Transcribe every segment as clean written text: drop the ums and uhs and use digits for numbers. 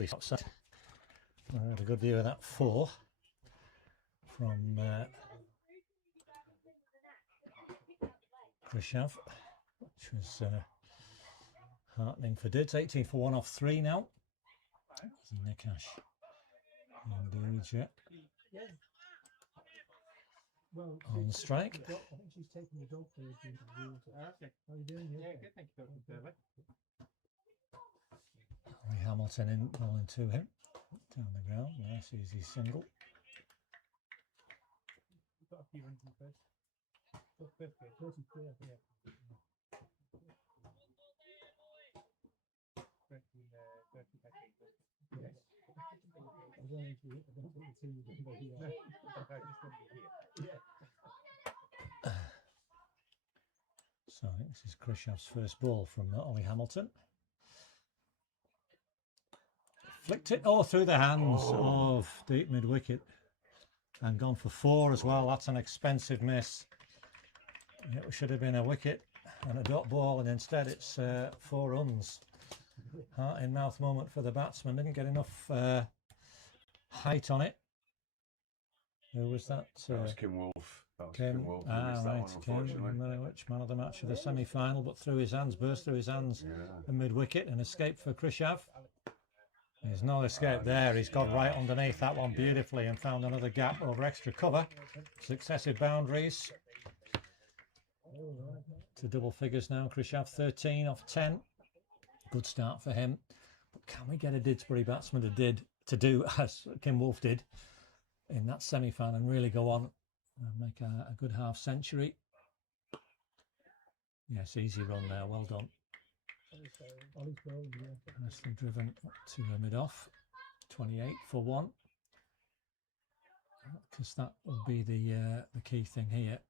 outside. I had a good view of that 4 from Khrushchev, which was heartening for Dids. 18 for 1 off 3 now. Nikash and Duja on the strike. I think she's taking the dog for you. How are you doing? Yeah, good, thank you. Ollie Hamilton in, rolling to him. Down the ground, nice easy single. You've got a few runs in first. First, 34, yeah. So I think this is Khrushchev's first ball from Ollie Hamilton. Flicked it through the hands of deep mid wicket and gone for 4 as well. That's an expensive miss. It should have been a wicket and a dot ball, and instead it's 4 runs. Heart in mouth moment for the batsman. Didn't get enough height on it. Who was that? That was Kim Wolf. Kim. Right. Kim, which man of the match of the semi-final, but through his hands, burst through his hands, a mid wicket, and escape for Khrushchev. There's no escape there. He's got right underneath that one beautifully and found another gap over extra cover. Successive boundaries to double figures now. Khrushchev 13 off 10. Good start for him. But can we get a Didsbury batsman to do as Kim Wolf did in that semi-final and really go on and make a good half century? Yes, easy run there. Well done. Nicely driven to a mid-off. 28 for 1. Because that will be the key thing here.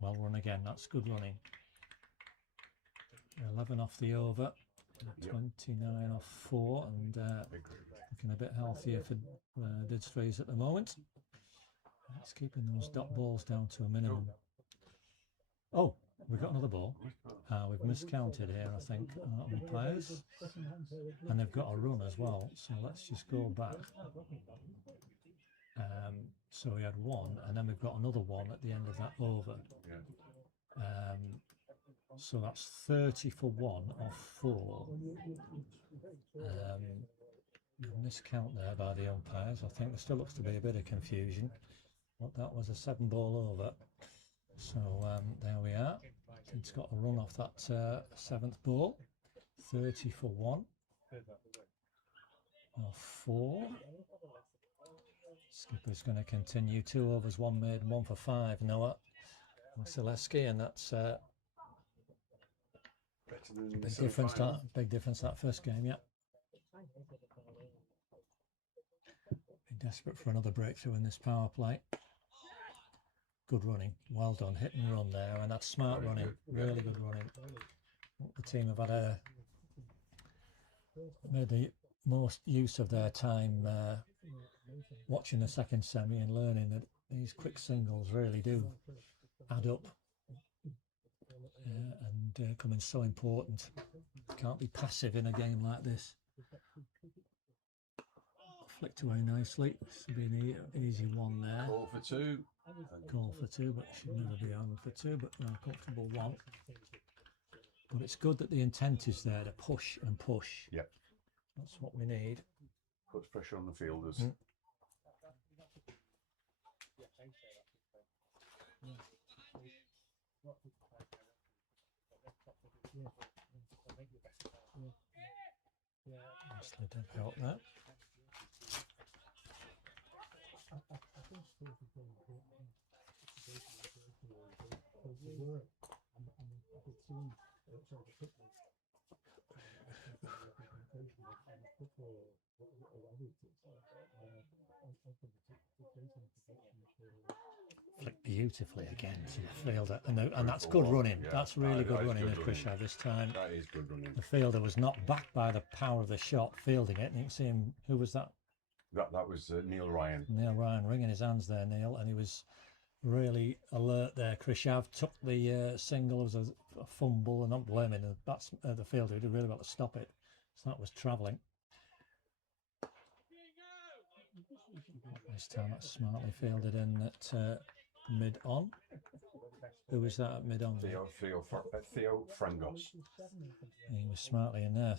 Well run again. That's good running. 11 off the over. 29 off 4, and looking a bit healthier for Didsbury's at the moment. It's keeping those dot balls down to a minimum. Oh, we've got another ball. We've miscounted here, I think, umpires. And they've got a run as well, so let's just go back. So we had 1, and then we've got another 1 at the end of that over. So that's 30 for 1 off 4. Miscount there by the umpires. I think there still looks to be a bit of confusion. But that was a 7 ball over. So there we are. It's got a run off that 7th ball. 30 for 1 off 4. Skipper's going to continue. 2 overs, 1 made, and 1 for 5. Noah Wasilewski, and that's big difference that first game. Yeah. Be desperate for another breakthrough in this power play. Good running, well done, hit and run there, and that's smart running, really good running. The team have had made the most use of their time watching the second semi and learning that these quick singles really do add up and come in so important. Can't be passive in a game like this. Flicked away nicely. This will be an easy one there. Call for 2. Call for 2, but it should never be on for 2, but a comfortable 1. But it's good that the intent is there to push and push. Yep. That's what we need. Puts pressure on the fielders. Nicely dug out there. Flicked beautifully again to the fielder, and that's good running. Yeah. That's really good running of Khrushchev this time. That is good running. The fielder was knocked back by the power of the shot, fielding it, and you can see him. Who was that? That was Neil Ryan. Neil Ryan wringing his hands there, Neil, and he was really alert there. Krishav took the single as a fumble, and not blaming the fielder. He did really well to stop it. So that was travelling. This time that's smartly fielded in at mid-on. Who was that at mid-on? Theo Frangos. He was smartly in there,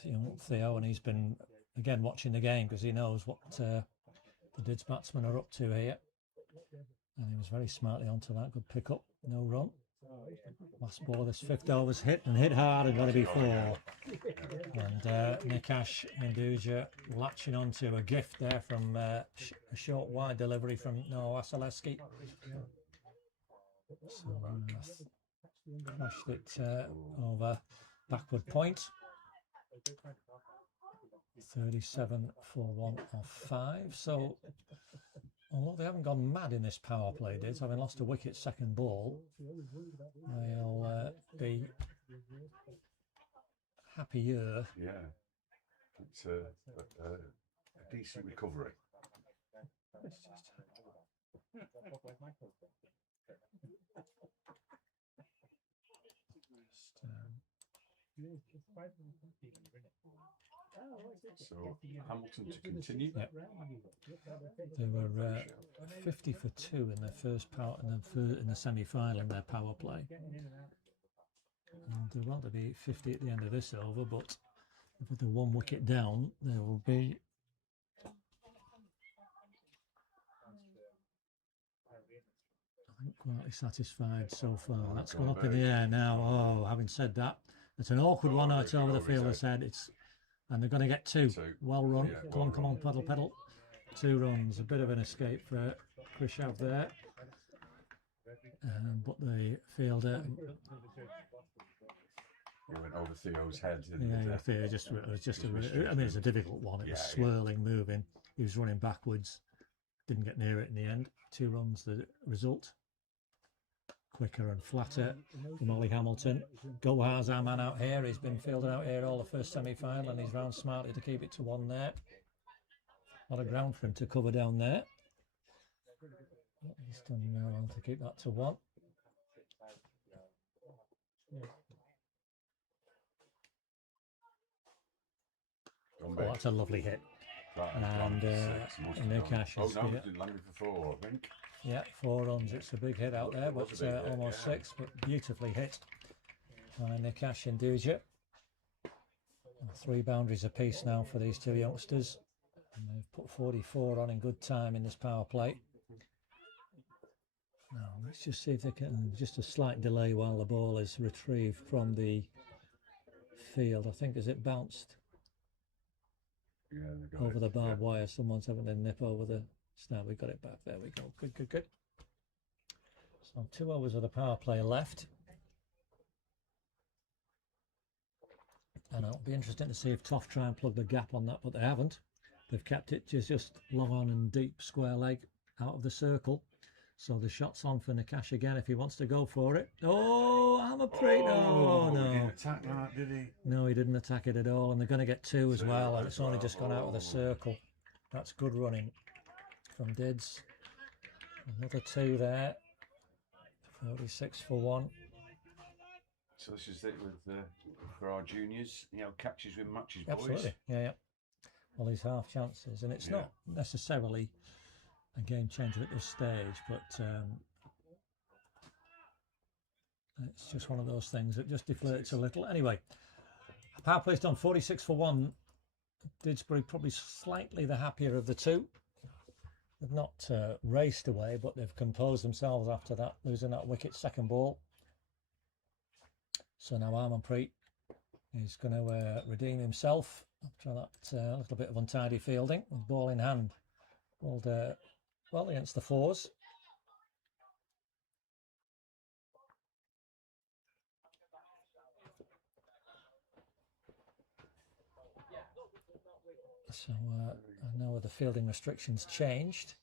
Theo, and he's been, again, watching the game because he knows what the Dids batsmen are up to here. And he was very smartly onto that. Good pick up, no run. Last ball of this fifth over was hit hard and got to be 4. And Nikash Hinduja latching onto a gift there from a short wide delivery from Noah Wassilewski. So crashed it over backward point. 37 for 1 off 5. So although they haven't gone mad in this power play, Dids, having lost a wicket second ball, they'll be happier. Yeah, it's a decent recovery. So Hamilton to continue. Yep. They were 50 for 2 in their first power in the semi-final in their power play. And they want to be 50 at the end of this over, but with the 1 wicket down, they will be quite satisfied so far. That's gone up in the air now. Oh, having said that, it's an awkward one out over the fielder's head. And they're going to get 2. Well run. Yeah, come on, pedal. 2 runs. A bit of an escape for Krishav there. But the fielder. He went over Theo's head. Yeah, Theo it was just I mean, it's a difficult one. It was swirling, moving. He was running backwards. Didn't get near it in the end. 2 runs, the result. Quicker and flatter from Ollie Hamilton. Gohar's our man out here. He's been fielded out here all the first semi-final, and he's round smartly to keep it to 1 there. A lot of ground for him to cover down there. He's done well to keep that to 1. Oh, that's a lovely hit. And Nikash is landed for 4, I think. Yeah, 4 runs. It's a big hit out there, but almost 6, but beautifully hit by Nikash Hinduja. 3 boundaries apiece now for these 2 youngsters. And they've put 44 on in good time in this power play. Now, let's just see if they can, just a slight delay while the ball is retrieved from the field. I think as it bounced over the barbed wire, someone's having a nip over the snap. We got it back. There we go. Good. So 2 overs of the power play left. And it'll be interesting to see if Toft try and plug the gap on that, but they haven't. They've kept it just long on and deep square leg out of the circle. So the shot's on for Nikash again if he wants to go for it. Oh, Harmanpreet. No. He didn't attack that, did he? No, he didn't attack it at all. And they're going to get 2 as well. And it's only just gone out of the circle. That's good running from Dids. Another 2 there. 46 for 1. So this is it with for our juniors. Catches with matches, boys. Absolutely. Yeah. Well, these half chances, and it's not necessarily a game changer at this stage, but it's just one of those things that just deflates a little. Anyway, power play's done 46 for 1. Didsbury probably slightly the happier of the 2. They've not raced away, but they've composed themselves after that, losing that wicket second ball. So now Harmanpreet is going to redeem himself after that little bit of untidy fielding with ball in hand. Bowled well against the 4s. So I know the fielding restrictions changed.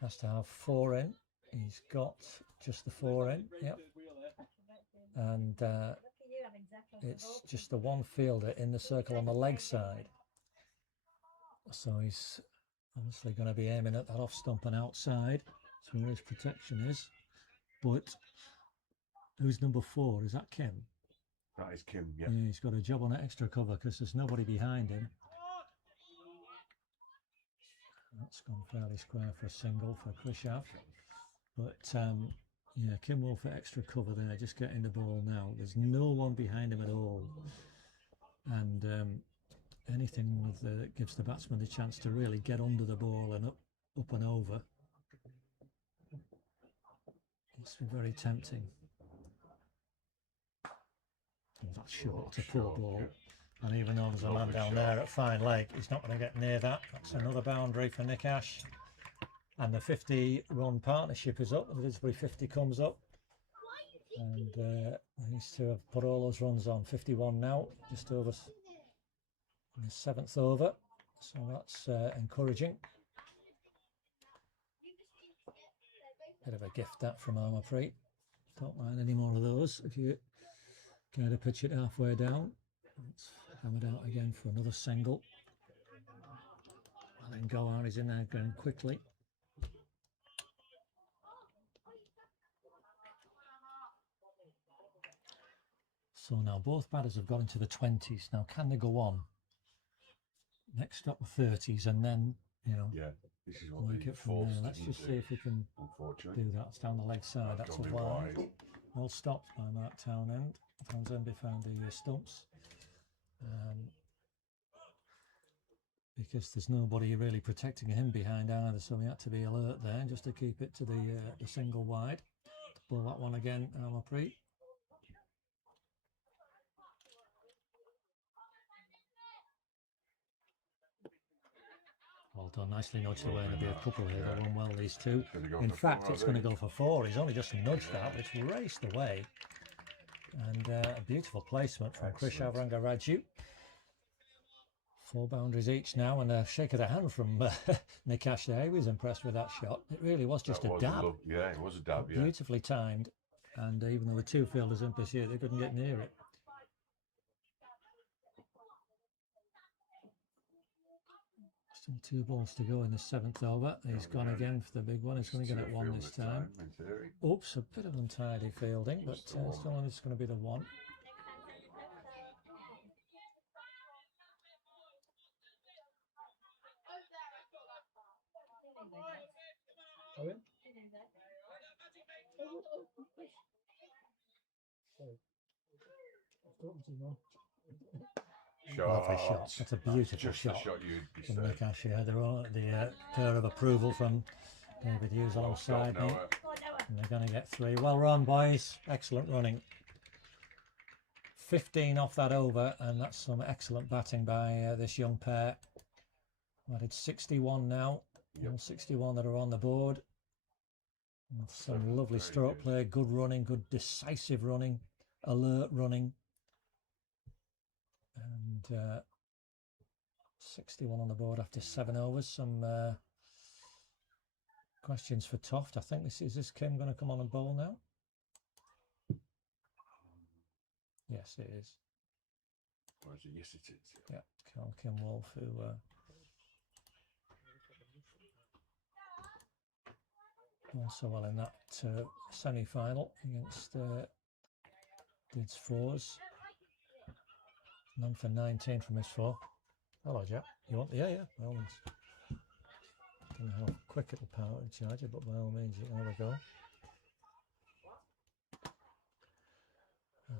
Has to have 4 in. He's got just the 4 in. Yep. And it's just the 1 fielder in the circle on the leg side. So he's obviously going to be aiming at that off stump and outside. That's where his protection is. but who's number 4? Is that Kim? That is Kim, yeah. Yeah, he's got a job on extra cover because there's nobody behind him. That's gone fairly square for a single for Krishav. But yeah, Kim Wolf at extra cover there, just getting the ball now. There's no one behind him at all. And anything that gives the batsman the chance to really get under the ball and up and over. Must be very tempting. Oh, that's short, it's a poor ball. Yeah. And even though there's a man down there at fine leg, he's not going to get near that. That's another boundary for Nick Ash. And the 50-run partnership is up. The Didsbury 50 comes up. And these two have put all those runs on. 51 now, just over in the 7th over. So that's encouraging. Bit of a gift that from Armourpreet. Don't mind any more of those if you kind of pitch it halfway down. Let's hammer it out again for another single. And then Gohar is in there going quickly. So now both batters have got into the 20s. Now can they go on? Next up the 30s and then, you know, yeah, this is what work it from there. Let's just see if we can do that. It's down the leg side. That's a wide. Well stopped by Mark Townend. Townsend found the stumps. Because there's nobody really protecting him behind either, so we had to be alert there just to keep it to the single wide. Ball that one again, Armourpreet. Well done, nicely nudged away, and there'll be a couple here. They run well, these two. In fact, it's going to go for 4. He's only just nudged that, but it's raced away. And a beautiful placement from Krishav Rangaraju. 4 boundaries each now, and a shake of the hand from Nick Ash there. He was impressed with that shot. It really was just a dab. Yeah, it was a dab, yeah. Beautifully timed, and even though there were 2 fielders in pursuit, they couldn't get near it. Still 2 balls to go in the 7th over. He's gone again for the big one. He's going to get it 1 this time. Oops, a bit of untidy fielding, but still only just going to be the 1. Lovely shot. That's a beautiful shot. From Nick Ash. The pair of approval from David Hughes alongside me. And they're going to get 3. Well run, boys. Excellent running. 15 off that over, and that's some excellent batting by this young pair. Added 61 now. Yep. 61 that are on the board. And some lovely stroke play, good running, good decisive running, alert running. And 61 on the board after 7 overs. Some questions for Toft. I think is this Kim going to come on and bowl now? Yes, it is. Yes, it is. Yeah, Kim Wolf, who also well in that semi-final against Dids 4s. None for 19 from his 4. Hello, Jack. You want the yeah? By all means. Don't know how quick it'll power and charge it, but by all means, you can have a go.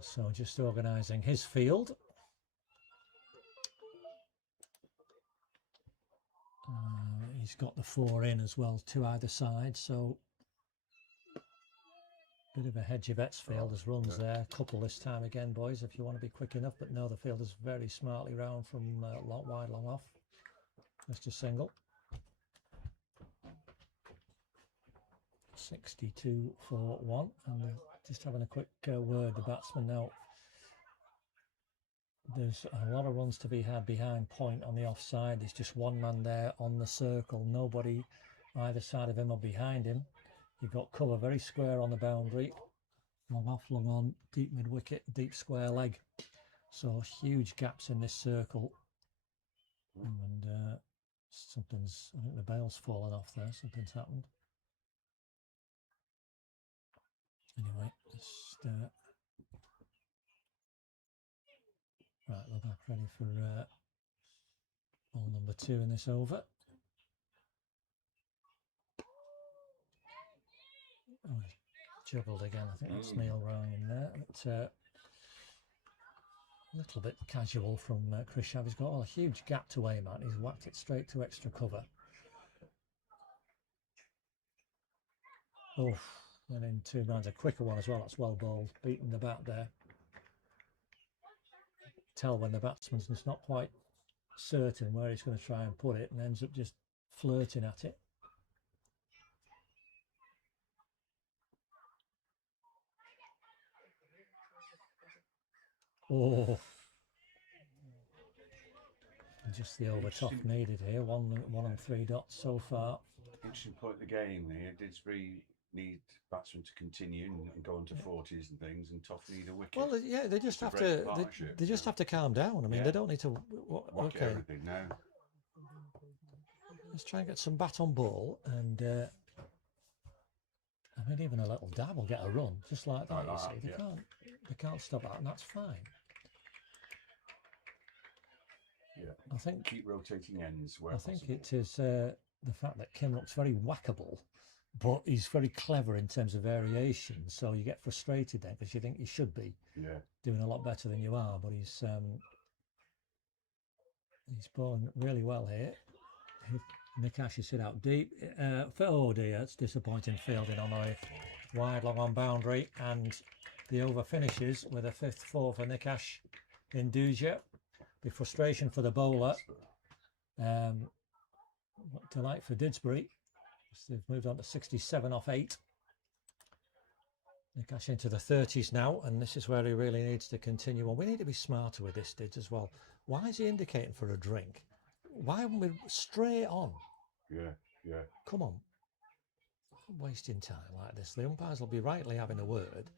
So just organising his field. He's got the 4 in as well, 2 either side, so bit of a hedge of Betts field as runs there. Couple this time again, boys, if you want to be quick enough, but no, the field is very smartly round from long wide, long off. That's just single. 62 for 1, and just having a quick word, the batsman now. There's a lot of runs to be had behind point on the offside. There's just 1 man there on the circle, nobody either side of him or behind him. You've got cover very square on the boundary, long off, long on, deep mid wicket, deep square leg. So huge gaps in this circle. And something's, I think the bail's fallen off there, something's happened. Anyway, just right, we're back ready for ball number 2 in this over. Oh, he's juggled again. I think that's Neil Ryan there. But, a little bit casual from Chris Shav. He's got a huge gap to aim at. He's whacked it straight to extra cover. Oh, and in 2 rounds, a quicker one as well. That's well bowled, beating the bat there. Tell when the batsman's just not quite certain where he's going to try and put it and ends up just flirting at it. Oh, just the over Toft needed here. One and 3 dots so far. Interesting point of the game here. Didsbury need batsmen to continue and go on to 40s and things, and Toft need a wicket. Well, yeah, they just have to. They just have to calm down. I mean, they don't need to. Okay, everything now. Let's try and get some bat on ball, and I mean, even a little dab will get a run, just like that. You see, they can't stop that, and that's fine. Yeah, I think keep rotating ends. Where I think it is the fact that Kim looks very whackable, but he's very clever in terms of variation. So you get frustrated then because you think you should be doing a lot better than you are. But he's bowling really well here. Nikash is hit out deep. Oh dear, it's disappointing fielding on a wide long on boundary, and the over finishes with a 5th-4 for Nikash in Duja. The frustration for the bowler. What delight for Didsbury. They've moved on to 67 off 8. Nikash into the 30s now, and this is where he really needs to continue on. We need to be smarter with this, Dids, as well. Why is he indicating for a drink? Why haven't we straight on? Yeah. Come on. Wasting time like this. The umpires will be rightly having a word.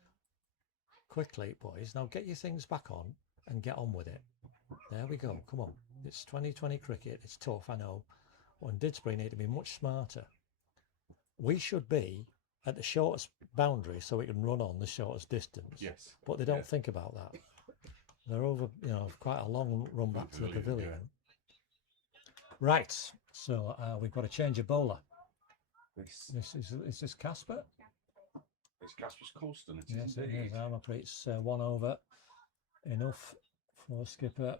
Quickly, boys. Now get your things back on and get on with it. There we go. Come on. It's 2020 cricket. It's tough, I know. And Didsbury need to be much smarter. We should be at the shortest boundary so we can run on the shortest distance. Yes. But they don't think about that. They're over, quite a long run back to the pavilion. Yeah. Right. So we've got to change a bowler. Is this Casper? It's Casper's Colston. Yes, it is. It's 1 over. Enough for skipper.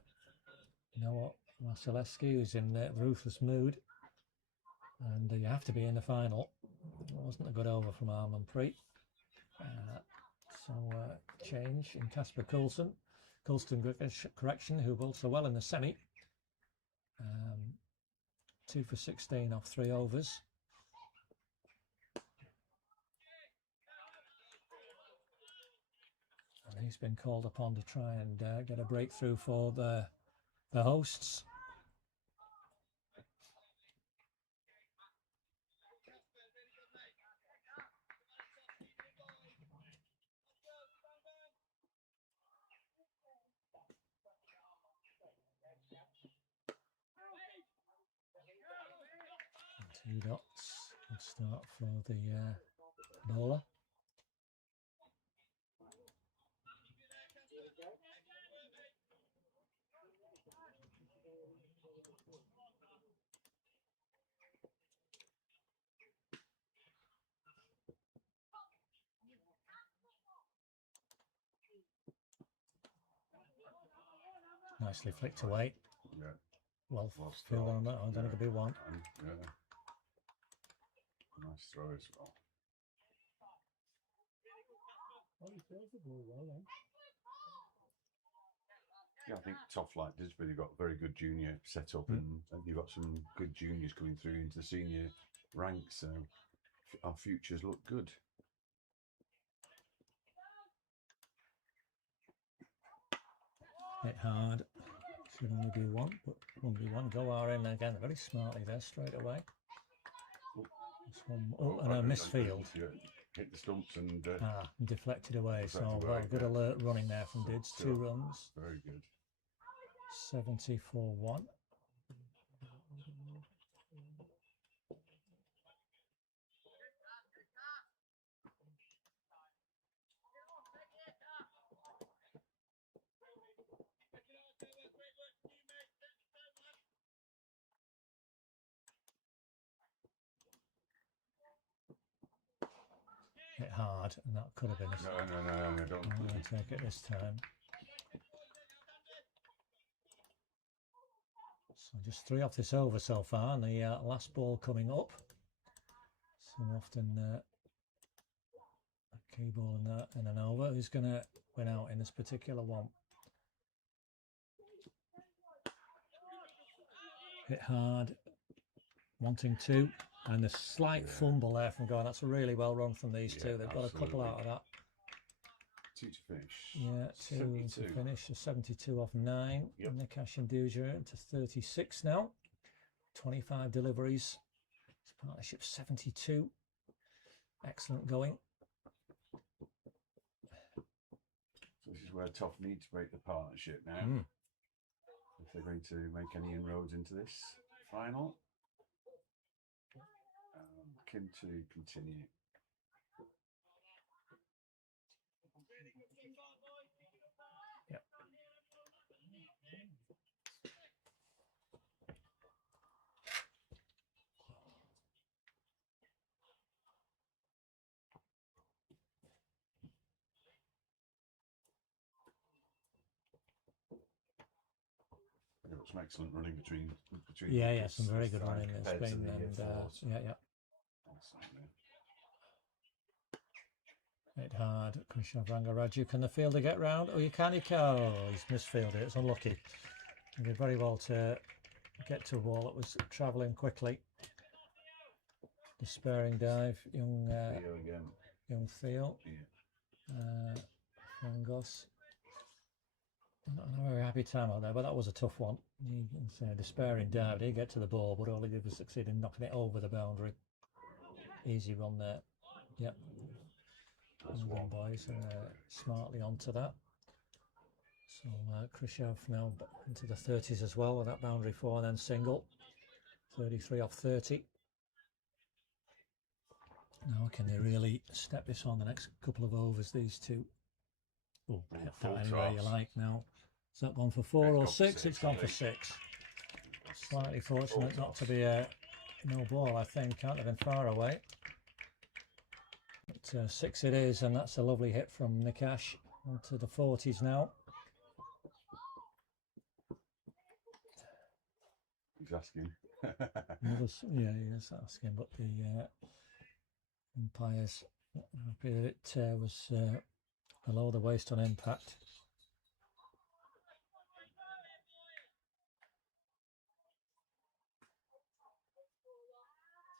You know what? Marceleski, who's in ruthless mood. And you have to be in the final. It wasn't a good over from Armanpreet. So change in Casper Colston. Colston correction, who bowled so well in the semi. 2 for 16 off 3 overs. And he's been called upon to try and get a breakthrough for the hosts. And 2 dots. Good start for the bowler. Nicely flicked away. Yeah. Well, field on that. I don't think it'll be one. Yeah. Nice throw as well. Yeah, I think Toft like Didsbury, they've got a very good junior set up, and you've got some good juniors coming through into the senior ranks, so our futures look good. Hit hard. Should only be 1, but 1v1. Go in again, very smartly there, straight away. And a misfield. Hit the stumps and deflected away. So good alert running there from Dids. 2 runs. Very good. 74-1. hard, and that could have been. No, I don't. I'm going to take it this time. So just 3 off this over so far, and the last ball coming up. So often a key ball in an over. Who's going to win out in this particular one? Hit hard, wanting to, and a slight fumble there from going. That's really well run from these two. They've got a couple out of that. 2 to finish. Yeah, 2 to finish. So 72 off 9. Yep. And Nikash and Duja into 36 now. 25 deliveries. It's partnership 72. Excellent going. So this is where Toft need to break the partnership now. If they're going to make any inroads into this final. Looking to continue. Yep. There was some excellent running between Yeah, some very good running. It's compared to been, the and fours. yeah. Excellent, Hit hard. Krishna Rangaraju. Can the fielder get round? Oh, you can. Oh, he's misfielded. It's unlucky. He did very well to get to a ball that was travelling quickly. Despairing dive. Young Theo again. young Theo. Yeah. Frangos. Not a very happy time out there, but that was a tough one. You can say a despairing dive. Did get to the ball, but all he did was succeed in knocking it over the boundary. Easy run there. Yep. Well, boys, smartly onto that. So Khrushchev now into the 30s as well with that boundary 4 and then single. 33 off 30. Now can they really step this on the next couple of overs, these two? Oh, hit that anywhere you like now. Is that gone for 4 or 6? It's gone for 6. Slightly fortunate not to be a no ball, I think. Can't have been far away. But 6 it is, and that's a lovely hit from Nikash onto the 40s now. He's asking. Yeah, he is asking, but the umpires happy that it was below the waist on impact.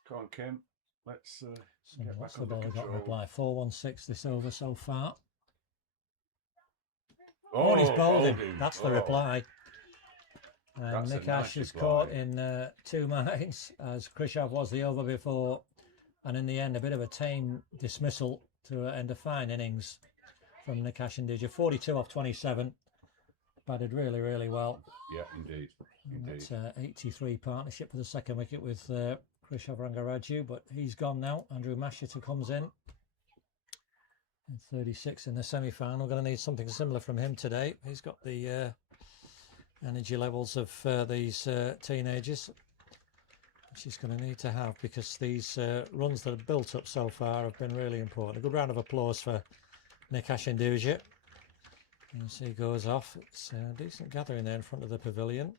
Come on, Kim. Let's So get what's back the under ball got control. reply? 4-1-6 this over so far. Oh, he's bowled him. That's the reply. And That's a Nikash nice is reply. caught in 2 minds, as Khrushchev was the over before. And in the end, a bit of a tame dismissal to end a fine innings from Nikash and Dija. 42 off 27. Batted really, really well. Yeah, indeed. And Indeed. that's 83 partnership for the second wicket with Khrushchev Rangaraju, but he's gone now. Andrew Mashita comes in. And 36 in the semi-final. Going to need something similar from him today. He's got the energy levels of these teenagers, which he's going to need to have, because these runs that have built up so far have been really important. A good round of applause for Nikash and Duja. As he goes off, it's a decent gathering there in front of the pavilion.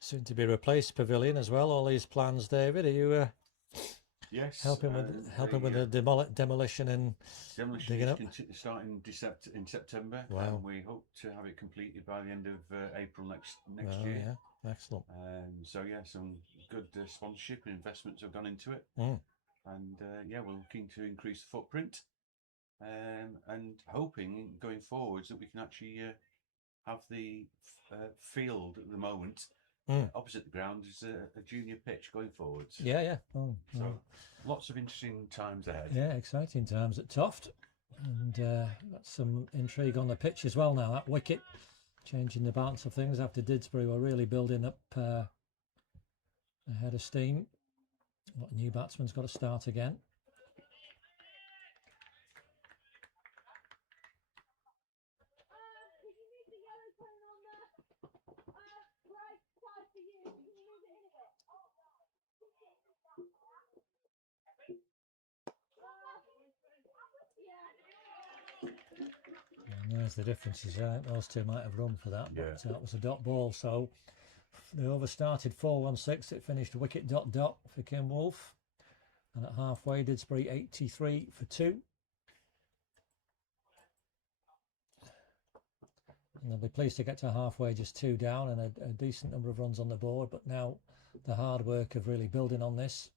Soon to be replaced pavilion as well. All these plans, David. Are you Yes. helping with the demolition and demolition digging is up? starting in September. Wow. And we hope to have it completed by the end of April next Oh, year. yeah, excellent. So yeah, some good sponsorship and investments have gone into it. And yeah, we're looking to increase the footprint, and hoping going forwards that we can actually have the field at the moment opposite the ground is a junior pitch going forwards. Yeah. Oh, So lots of interesting times ahead. yeah, exciting times at Toft. And got some intrigue on the pitch as well now. That wicket changing the balance of things after Didsbury were really building up a head of steam. What new batsman's got to start again? There's the differences there. Those two might have run for that, Yeah. but that was a dot ball. So the over started 4-1-6. It finished wicket ... for Kim Wolf. And at halfway, Didsbury 83 for 2. And they'll be pleased to get to halfway just 2 down and a decent number of runs on the board. But now the hard work of really building on this.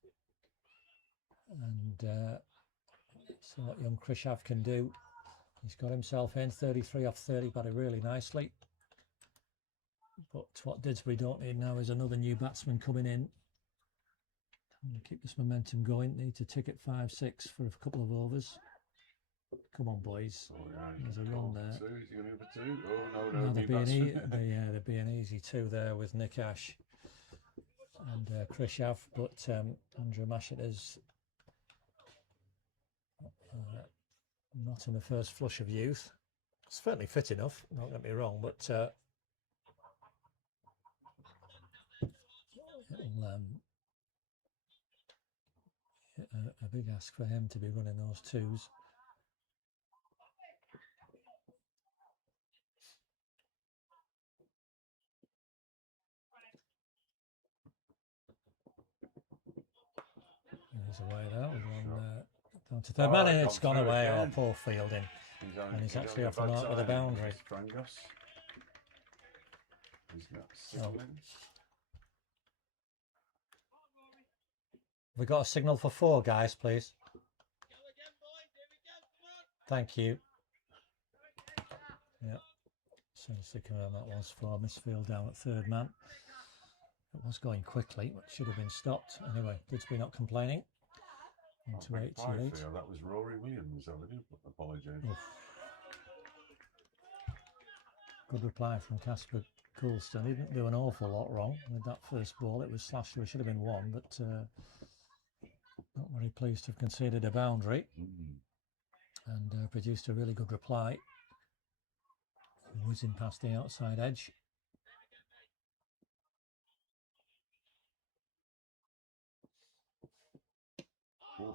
And so what young Krishav can do. He's got himself in 33 off 30, batted really nicely. But what Didsbury don't need now is another new batsman coming in. And keep this momentum going. Need to tick at 5-6 for a couple of overs. Come on, boys. Oh, yeah. There's a run there. Two. Is he going to go for 2? Oh, no, No, new there'd be an easy 2 there with Nick Ash and Krishav, but Andrew Masheter's not in the first flush of youth. Certainly fit enough, don't get me wrong, but it'll a big ask for him to be running those 2s. He's away there with one down to third man, and it's gone away. Oh, poor fielding. And he's actually off the mark with a boundary. We got a signal for 4, guys, please. Thank you. Yeah. So sticking around that was for misfield down at third man. It was going quickly, but should have been stopped. Anyway, Didsbury not complaining. Into 88. That was Rory Williams. I do apologise. Good reply from Casper Coulston. He didn't do an awful lot wrong with that first ball. It was slashed. It should have been 1, but not very pleased to have conceded a boundary. And produced a really good reply. Whizzing past the outside edge. Oof.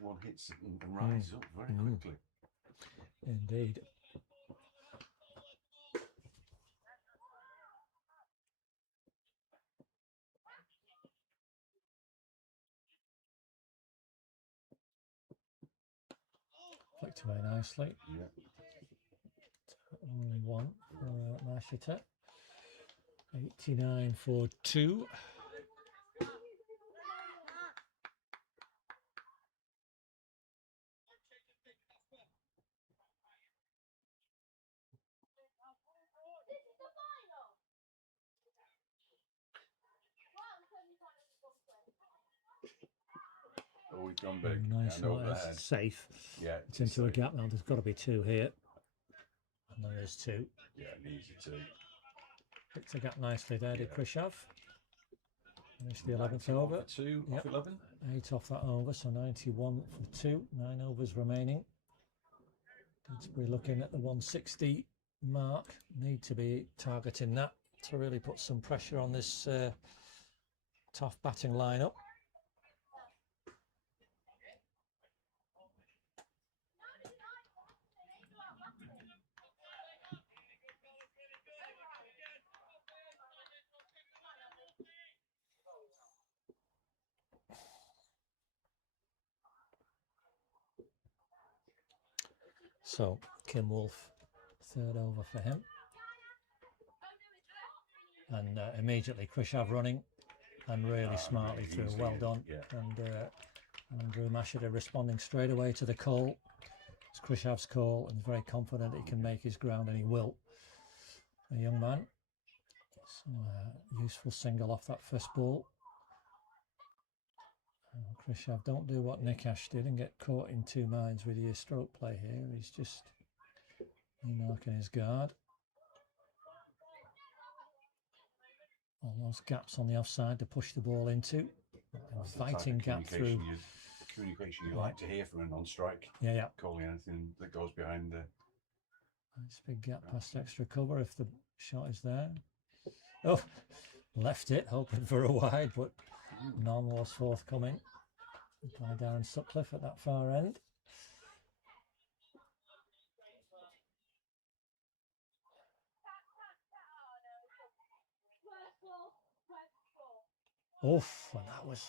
One hits it and rises up very quickly. Indeed. Flicked away nicely. Yeah. Only 1 for Masheter. 89 for 2. Oh, we've gone big. Nice, yeah, that's safe. Yeah, It's into a safe. gap now. There's got to be 2 here. And there is 2. Yeah, an easy 2. Picked the gap nicely there, did Krishav. Finished the 11th 91 over. for 2 off 11. 8 off that over, so 91 for 2. 9 overs remaining. Didsbury looking at the 160 mark. Need to be targeting that to really put some pressure on this Toft batting lineup. So Kim Wolf, 3rd over for him. And immediately Krishav running and really smartly through. Well done. Yeah. And Andrew Masheter responding straight away to the call. It's Krishav's call, and he's very confident he can make his ground, and he will. A young man. So useful single off that first ball. Krishav, don't do what Nick Ash did and get caught in 2 minds with your stroke play here. He's just marking his guard. All those gaps on the offside to push the ball into. Fighting gap through. Communication you like to hear from a non-strike. Yeah. Calling anything that goes behind the... Nice big gap past extra cover if the shot is there. Oh, left it, hoping for a wide, but none was forthcoming by Darren Sutcliffe at that far end. Oof, and that was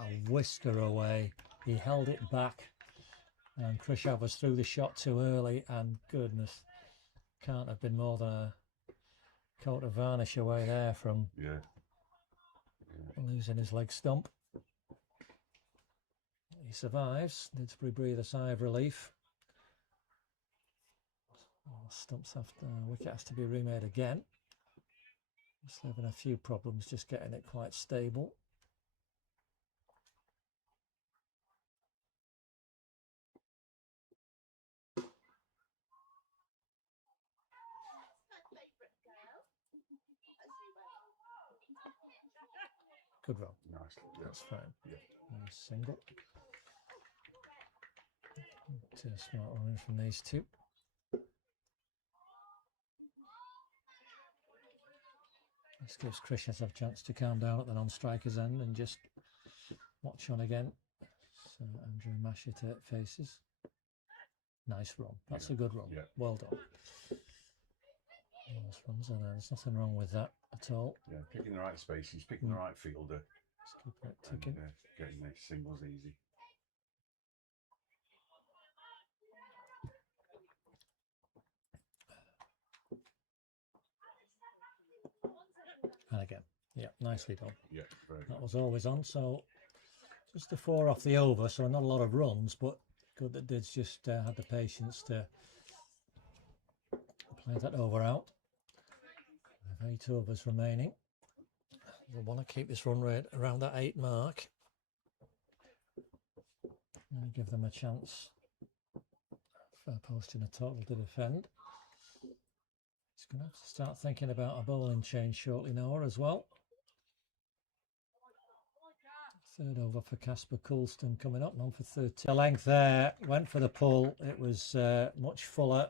a whisker away. He held it back, and Khrushchev was through the shot too early, and goodness, can't have been more than a coat of varnish away there from losing his leg stump. He survives. Didsbury breathe a sigh of relief. Stumps after wicket has to be remade again. Just having a few problems just getting it quite stable. Good run. Nice. That's fine. Yeah. Nice single. Smart running from these two. This gives Khrushchev a chance to calm down at the non-striker's end and just watch on again. So Andrew Mashita faces. Nice run. That's a good run. Yeah. Well done. Those runs are there. There's nothing wrong with that at all. Yeah, picking the right spaces, picking the right fielder. Just keep it And, ticking. getting these singles easy. And again, yeah, nicely done. Yeah, very good. That was always on, so just a 4 off the over, so not a lot of runs, but good that Dids just had the patience to play that over out. With 8 overs remaining. We'll want to keep this run rate around that 8 mark. And give them a chance for posting a total to defend. He's going to have to start thinking about a bowling change shortly now as well. 3rd over for Casper Coulston coming up, none for 13. The length there, went for the pull. It was much fuller.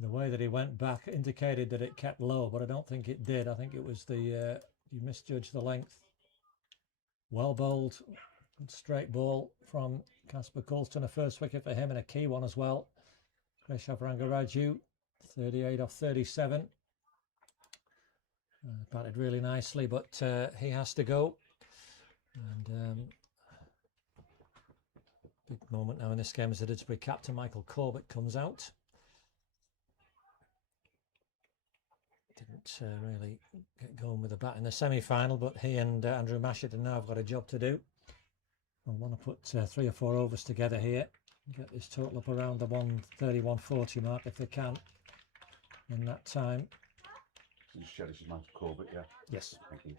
The way that he went back indicated that it kept low, but I don't think it did. I think it was the, you misjudged the length. Well bowled, good straight ball from Casper Coulston. A first wicket for him and a key one as well. Khrushchev Rangaraju, 38 off 37. Batted really nicely, but he has to go. And big moment now in this game as the Didsbury captain Michael Corbett comes out. Didn't really get going with the bat in the semi-final, but he and Andrew Mashita now have got a job to do. We'll want to put 3 or 4 overs together here. Get this total up around the 130, 140 mark if they can in that time. So just share this with Michael Corbett, yeah? Yes. Thank you.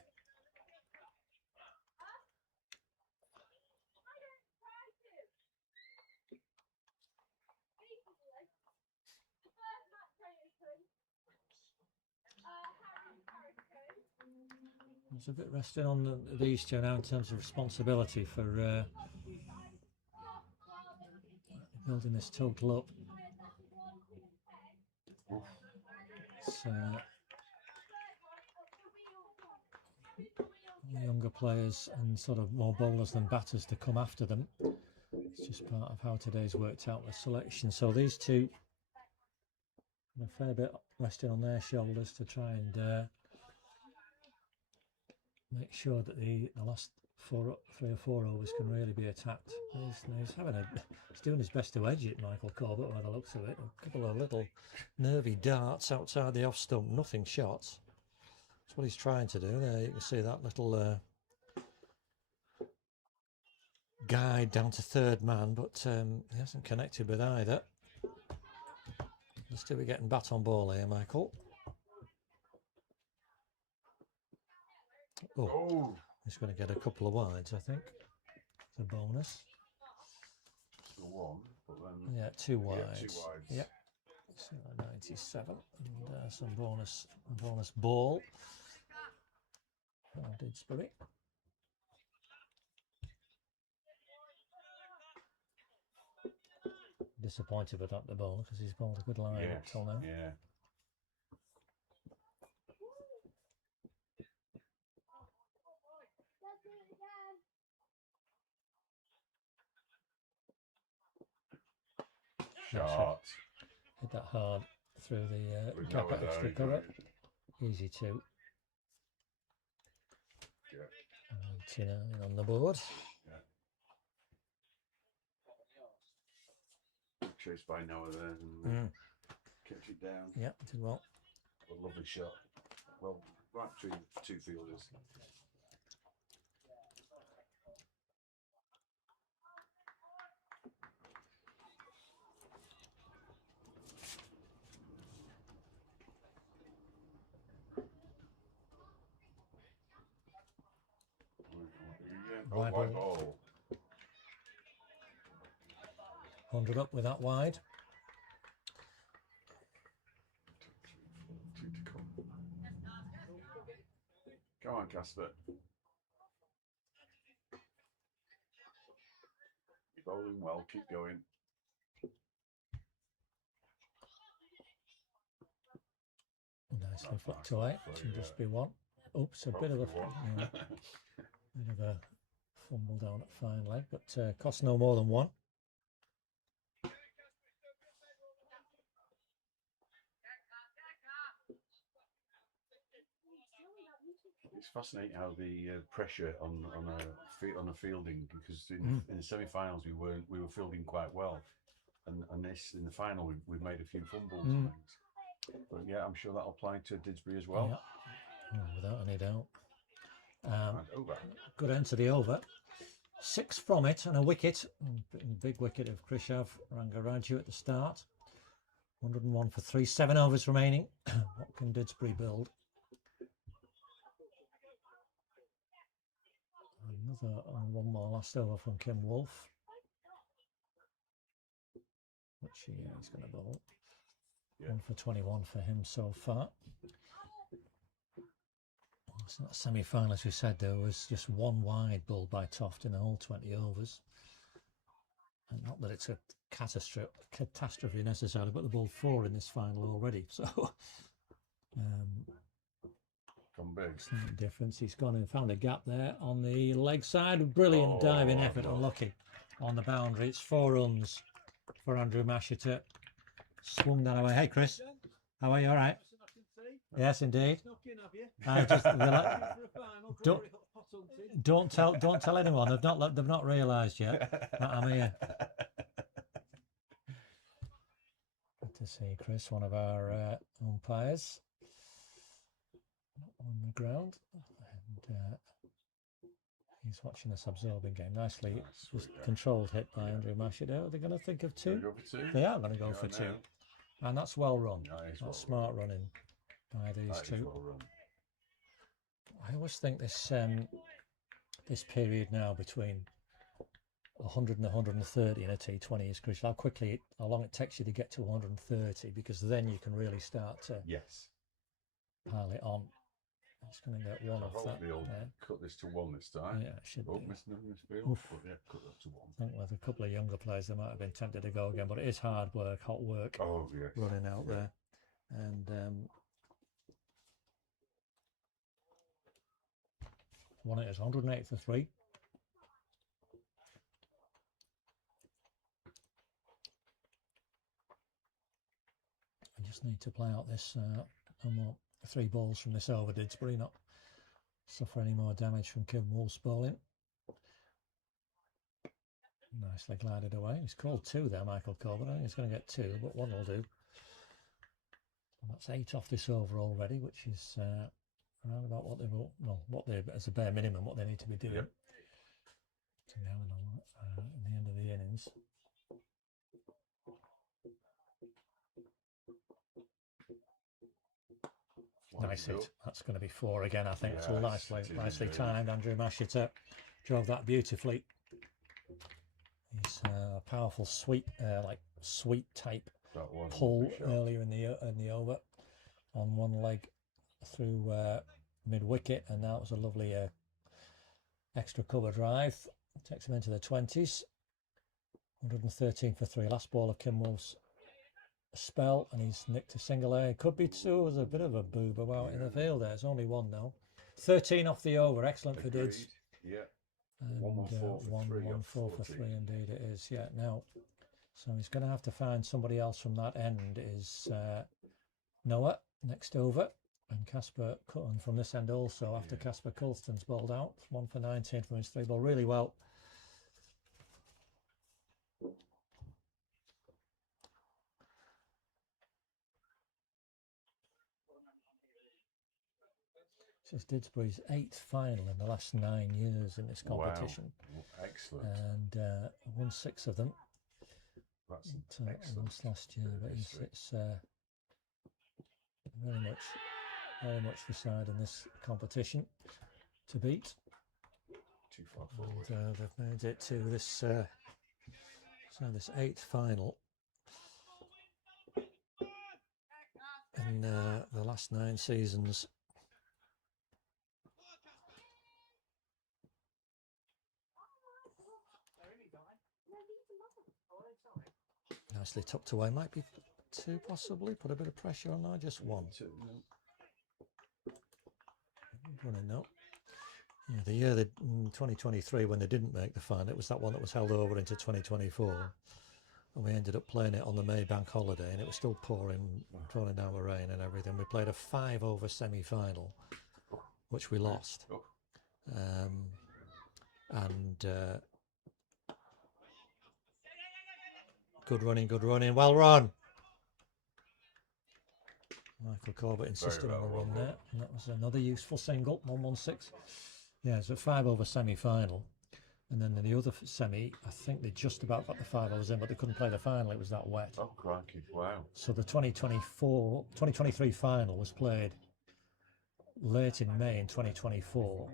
It's a bit resting on these two now in terms of responsibility for building this total up. It's younger players and sort of more bowlers than batters to come after them. It's just part of how today's worked out with selection. So these two, a fair bit resting on their shoulders to try and make sure that the last 3 or 4 overs can really be attacked. He's doing his best to edge it, Michael Corbett, by the looks of it. A couple of little nervy darts outside the off stump, nothing shots. That's what he's trying to do. There you can see that little guide down to 3rd man, but he hasn't connected with either. Let's do we getting bat on ball here, Michael. Oh, he's going to get a couple of wides, I think. It's a bonus. So 1, but then... Yeah, 2 wides. Yeah, 2 wides. Yeah. So 97 and some bonus ball. Didsbury. Disappointed with that the bowler because he's bowled a good line up till now. Yeah. Shot. Hit that hard through the With gap no at extra other cover. going. Easy two. Yeah. And 2-9 on the board. Chased by Noah there and kept it down. Yeah, did well. A lovely shot. Well, right between two fielders. Wide Wide ball. ball. 100 up with that wide. 2 to come. Come on, Casper. You're bowling well. Keep going. Nicely flicked away. Should just be one. Oops, a bit of a fumble down at fine leg, but cost no more than one. It's fascinating how the pressure on a fielding, because in the semi-finals we were fielding quite well, and this in the final we've made a few fumbles. And things. But yeah, I'm sure that'll apply to Didsbury as well. Yeah. Without any doubt. And over. Good end to the over. 6 from it and a wicket. Big wicket of Krishav Rangaraju at the start. 101 for 3. 7 overs remaining. What can Didsbury build? One more last over from Kim Wolf, which he's going to bowl. 1 for 21 for him so far. So that semi-final, as we said, there was just one wide bowled by Toft in the whole 20 overs. And not that it's a catastrophe necessarily, but the ball 4 in this final already. So slight difference. He's gone and found a gap there on the leg side. Brilliant diving effort, unlucky on the boundary. It's 4 runs for Andrew Mashiter. Swung that away. Hey Chris, how are you? All right? Yes, indeed. I just don't tell anyone. They've not realised yet that I'm here. Good to see Chris, one of our umpires, on the ground, and he's watching this absorbing game. Nicely controlled hit by Andrew Mashiter. Are they going to think of 2? They are going to go for 2, and that's well run. That's smart running by these two. I always think this this period now between 100 and 130 in a T20 is crucial. How long it takes you to get to 130, because then you can really start to pile it on. It's going to get one off that. Cut this to 1 this time. Yeah, it should be. Yeah, cut that to 1. I think with a couple of younger players, they might have been tempted to go again, but it is hard work, hot work. Oh yes. Running out there, and one it is 108 for 3. I just need to play out this and what 3 balls from this over. Didsbury not suffer any more damage from Kim Wolf's bowling. Nicely glided away. He's called 2 there, Michael Colbert. I think he's going to get 2, but 1 will do. And that's 8 off this over already, which is around about what they will, well, what they, as a bare minimum, what they need to be doing. So now in the end of the innings. Nice hit. That's going to be 4 again, I think. It's nicely timed. Andrew Mashiter drove that beautifully. He's a powerful sweep type pull earlier in the over on one leg through mid wicket, and that was a lovely extra cover drive. Takes him into the 20s. 113 for 3. Last ball of Kim Wolf's spell, and he's nicked a single there. Could be 2. There's a bit of a boob about in the field there. It's only 1 now. 13 off the over. Excellent for Dids. Yeah. And 114 for 3 indeed it is. Yeah. Now So he's going to have to find somebody else from that end. Is Noah next over, and Casper Cutton from this end also after Casper Colston's bowled out. 1 for 19 from his 3 ball, really well. This is Didsbury's 8th final in the last 9 years in this competition. Wow. Excellent. And won 6 of them. That's Lost last year, but it's very much the side in this competition to beat. Too far forward. And they've made it to this this 8th final in the last 9 seasons. Nicely tucked away. Might be 2 possibly. Put a bit of pressure on there. Just 1. Running now. Yeah, the year in 2023 when they didn't make the final, it was that one that was held over into 2024, and we ended up playing it on the May bank holiday, and it was still pouring down the rain and everything. We played a 5-over semi-final, which we lost. Good running, well run. Michael Corbett insisted on a run there, and that was another useful single. 116. Yeah, it's a 5-over semi-final, and then in the other semi, I think they just about got the 5 overs in, but they couldn't play the final. It was that wet. Oh crikey! Wow. So the 2023 final was played late in May in 2024,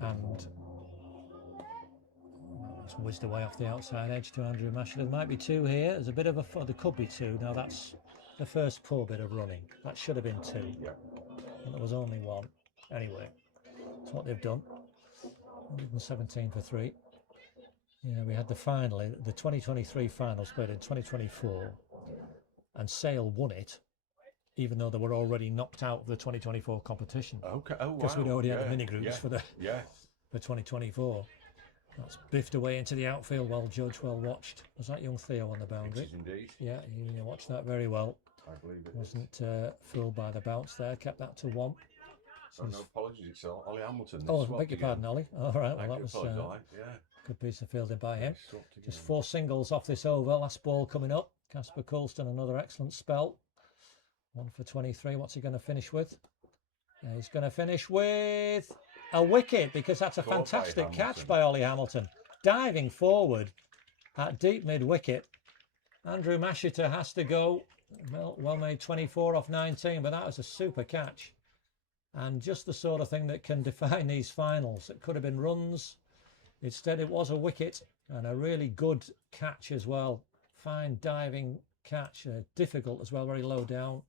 and it's whizzed away off the outside edge to Andrew Masher. There might be 2 here. There's a bit of a. There could be 2. Now that's the first poor bit of running. That should have been 2. Yeah. And there was only 1. Anyway, that's what they've done. 117 for 3. Yeah, we had the final. The 2023 finals played in 2024, and Sale won it, even though they were already knocked out of the 2024 competition. Okay. Oh wow. Because we'd already had the mini groups for the Yeah. for 2024. That's biffed away into the outfield. Well judged, well watched. Was that young Theo on the boundary? It is indeed. Yeah, you watched that very well. I believe it. Wasn't fooled by the bounce there. Kept that to 1. So no apologies. It's Ollie Hamilton. Oh, beg your pardon, Ollie. All right, well, that was yeah. good piece of fielding by him. Swapped again. Just 4 singles off this over. Last ball coming up. Casper Colston, another excellent spell. 1 for 23. What's he going to finish with? He's going to finish with a wicket, because that's a fantastic catch by Ollie Hamilton. Diving forward at deep mid-wicket. Andrew Masheter has to go. Well made 24 off 19, but that was a super catch. And just the sort of thing that can define these finals. It could have been runs. Instead, it was a wicket, and a really good catch as well. Fine diving catch. Difficult as well, very low down.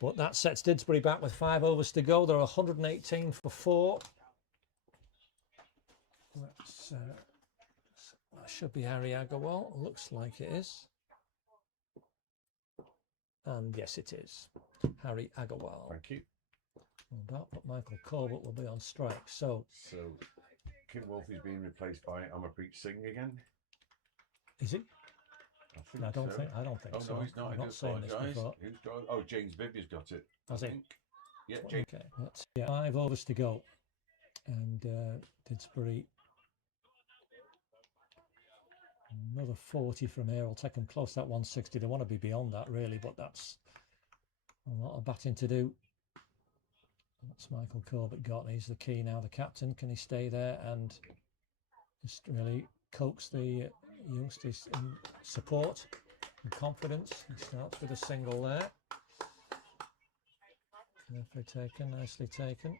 But that sets Didsbury back with 5 overs to go. They're 118 for 4. That should be Harry Agarwal. Looks like it is. And yes, it is. Harry Agarwal. Thank you. But Michael Corbett will be on strike. So Kim Wolfe is being replaced by Amarpreet Singh again. Is he? I don't think Oh so. no, he's not. I've I not seen this before. Who's got? Oh, James Vivian's got it. Has he? Yeah, James. Okay. 5 overs to go, and Didsbury. Another 40 from here. I'll take them close to that 160. They want to be beyond that, really, but that's a lot of batting to do. That's Michael Corbett got. He's the key now, the captain. Can he stay there and just really coax the youngsters in support and confidence? He starts with a single there. Carefully taken, nicely taken.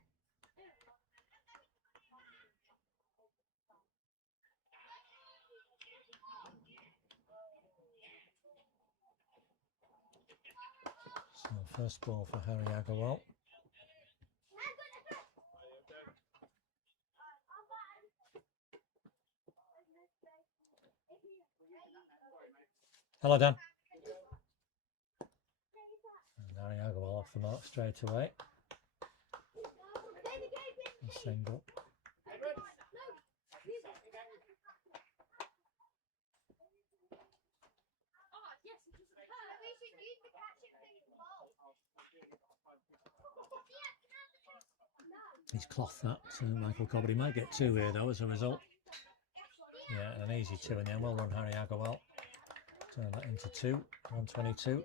So first ball for Harry Agarwal. Hello, Dan. And Harry Agarwal off the mark straight away. A single. He's cloth that Michael Cobb, but he might get 2 here though as a result. Yeah, an easy 2 in the end. Well run, Harry Agarwal. Turn that into 2, 122.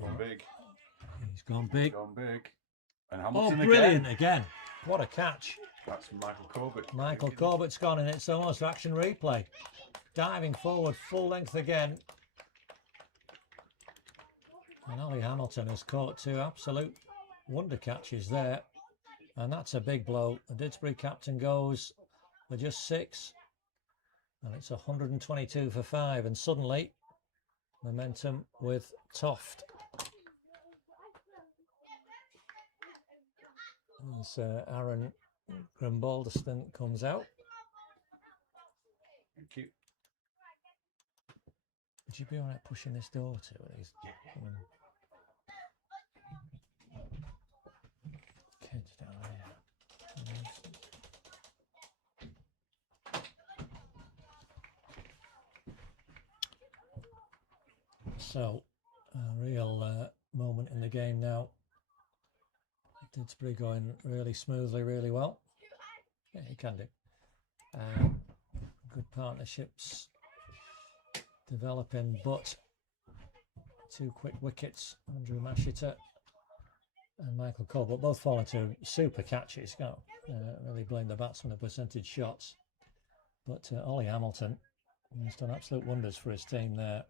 Gone big. He's gone big. Gone big. And Oh, Hamilton brilliant again. What a catch. That's Michael Corbett. Michael Corbett's gone, and it's almost action replay. Diving forward, full length again. And Ollie Hamilton has caught 2 absolute wonder catches there. And that's a big blow. The Didsbury captain goes for just 6. And it's 122 for 5. And suddenly, momentum with Toft. As Aaron Grimbalderston comes out. Thank you. Would you be alright pushing this door to these kids down here? So, a real moment in the game now. Didsbury going really smoothly, really well. Yeah, he can do. Good partnerships developing, but 2 quick wickets. Andrew Mashita and Michael Colbert both falling to super catches. Can't really blame the batsman for percentage shots. But Ollie Hamilton has done absolute wonders for his team there.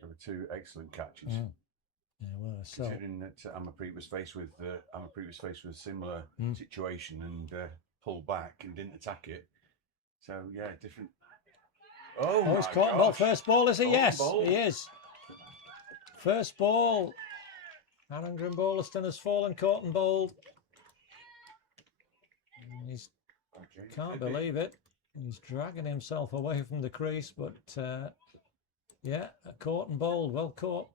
There were 2 excellent catches. Yeah, well, so considering that Amapreet was faced with a similar situation and pulled back and didn't attack it. So yeah, different. Oh, he's caught ball. First ball, is he? Yes, ball. He is. First ball. Aaron Grimbalderston has fallen caught and bowled. He's can't believe it. He's dragging himself away from the crease, but yeah, caught and bowled. Well caught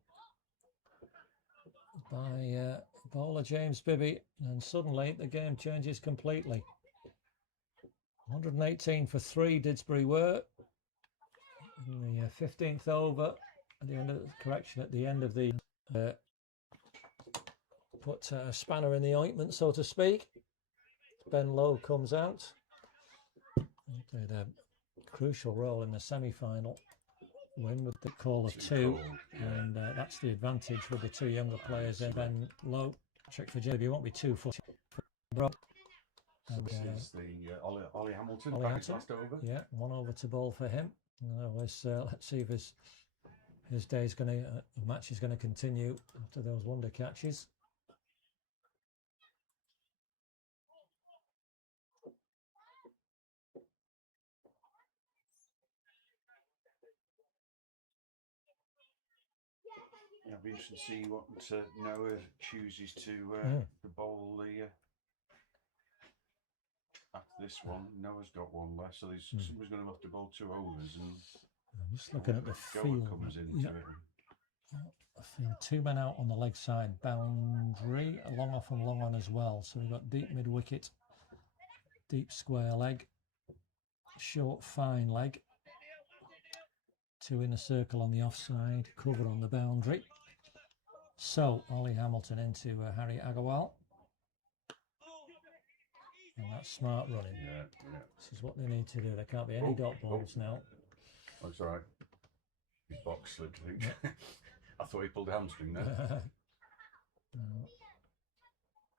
by bowler James Bibby, and suddenly the game changes completely. 118 for 3 Didsbury were in the 15th over at the end of the correction at the end of the put a spanner in the ointment, so to speak. Ben Lowe comes out. He played a crucial role in the semi-final win with the call of 2, and that's the advantage with the 2 younger players. And Ben Lowe, trick for JB, won't be 2 for bro. So this is the Ollie Hamilton. Ollie Hamilton. Last over. Yeah, 1 over to bowl for him. Let's see if his day's going to match is going to continue after those wonder catches. Yeah, I'll be interested to see what Noah chooses to bowl the. After this one, Noah's got 1 left, so somebody's going to have to bowl 2 overs, and I'm just looking at the field. Comes into it. I feel 2 men out on the leg side boundary, long off and long on as well. So we've got deep mid wicket, deep square leg, short fine leg, 2 in a circle on the offside, cover on the boundary. So Ollie Hamilton into Harry Agarwal. And that's smart running. Yeah. This is what they need to do. There can't be any dot balls now. That's all right. His box slipped, I think. I thought he pulled a hamstring there.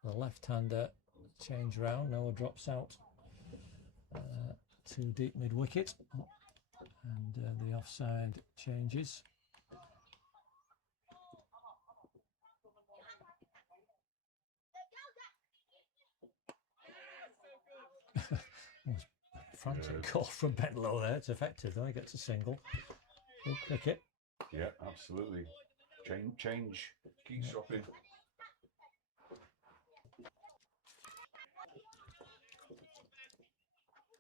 The left-hander change round. Noah drops out to deep mid wicket, and the offside changes. Frantic call from Ben Lowe there. It's effective though. He gets a single. Good cricket. Yeah, absolutely. Change. Keep swapping.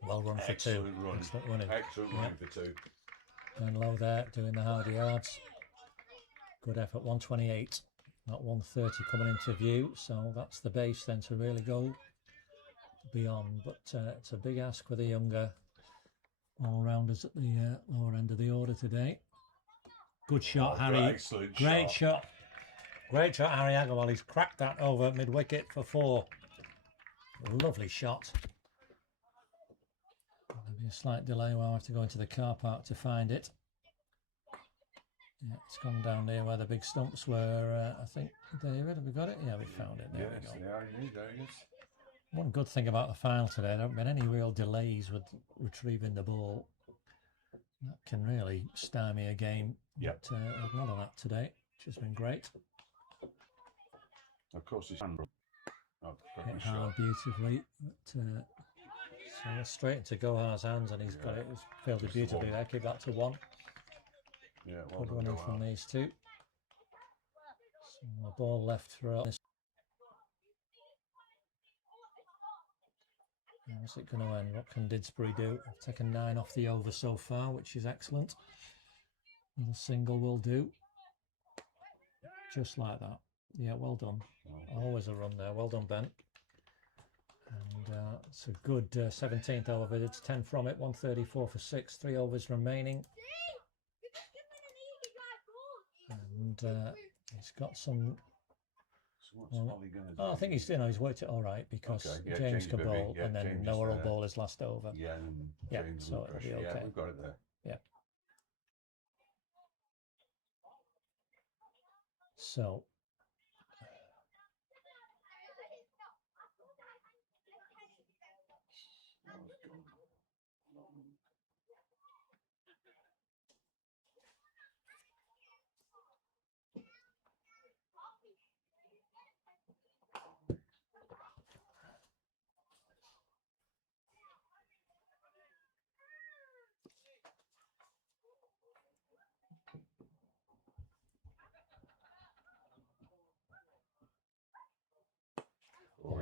Well run for 2. Excellent run. Excellent running. Excellent running for 2. Ben Lowe there doing the hard yards. Good effort. 128, not 130 coming into view. So that's the base then to really go beyond, but it's a big ask for the younger all-rounders at the lower end of the order today. Good shot, Harry. Excellent Great shot. shot. Great shot, Harry Agarwal. He's cracked that over mid-wicket for 4. Lovely shot. There'll be a slight delay while I have to go into the car park to find it. Yeah, it's gone down there where the big stumps were. I think, David, have we got it? Yeah, we found it. There we go. They are indeed, there it is. One good thing about the final today, there haven't been any real delays with retrieving the ball. That can really stymie a game. Yep. But we've none of that today, which has been great. Of course, it's hand. Oh, Hit hard beautifully. But, so straight into Gohar's hands, and he's got it. He's fielded beautifully there. Keep that to 1. Yeah, well Good one in from these two. So the ball left for this. How's it going to end? What can Didsbury do? I've taken 9 off the over so far, which is excellent. Another single will do. Just like that. Yeah, well done. Always a run there. Well done, Ben. And it's a good 17th over. It's 10 from it. 134 for 6. 3 overs remaining. And he's got some. So what's Holly going to do? I think he's worked it all right because James can bowl, and then Noah will bowl his last over. Yeah, and James so it'll be okay. Yeah, we've got it there. Yeah. So.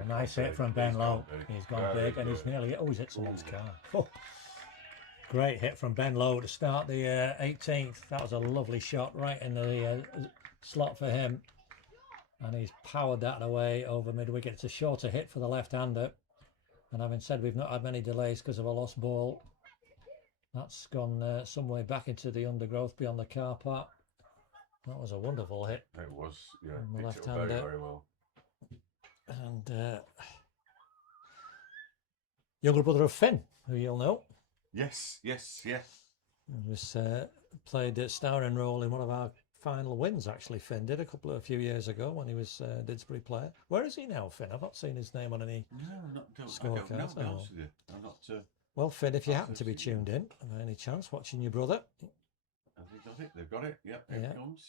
A nice hit from Ben Lowe. He's gone big and he's nearly he's hit someone's car. Oh, great hit from Ben Lowe to start the 18th. That was a lovely shot right in the slot for him, and he's powered that away over mid-wicket. It's a shorter hit for the left-hander, and having said we've not had many delays because of a lost ball, that's gone some way back into the undergrowth beyond the car park. That was a wonderful hit. It was, yeah. From the Picked it up left-hander. very, very well. And younger brother of Finn, who you'll know. Yes. Was played a starring role in one of our final wins, actually. Finn did a few years ago when he was Didsbury player. Where is he now, Finn? I've not seen his name on any scorecards. I don't know. I'm not. Well, Finn, if you happen to be tuned in, by any chance, watching your brother. Have they got it? They've got it. Yep, here it comes.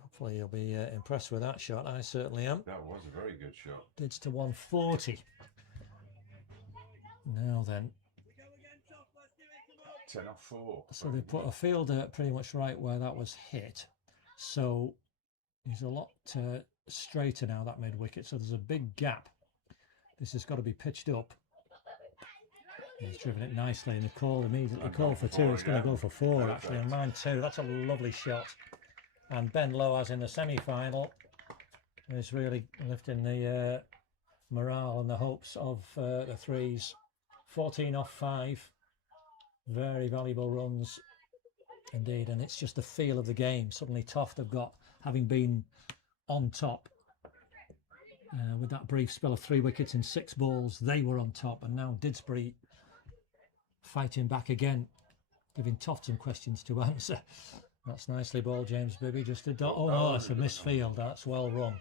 Hopefully you'll be impressed with that shot. I certainly am. That was a very good shot. Dids to 140. Now then. 10 off 4. So they put a fielder pretty much right where that was hit. So he's a lot straighter now, that mid-wicket. So there's a big gap. This has got to be pitched up. He's driven it nicely, and the call immediately called for 2. It's going to go for 4, actually, and mine 2. That's a lovely shot. And Ben Lowe, as in the semi-final, is really lifting the morale and the hopes of the threes. 14 off 5. Very valuable runs indeed, and it's just the feel of the game. Suddenly Toft have got, having been on top with that brief spell of 3 wickets in 6 balls, they were on top, and now Didsbury fighting back again, giving Toft some questions to answer. That's nicely bowled, James Bibby. Just a dot. Oh, that's a misfield. That's well run.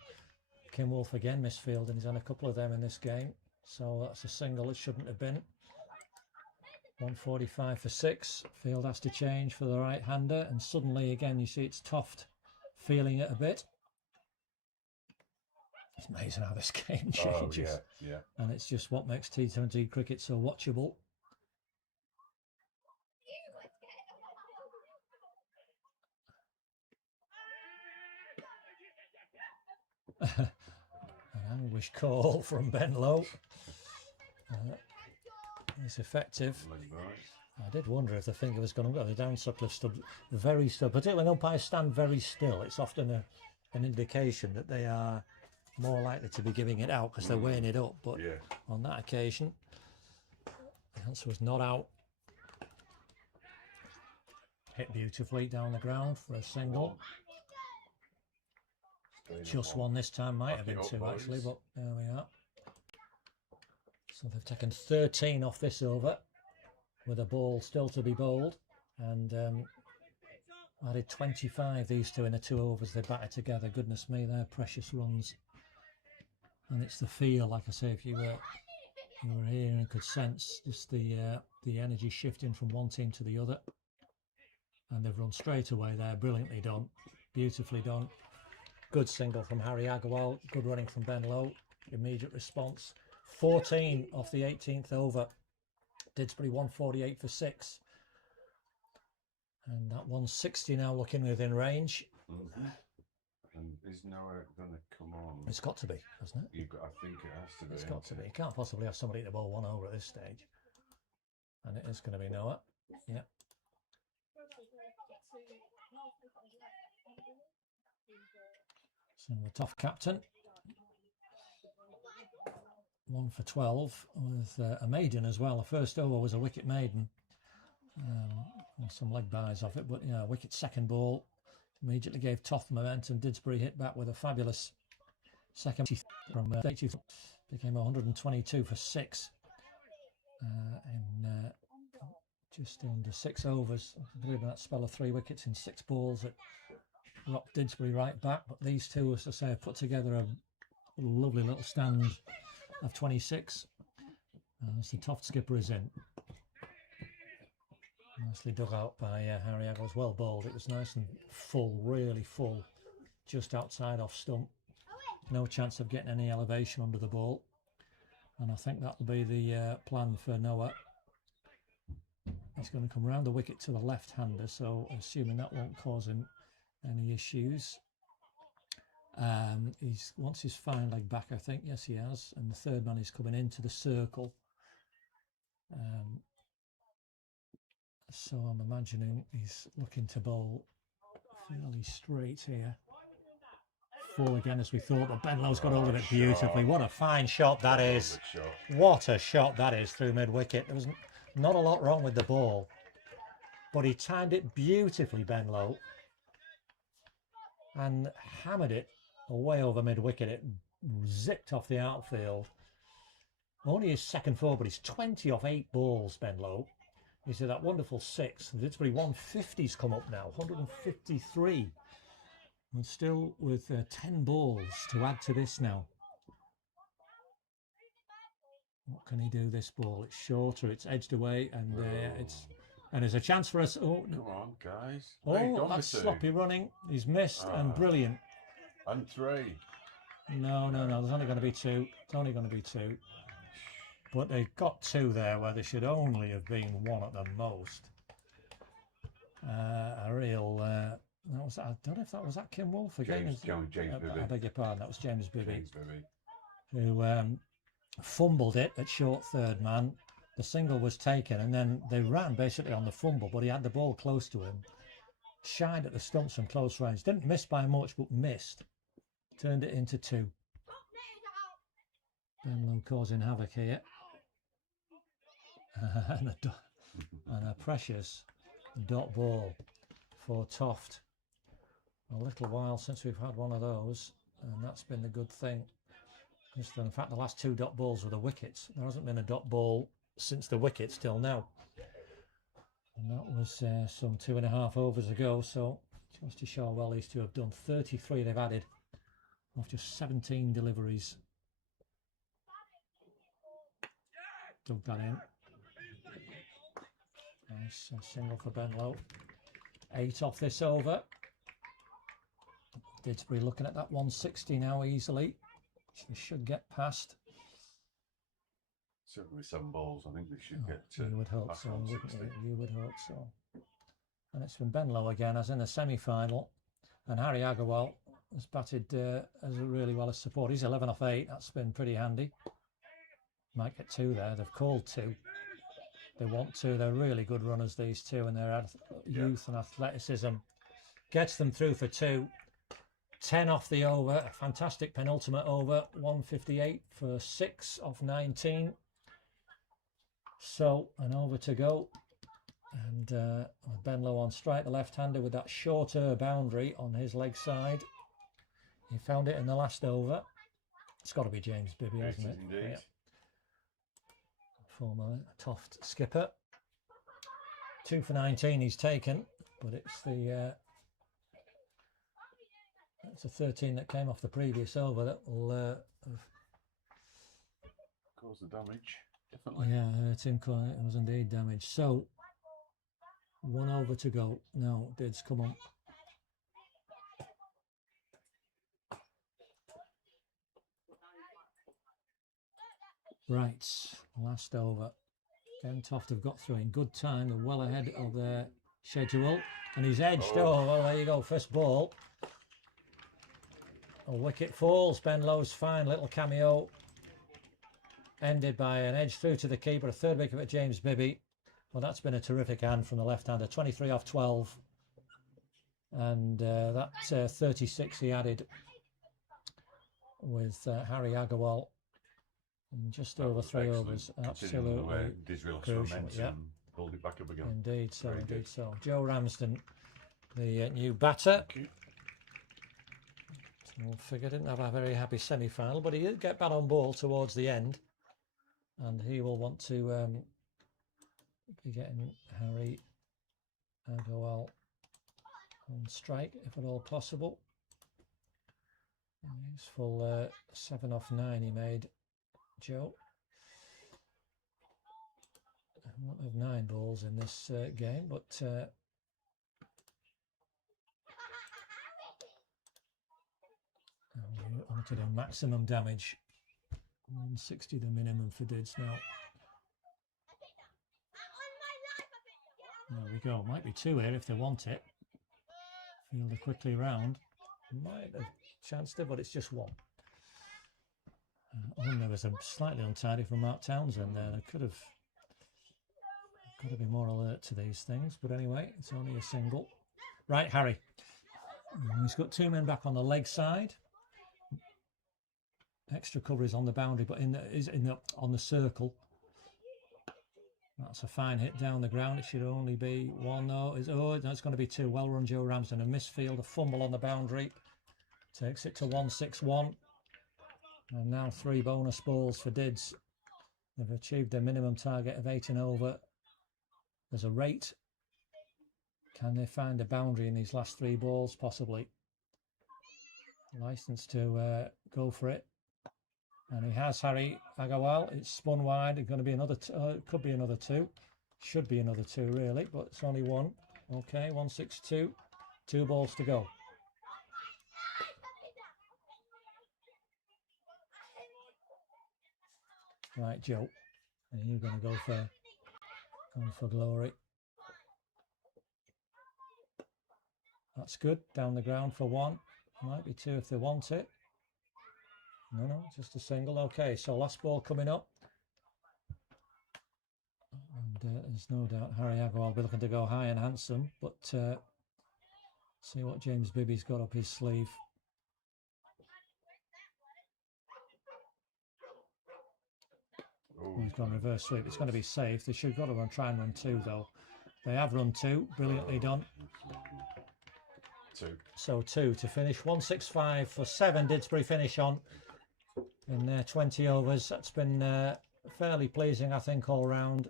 Kim Wolf again misfield, and he's had a couple of them in this game. So that's a single. It shouldn't have been. 145 for 6. Field has to change for the right-hander, and suddenly again you see it's Toft feeling it a bit. It's amazing how this game changes. Oh, yeah. And it's just what makes T20 cricket so watchable. An anguish call from Ben Lowe. It's effective. I did wonder if the finger was going to go. The down suckler stood very still, particularly when umpires stand very still. It's often an indication that they are more likely to be giving it out because they're weighing it up. But Yeah. on that occasion, the answer was not out. Hit beautifully down the ground for a single. Just one this time, might have been two actually, but there we are. So they've taken 13 off this over with a ball still to be bowled, and added 25, these two, in the 2 overs they batted together. Goodness me, they're precious runs. And it's the feel, like I say, if you were here and could sense just the energy shifting from one team to the other. And they've run straight away there, brilliantly done, beautifully done. Good single from Harry Agarwal, good running from Ben Lowe, immediate response. 14 off the 18th over. Didsbury 148 for 6. And that 160 now looking within range. And is Noah going to come on? It's got to be, hasn't it? I think it has to be. It's got to be. You can't possibly have somebody to bowl one over at this stage. And it is going to be Noah. Yeah. So the Toft captain. 1 for 12 with a maiden as well. The first over was a wicket maiden. Some leg buys off it, but yeah, wicket second ball immediately gave Toft momentum. Didsbury hit back with a fabulous second from 82, became 122 for 6 in just under 6 overs. I believe that spell of 3 wickets in 6 balls that rocked Didsbury right back. But these two, as I say, have put together a lovely little stand of 26 as the Toft skipper is in. Nicely dug out by Harry Agarwal, well bowled. It was nice and full, really full, just outside off stump. No chance of getting any elevation under the ball. And I think that'll be the plan for Noah. He's going to come round the wicket to the left-hander, so assuming that won't cause him any issues. He's wants his fine leg back, I think. Yes, he has. And the third man is coming into the circle. So I'm imagining he's looking to bowl fairly straight here. Full again as we thought, but Ben Lowe's got hold of it beautifully. What a fine shot that is. What a shot that is through mid-wicket. There was not a lot wrong with the ball, but he timed it beautifully, Ben Lowe, and hammered it away over mid-wicket. It zipped off the outfield. Only his second four, but he's 20 off 8 balls, Ben Lowe. He's had that wonderful 6. The Didsbury 150's come up now, 153. And still with 10 balls to add to this now. What can he do this ball? It's shorter, it's edged away, and there's a chance for us. Oh, come on, guys. Oh, that's sloppy running. He's missed and brilliant. And 3. No. There's only going to be 2. It's only going to be 2. But they've got 2 there where there should only have been 1 at the most. A real. That was. I don't know if that was that Kim Wolf again. James Bibby. I beg your pardon. That was James Bibby. James Bibby. Who fumbled it at short third man. The single was taken, and then they ran basically on the fumble, but he had the ball close to him. Shied at the stumps from close range. Didn't miss by much, but missed. Turned it into 2. Ben Lowe causing havoc here. And a precious dot ball for Toft. A little while since we've had one of those, and that's been the good thing. In fact, the last 2 dot balls were the wickets. There hasn't been a dot ball since the wickets till now. And that was some 2.5 overs ago, so just to show how well these two have done. 33 they've added off just 17 deliveries. Dug that in. Nice single for Ben Lowe. 8 off this over. Didsbury looking at that 160 now easily. They should get past. Certainly 7 balls, I think they should get. You would hope so, wouldn't you? You would hope so. And it's been Ben Lowe again, as in the semi-final. And Harry Agarwal has batted as really well as support. He's 11 off 8. That's been pretty handy. Might get 2 there. They've called 2. They want to. They're really good runners, these two, and their youth and athleticism gets them through for 2. 10 off the over. A fantastic penultimate over. 158 for 6 off 19. So an over to go. And Ben Low on strike, the left-hander with that shorter boundary on his leg side. He found it in the last over. It's got to be James Bibby, hasn't it? Indeed. Yeah. Former Toft skipper. 2 for 19 he's taken, but it's the it's a 13 that came off the previous over that will have caused the damage. Definitely. yeah, it was indeed damage. So 1 over to go. Now, Dids, come on. Right, last over. Again, Toft have got through in good time. They're well ahead of their schedule. And he's edged. Oh, well, there you go. First ball. A wicket falls. Ben Low's fine little cameo. Ended by an edge through to the keeper. A third wicket for James Bibby. Well, that's been a terrific hand from the left-hander. 23 off 12. And that 36 he added with Harry Agarwal. In just over 3 overs. Absolutely crucial. Yeah. Pulled it back up again. Indeed so, indeed so. Joe Ramsden, the new batter. Figure didn't have a very happy semi-final, but he did get bat on ball towards the end. And he will want to be getting Harry Agarwal on strike, if at all possible. He's full 7 off 9 he made, Joe. I won't have 9 balls in this game, but I want to do maximum damage. 160 the minimum for Dids now. There we go. Might be 2 here if they want it. Fielder quickly round. Might have chanced it, but it's just 1. There was a slightly untidy from Mark Townsend there. I could have got to be more alert to these things, but anyway, it's only a single. Right, Harry. He's got 2 men back on the leg side. Extra cover is on the boundary, but on the circle. That's a fine hit down the ground. It should only be 1. No, it's going to be 2. Well run, Joe Ramsden. A misfield, a fumble on the boundary. Takes it to 161. And now 3 bonus balls for Dids. They've achieved their minimum target of 8 and over. There's a rate. Can they find a boundary in these last 3 balls? Possibly. License to go for it. And he has Harry Agarwal. It's spun wide. It's going to be another. It could be another 2. Should be another 2 really, but it's only 1. Okay, 162. 2 balls to go. Right, Joe. And you're going to go for glory. That's good. Down the ground for 1. Might be 2 if they want it. No, just a single. Okay, so last ball coming up. And there's no doubt Harry Agarwal will be looking to go high and handsome, but see what James Bibby's got up his sleeve. He's gone reverse sweep. It's going to be safe. They should go to try and run 2 though. They have run 2. Brilliantly done. 2. So 2 to finish. 165 for 7. Didsbury finish on in their 20 overs. That's been fairly pleasing, I think, all round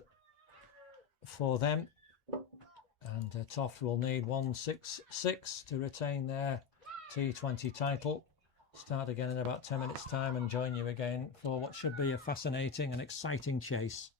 for them. And Toft will need 166 to retain their T20 title. Start again in about 10 minutes' time and join you again for what should be a fascinating and exciting chase.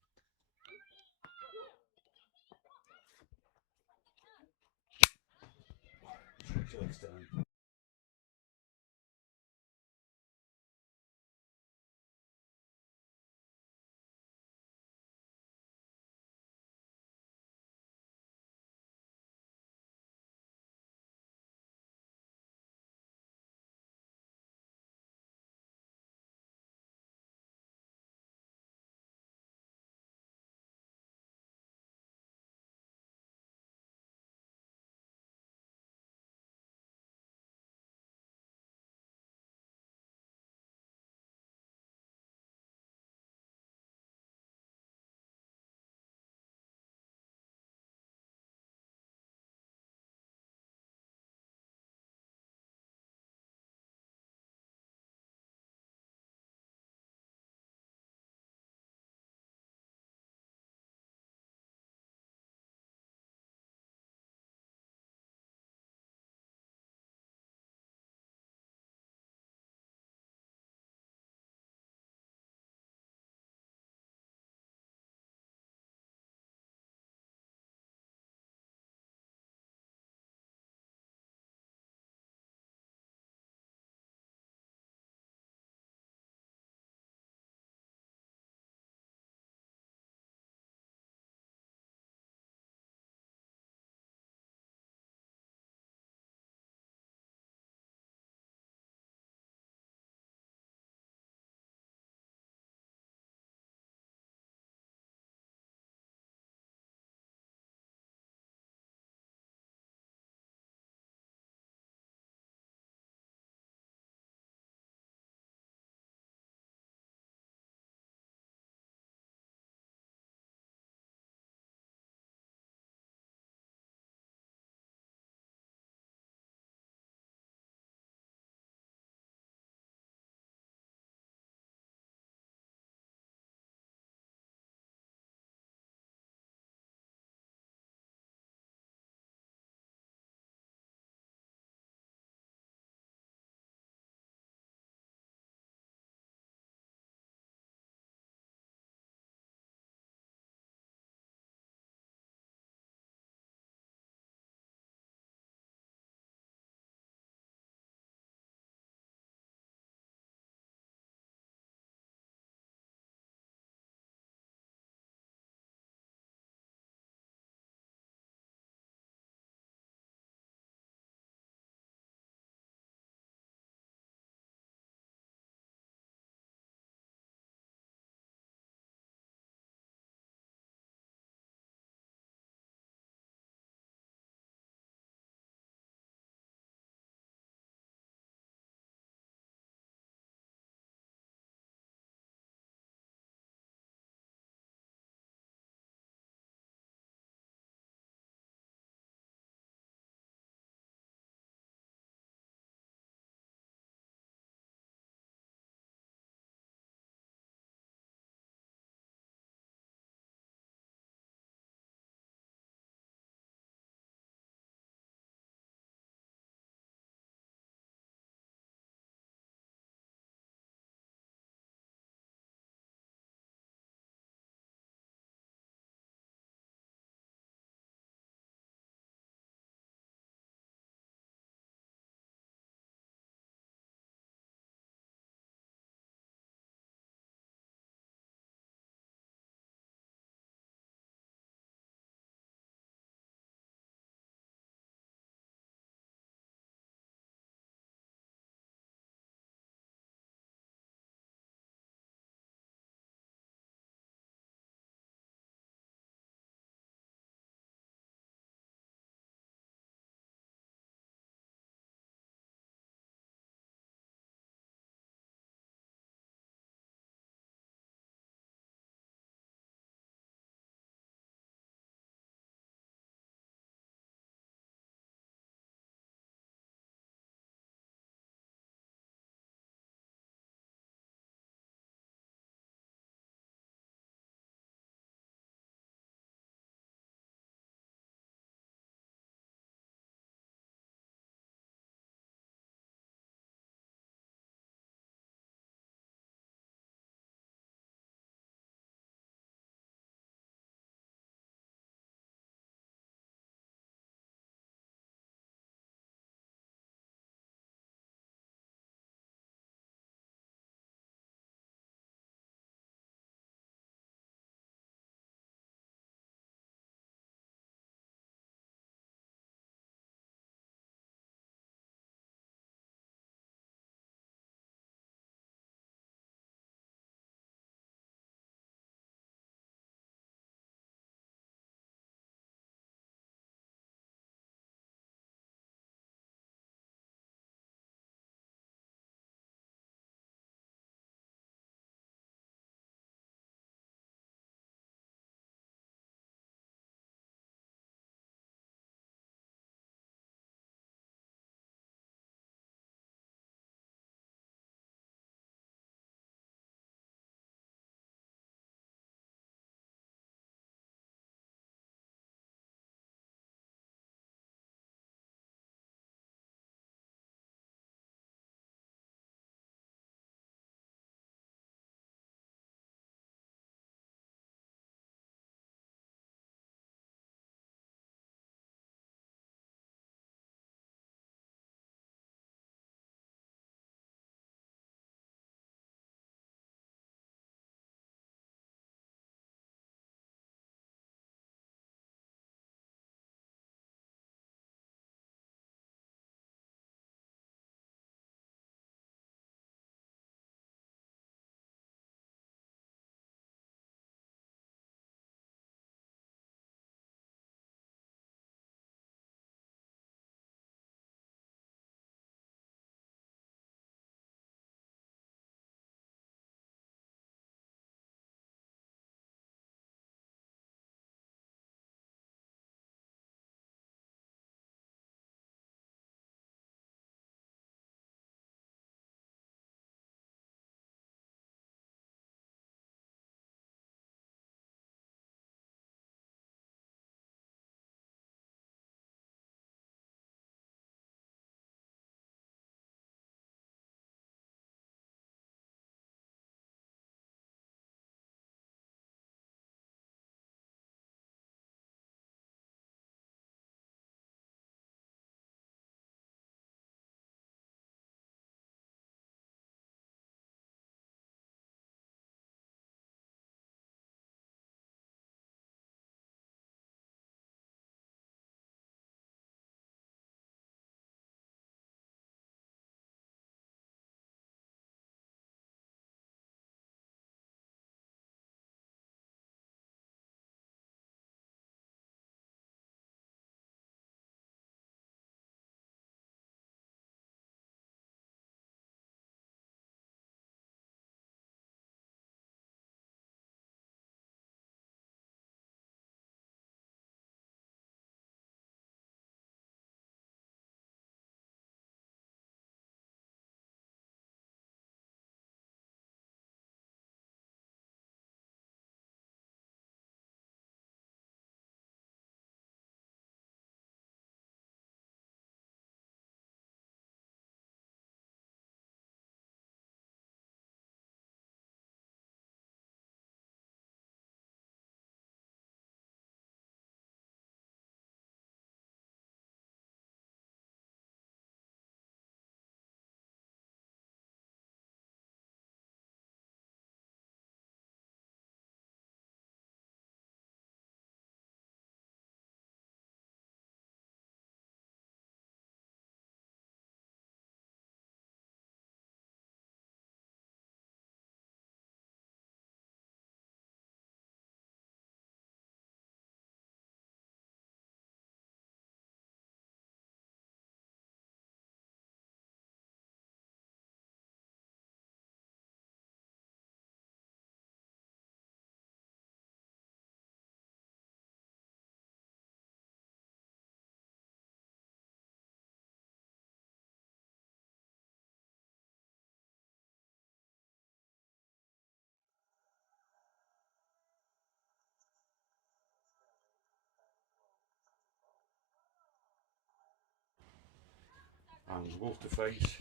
And Wolf to face.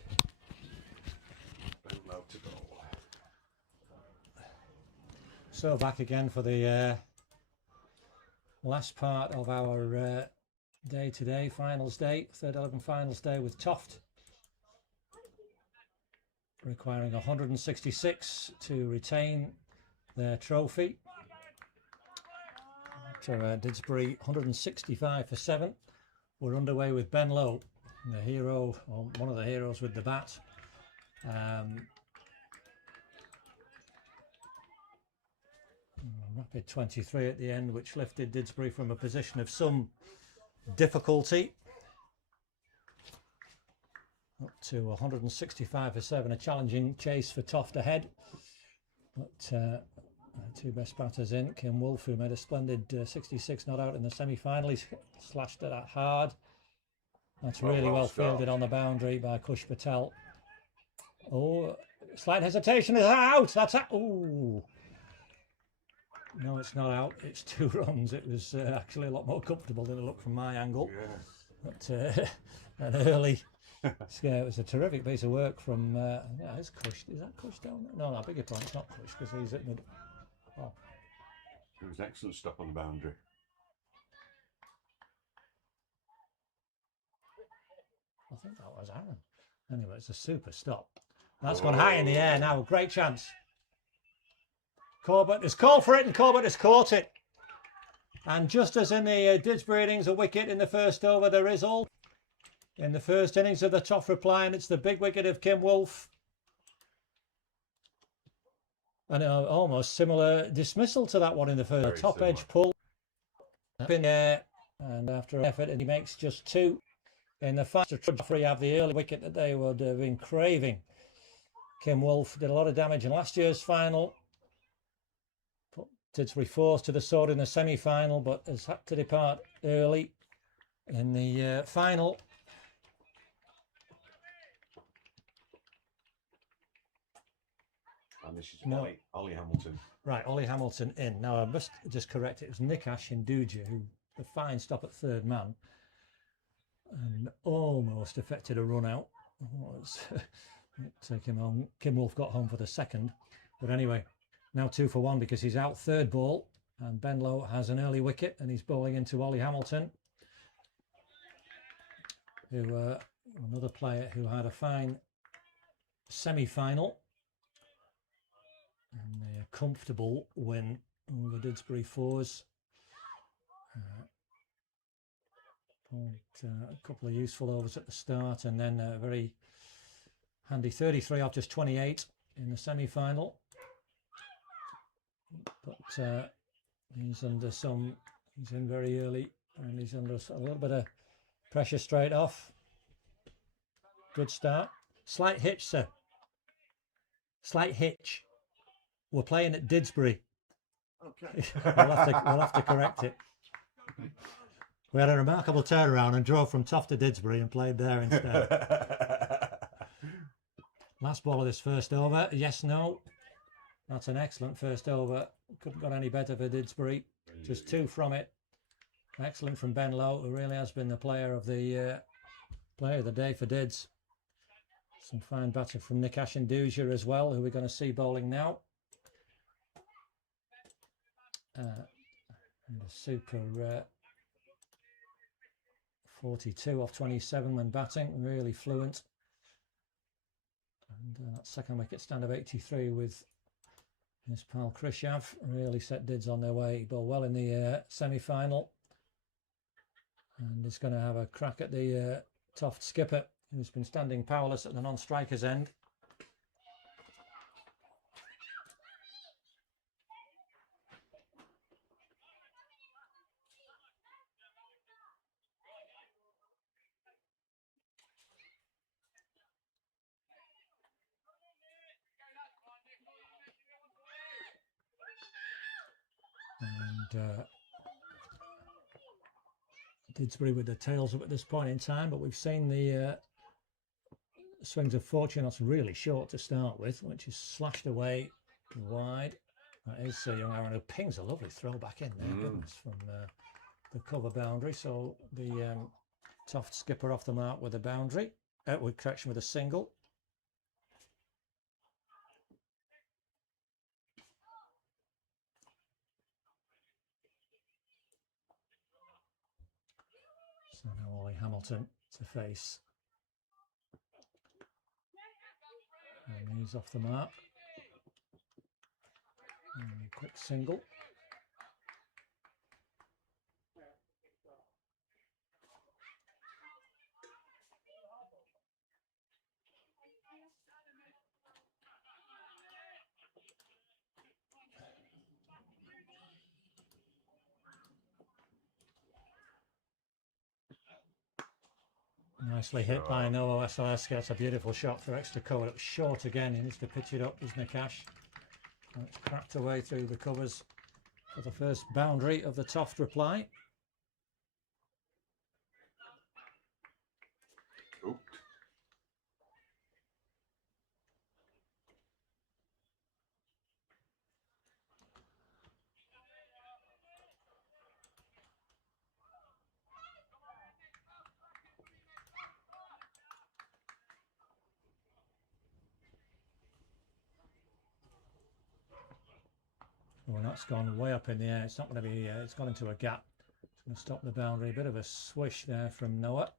And Low to goal. So back again for the last part of our day today, finals day, third 11 finals day with Toft. Requiring 166 to retain their trophy. So Didsbury 165 for 7. We're underway with Ben Lowe, the hero, or one of the heroes with the bat. Rapid 23 at the end, which lifted Didsbury from a position of some difficulty up to 165 for 7. A challenging chase for Toft ahead, but two best batters in. Kim Wolf, who made a splendid 66 not out in the semi-final, he's slashed it at hard. That's really well fielded on the boundary by Kush Patel. Oh, slight hesitation, is out. That's out. Oh, no, it's not out. It's 2 runs. It was actually a lot more comfortable than it looked from my angle. Yeah. But an early scare. It was a terrific piece of work from. Yeah, it's Kush. Is that Kush down there? No, I beg your pardon. It's not Kush because he's at mid. Oh. It was an excellent stop on the boundary. I think that was Aaron. Anyway, it's a super stop. That's gone high in the air now. Great chance. Corbett has called for it and Corbett has caught it. And just as in the Didsbury innings, a wicket in the first over, there is all. In the first innings of the Toft reply, and it's the big wicket of Kim Wolf. And almost similar dismissal to that one in the first. Very Top similar. edge pull. In there, and after effort, and he makes just 2. In the faster free have the early wicket that they would have been craving. Kim Wolf did a lot of damage in last year's final. Put Didsbury forced to the sword in the semi-final, but has had to depart early in the final. And this is Ollie Hamilton. Right, Ollie Hamilton in. Now I must just correct it. It was Nick Ashinduja who a fine stop at third man and almost affected a run out. Take him home. Kim Wolf got home for the second, but anyway, now 2 for 1 because he's out third ball, and Ben Lowe has an early wicket and he's bowling into Ollie Hamilton, who another player who had a fine semi-final and a comfortable win over Didsbury fours. A couple of useful overs at the start, and then a very handy 33 off just 28 in the semi-final. But he's under some. He's in very early, and he's under a little bit of pressure straight off. Good start. Slight hitch, sir. Slight hitch. We're playing at Didsbury. Okay. we'll have to correct it. We had a remarkable turnaround and drove from Toft to Didsbury and played there instead. Last ball of this first over. Yes, no. That's an excellent first over. Couldn't got any better for Didsbury. Just 2 from it. Excellent from Ben Lowe, who really has been the player of the day for Dids. Some fine batter from Nick Ashinduja as well, who we're going to see bowling now. And a super 42 off 27 when batting, really fluent. And that second wicket stand of 83 with his pal Krishav really set Dids on their way. He bowled well in the semi-final, and he's going to have a crack at the Toft skipper, who's been standing powerless at the non-striker's end. And Didsbury with the tails up at this point in time, but we've seen the swings of fortune. That's really short to start with, which is slashed away wide. That is young Aaron, who pings a lovely throw back in there, goodness, from the cover boundary. So the Toft skipper off the mark with the boundary. with correction with a single. So now Ollie Hamilton to face. And he's off the mark. And a quick single. Nicely hit by Noah Wasilewski. That's a beautiful shot for extra cover. It was short again. He needs to pitch it up, doesn't he, Cash? And it's cracked away through the covers for the first boundary of the Toft reply. Oop. Well, that's gone way up in the air. It's not going to be, it's gone into a gap. It's going to stop the boundary. A bit of a swish there from Noah.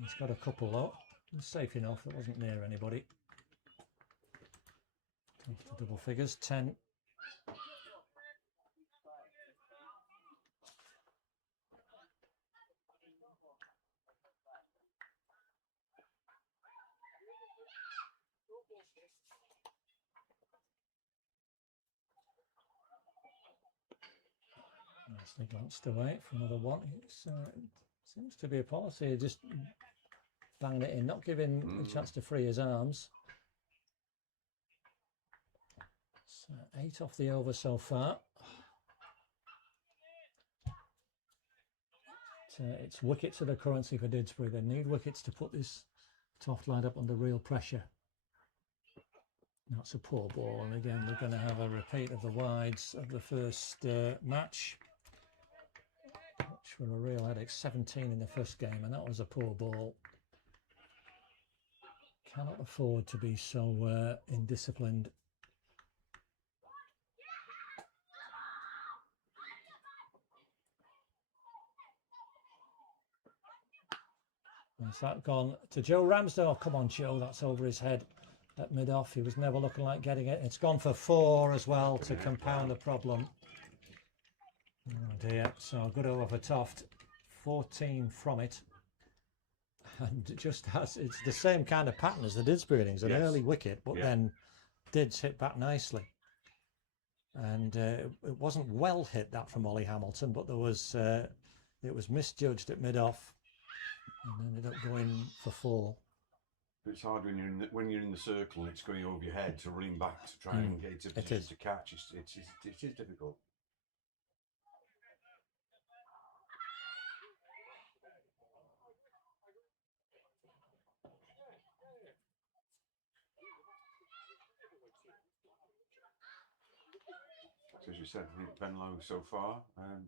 He's got a couple though. It's safe enough. It wasn't near anybody. To double figures, 10. Nicely glanced away for another one. Seems to be a policy, just banging it in, not giving a chance to free his arms. So 8 off the over so far. It's wickets are the currency for Didsbury. They need wickets to put this Toft line up under real pressure. That's a poor ball, and again we're going to have a repeat of the wides of the first match, which were a real headache. 17 in the first game, and that was a poor ball. Cannot afford to be so indisciplined. Has that gone to Joe Ramsdale? Oh, come on, Joe, that's over his head at mid-off. He was never looking like getting it. It's gone for 4 as well to compound the problem. Oh dear, so good over for Toft. 14 from it. And just as it's the same kind of pattern as the Didsbury innings, an early wicket, but then Dids hit back nicely. And it wasn't well hit, that from Ollie Hamilton, but there was it was misjudged at mid-off and ended up going for 4. It's hard when you're in the circle and it's going over your head, to running back to try and get it to position to catch. It is difficult. So as you said, Ben Lowe so far, man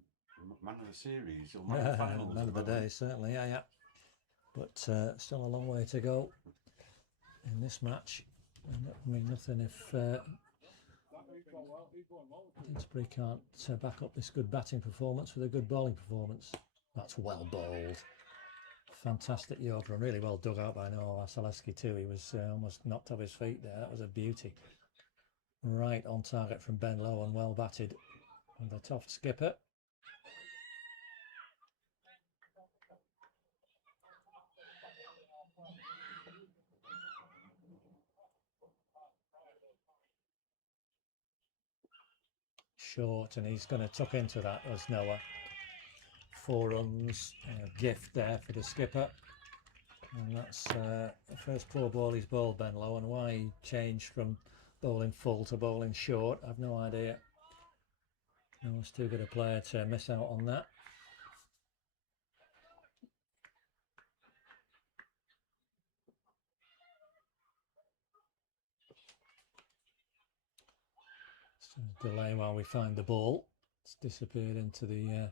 of the series, or man of the finals. Man of the day, certainly, yeah. But still a long way to go in this match. And I mean, nothing if Didsbury can't back up this good batting performance with a good bowling performance. That's well bowled. Fantastic Yorker, and really well dug out by Noah Wasilewski too. He was almost knocked off his feet there. That was a beauty. Right on target from Ben Lowe and well batted from the Toft skipper. Short, and he's going to tuck into that as Noah. 4 runs, a gift there for the skipper. And that's the first poor ball he's bowled, Ben Lowe, and why he changed from bowling full to bowling short, I've no idea. Noah's too good a player to miss out on that. So delay while we find the ball. It's disappeared into the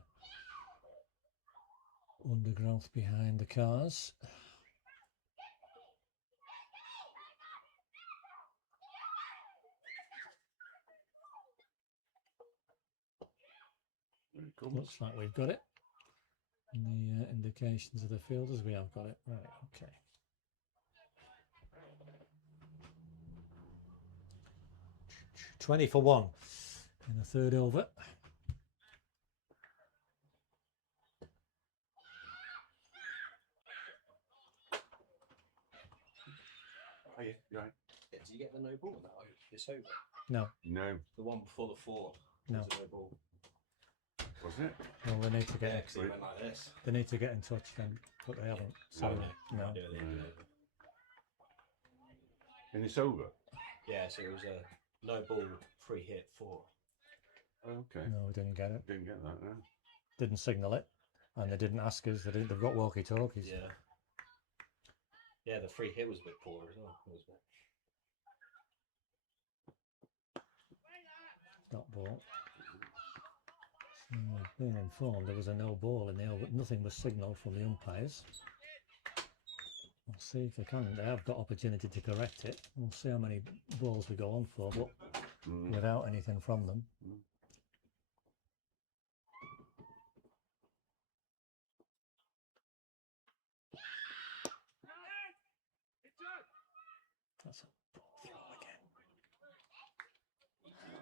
undergrowth behind the cars. comes. Looks like we've got it. And the indications of the fielders, we have got it. Right, okay. $20 for 1 in the third over. Oh yeah, you're right. Yeah, did you get the no ball that this over? No. No. The one before the 4 No. was a no ball. Wasn't it? Well, they need to get. Yeah, because it went like this. They need to get in touch then, but they haven't. So No. no. Yeah, they did over. And it's over. Yeah, so it was a no ball, free hit 4. Okay. No, we didn't get it. Didn't get that. No. Didn't signal it, and they didn't ask us. They've got walkie-talkies. Yeah. Yeah, the free hit was a bit poor as well, wasn't it? Dot ball. So I've been informed there was a no ball in the over. Nothing was signalled from the umpires. We'll see if they can. They have got opportunity to correct it. We'll see how many balls we go on for, but without anything from them. That's a ball throw again.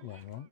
Long one.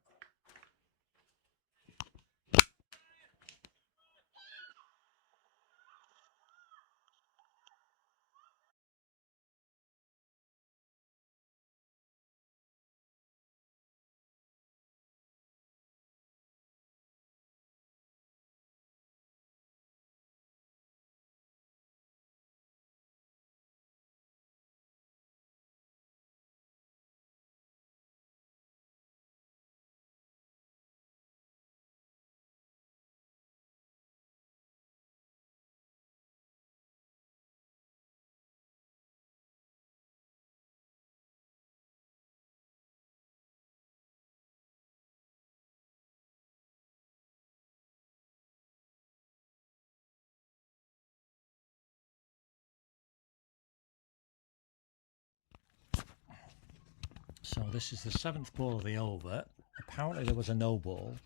So this is the 7th ball of the over. Apparently there was a no ball,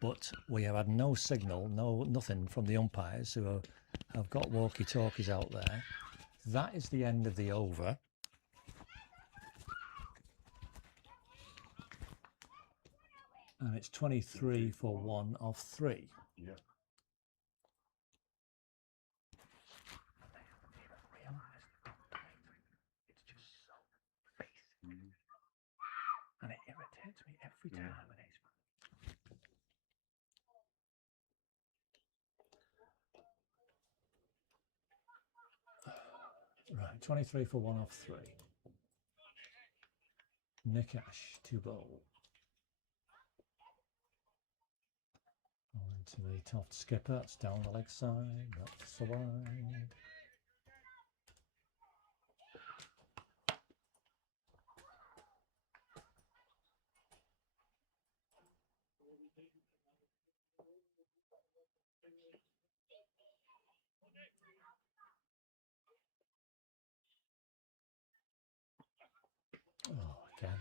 but we have had no signal, nothing from the umpires who have got walkie-talkies out there. That is the end of the over. And it's 23 for 1 of 3. Yeah. And it irritates me every time. Right, 23 for 1 of 3. Nick Ash, 2 bowl. On to the Toft skipper, that's down the leg side, that's the wide. Oh, again.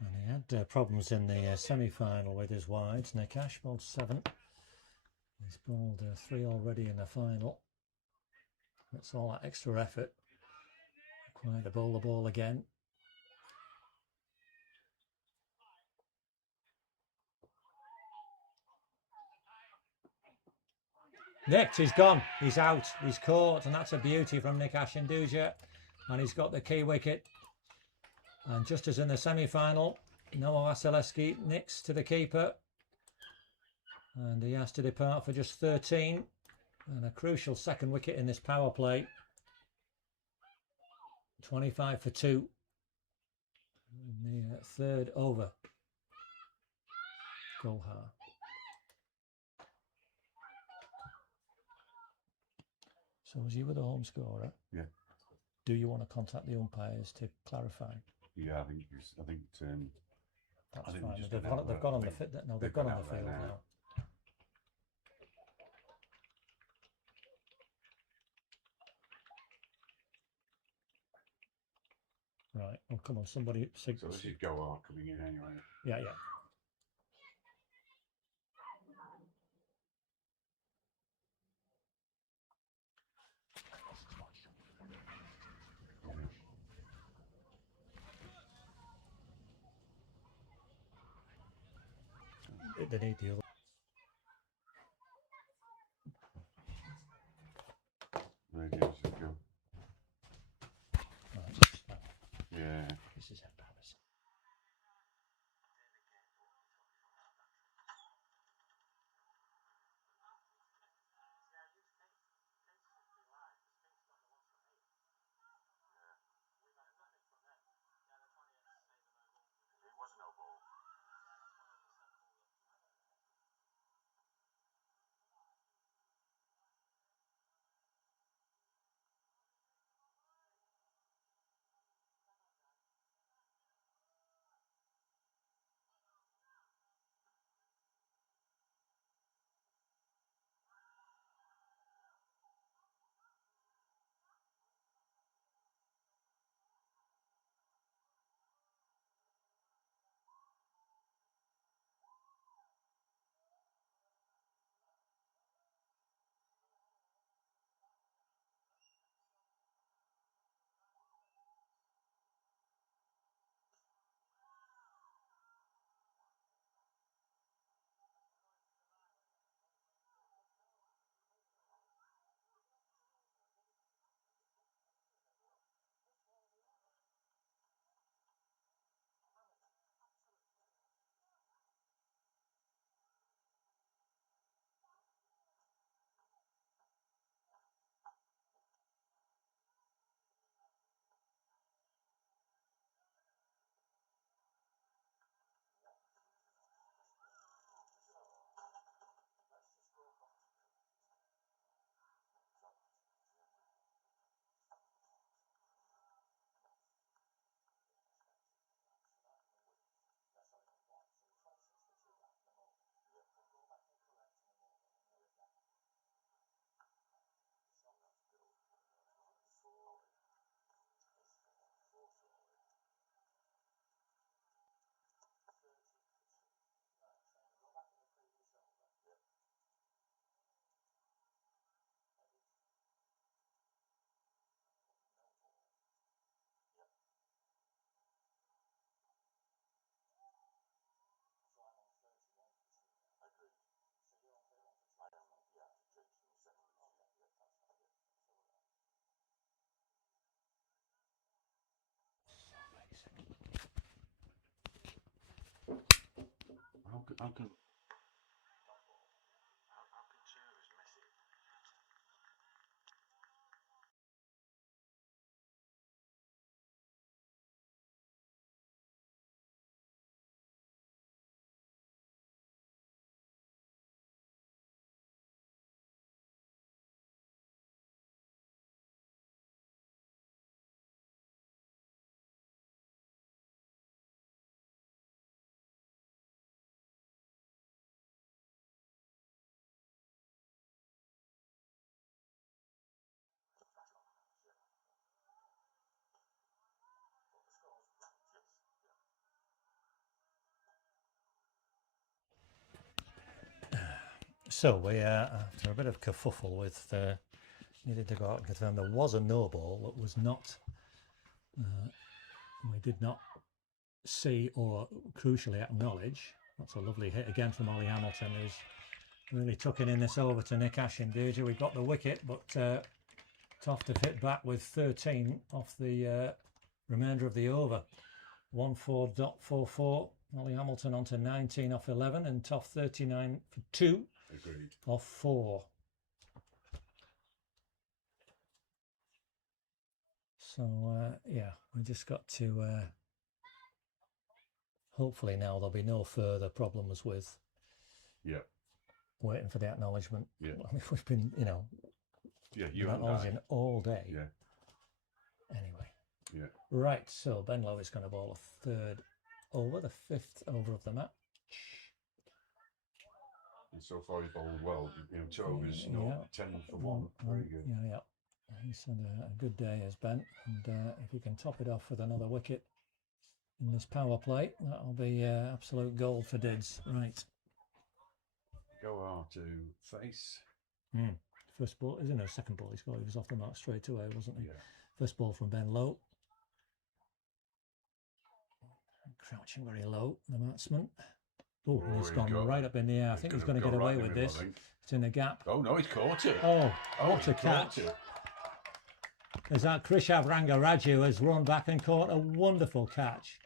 And he had problems in the semi-final with his wides. Nick Ash bowled 7. He's bowled 3 already in the final. That's all that extra effort. Required to bowl the ball again. Nicked, he's gone, he's out, he's caught, and that's a beauty from Nick Ashenduja. And he's got the key wicket. And just as in the semi-final, Noah Vasilevsky nicks to the keeper. And he has to depart for just 13. And a crucial second wicket in this power play. 25 for 2. In the third over. Golhar. So as you were the home scorer, Yeah. do you want to contact the umpires to clarify? Yeah, I think That's I think fine. just They've gone gone on the out fit. No, they've they've gone gone on the out there field now. now. Right. Oh, come on, somebody. So this is Goar coming in anyway. Yeah, yeah. they need the other. Radios are good. Oh, Yeah. this is embarrassing. How can So we, after a bit of kerfuffle with, needed to go out and confirm there was a no ball that was not, we did not see or crucially acknowledge. That's a lovely hit again from Ollie Hamilton, who's really tucking in this over to Nick Ash. Indeed, we got the wicket, but Toft have hit back with 13 off the remainder of the over. 14.44. Ollie Hamilton on to 19 off 11, and Toft 39 for 2. Agreed. Off 4. So yeah, we just got to hopefully now there'll be no further problems with waiting for the acknowledgement. Yeah. I mean, we've been, you know, you and acknowledging all day. Yeah. Anyway. Yeah. Right, so Ben Lowe is going to bowl a third over, the 5th over of the match. And so far he's bowled well. You know, 2 overs, 10 for 1. Very good. Yeah. He's had a good day as Ben, and if he can top it off with another wicket in this power play, that'll be absolute gold for Dids. Right. Go to face. First ball, isn't it? Second ball he scored. He was off the mark straight away, wasn't he? Yeah. First ball from Ben Lowe. Crouching very low, the batsman. Oh, and it's gone right up in the air. I think he's going to get away with this. It's in the gap. Oh no, he's caught it. Oh, what a catch. As that Krishav Rangaraju has run back and caught a wonderful catch.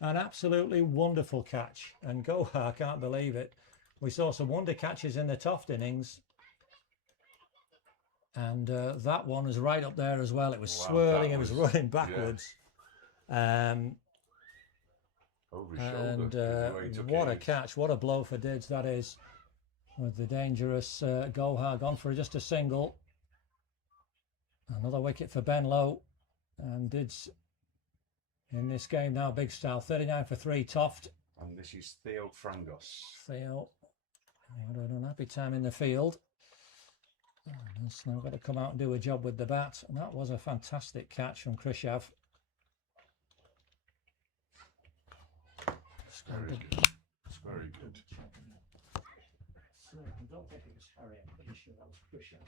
An absolutely wonderful catch. And Gohar, I can't believe it. We saw some wonder catches in the Toft innings. And that one was right up there as well. It was swirling, it was running backwards. Yeah. Over his shoulder. And what a catch, what a blow for Dids that is. With the dangerous Gohar gone for just a single. Another wicket for Ben Lowe. And Dids in this game now, big style, 39 for 3, Toft. And this is Theo Frangos. Theo, had an unhappy time in the field. And he's now got to come out and do a job with the bat. And that was a fantastic catch from Krishav. It's very good. It's very good. So, I don't think it was Harry, I'm pretty sure that was Krishav.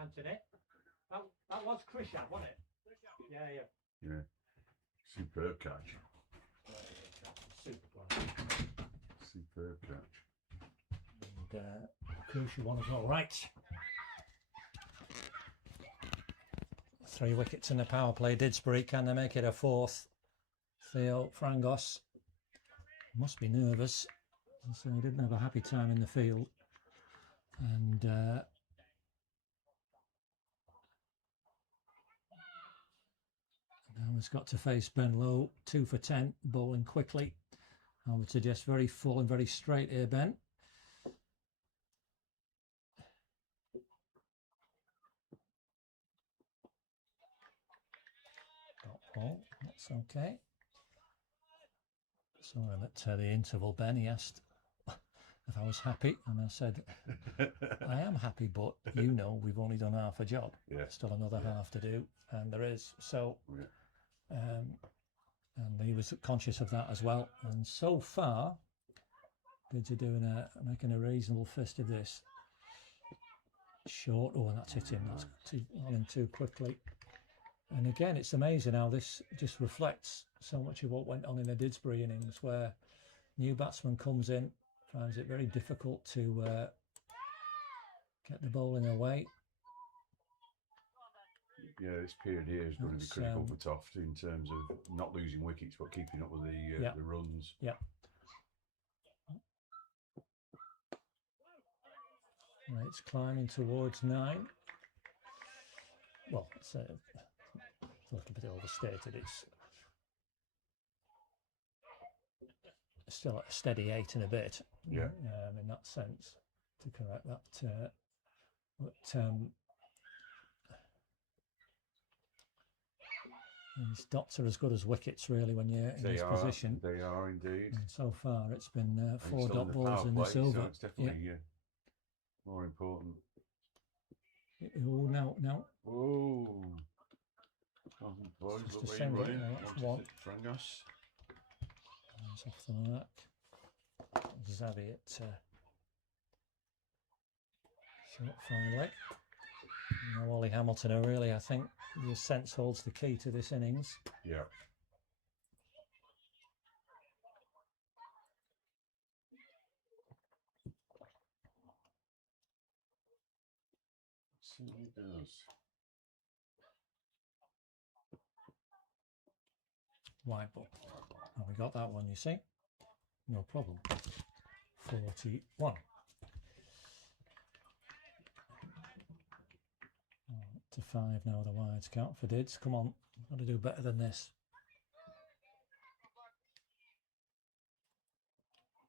Anthony? That was Krishav, wasn't it? Yeah. Yeah. Superb catch. Superb catch. And crucial one as well. Right. 3 wickets in the power play. Didsbury, can they make it a 4th? Theo Frangos must be nervous. So he didn't have a happy time in the field. And now he's got to face Ben Lowe, 2 for 10, bowling quickly. I would suggest very full and very straight here, Ben. Oh, that's okay. So I'm at the interval, Ben. He asked if I was happy, and I said, I am happy, but you know we've only done half a job. Yeah. Still another half to do, and there is. So, and he was conscious of that as well. And so far, Bids are making a reasonable fist of this. Short. Oh, and that's hit him. That's on him too quickly. And again, it's amazing how this just reflects so much of what went on in the Didsbury innings, where new batsman comes in, finds it very difficult to get the bowling away. Yeah, this period here is going to be critical for Toft in terms of not losing wickets but keeping up with the runs. Yeah. Right, it's climbing towards 9. Well, it's a little bit overstated. It's still at a steady 8 and a bit. Yeah. In that sense, to correct that. These dots are as good as wickets, really, when you're in this position. They are indeed. And so far, it's been 4 dot balls in this over. So it's definitely more important. Oh, no. Oh. Boys, Just look a where you're single. running. That's one. Frangos. That's off the mark. Xavier short finally. Now Ollie Hamilton are really, I think, the sense holds the key to this innings. Yeah. Certainly does. Wide ball. Oh, we got that one, you see. No problem. 41. To 5 now, the wides count for Dids. Come on, got to do better than this.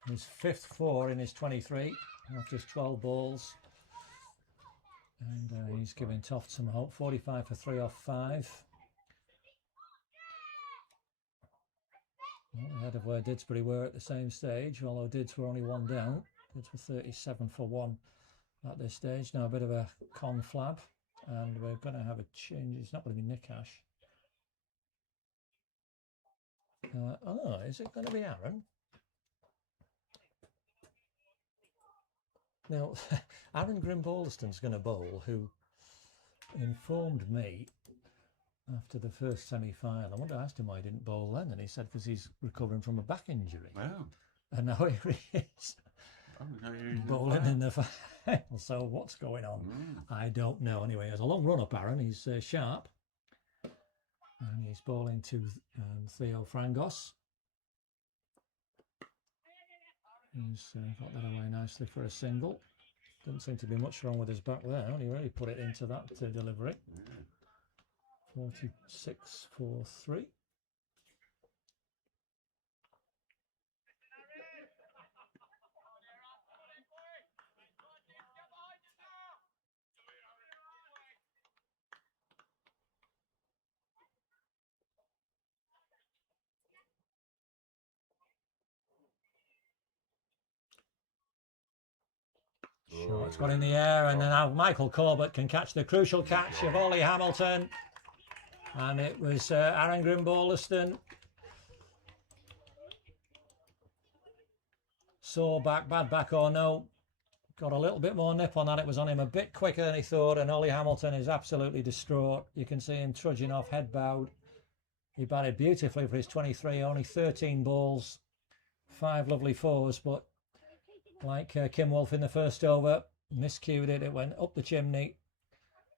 His 5th 4 in his 23 after his 12 balls. And he's giving Toft some hope. 45 for 3 off 5. Well, ahead of where Didsbury were at the same stage, although Dids were only 1 down. Dids were 37 for 1 at this stage. Now a bit of a conflab. And we're going to have a change. It's not going to be Nikash. Is it going to be Aaron? Now, Aaron Grimbalston's going to bowl, who informed me after the first semi-final. I wonder, I asked him why he didn't bowl then, and he said because he's recovering from a back injury. Oh. And now here he is, bowling in the final. So what's going on? I don't know. Anyway, he has a long run up, Aaron. He's sharp. And he's bowling to Theo Frangos. He's got that away nicely for a single. Didn't seem to be much wrong with his back there. He really put it into that delivery. 46-4-3. Sure, it's got in the air, and now Michael Corbett can catch the crucial catch of Ollie Hamilton. And it was Aaron Grimballiston. Sore back, bad back or no. Got a little bit more nip on that. It was on him a bit quicker than he thought, and Ollie Hamilton is absolutely distraught. You can see him trudging off, head bowed. He batted beautifully for his 23, only 13 balls, 5 lovely fours, but like Kim Wolf in the first over, miscued it. It went up the chimney,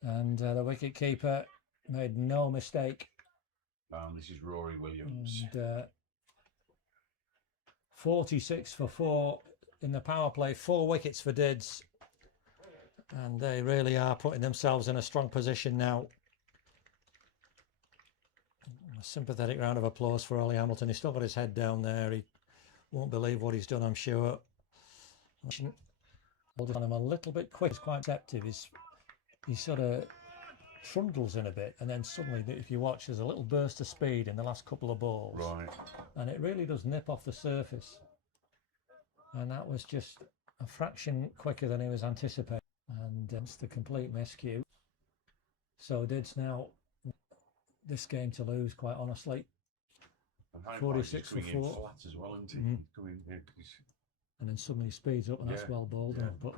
and the wicket keeper made no mistake. This is Rory Williams. And, 46 for 4 in the power play, 4 wickets for Dids, and they really are putting themselves in a strong position now. A sympathetic round of applause for Ollie Hamilton. He's still got his head down there. He won't believe what he's done, I'm sure. Hold on him a little bit quick. He's quite receptive. He sort of trundles in a bit, and then suddenly, if you watch, there's a little burst of speed in the last couple of balls. Right. And it really does nip off the surface. And that was just a fraction quicker than he was anticipating. And it's the complete miscue. So Dids now this game to lose, quite honestly. 46 for 4. Flat as well, isn't he? And then suddenly speeds up, and that's well bowled. Yeah. But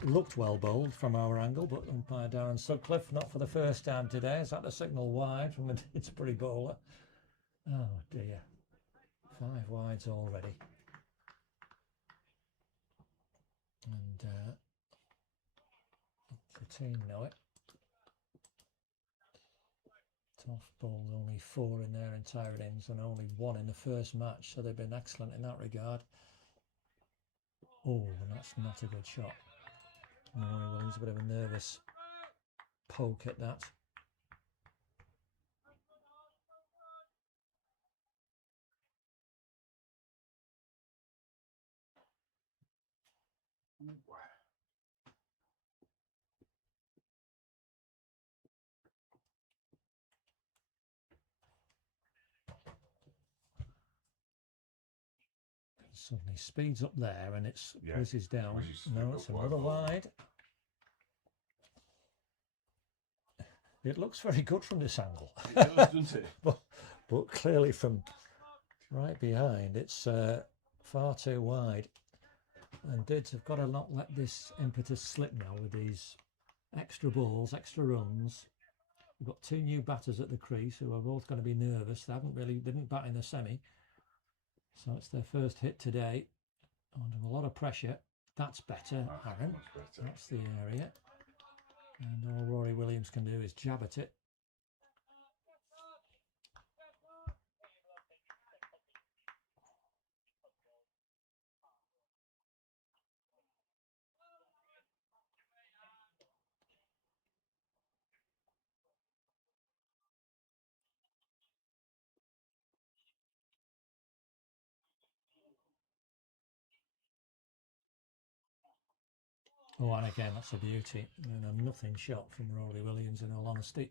it looked well bowled from our angle, but umpire Darren Sutcliffe, not for the first time today, has had a signal wide from the Didsbury bowler. Oh dear. 5 wides already. And the team know it. Toft bowled only 4 in their entire innings and only 1 in the first match, so they've been excellent in that regard. Oh, and that's not a good shot. Rory Williams, a bit of a nervous poke at that. Suddenly speeds up there, and it's whizzes down. No, it's another wide. It looks very good from this angle. It does, doesn't it? but clearly from right behind, it's far too wide. And Dids have got to not let this impetus slip now with these extra balls, extra runs. We've got 2 new batters at the crease who are both going to be nervous. They didn't bat in the semi. So it's their first hit today, under a lot of pressure. That's better, Aaron. That's the area. And all Rory Williams can do is jab at it. Oh, and again, that's a beauty. And a nothing shot from Rory Williams, in all honesty.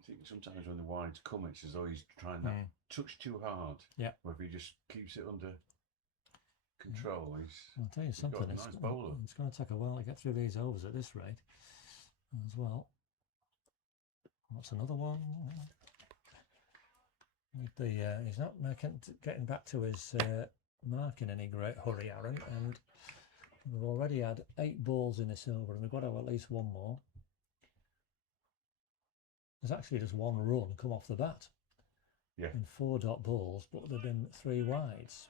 I think sometimes when the wides come, it's as though he's trying that touch too hard. Yeah. Or if he just keeps it under control, I'll tell you something. got a nice bowler. It's going to take a while to get through these overs at this rate, as well. What's another one? He's not getting back to his mark in any great hurry, Aaron, and we've already had 8 balls in this over, and we've got to have at least one more. There's actually just one run come off the bat. Yeah. In 4 dot balls, but there've been 3 wides.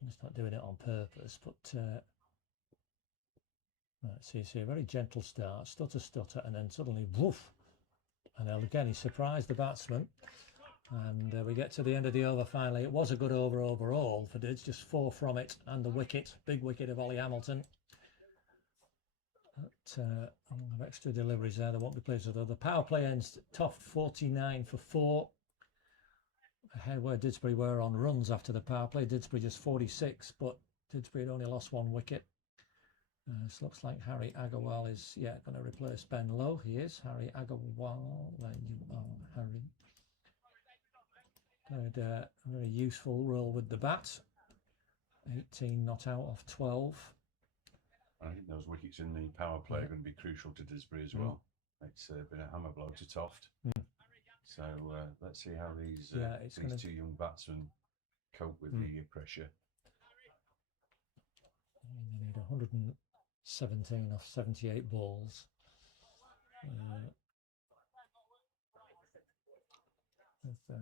I'm just not doing it on purpose, but right, so you see a very gentle start, stutter, and then suddenly woof, and then again he surprised the batsman, and we get to the end of the over finally. It was a good over overall for Dids, just 4 from it, and the wicket, big wicket of Ollie Hamilton. But I'm going to have extra deliveries there, they won't be pleased with. The power play ends Toft 49 for 4. Ahead where Didsbury were on runs after the power play. Didsbury just 46, but Didsbury had only lost 1 wicket. This looks like Harry Agarwal is, going to replace Ben Lowe. He is. Harry Agarwal. There you are, Harry. Had a very useful role with the bat. 18 not out of 12. I think those wickets in the power play are going to be crucial to Didsbury as well. It's been a hammer blow to Toft. So let's see how these 2 young batsmen cope with the pressure. They need 117 off 78 balls. With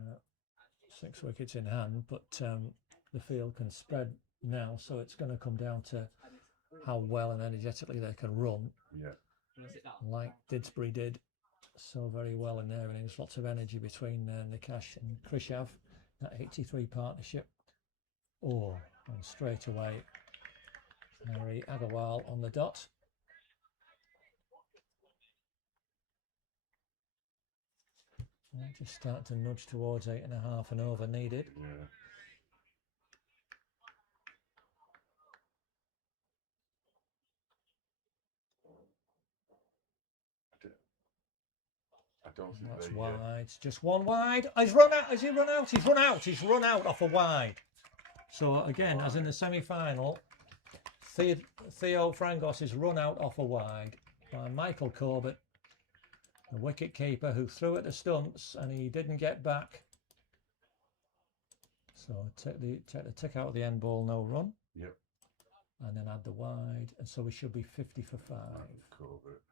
6 wickets in hand, but the field can spread now, so it's going to come down to how well and energetically they can run. Yeah. Like Didsbury did so very well in their innings. Lots of energy between Nikash and Krishav, that 83 partnership. And straight away Harry Agarwal on the dot. Just start to nudge towards 8.5 and over needed. Yeah. I don't think that's they, wide. Just 1 wide. He's run out. Has he run out? He's run out. He's run out off a wide. So again, as in the semi-final, Theo Frangos is run out off a wide by Michael Corbett, the wicket keeper, who threw at the stumps and he didn't get back. So take the tick out of the end ball, no run. Yep. And then add the wide, and so we should be 50 for 5. Corbett.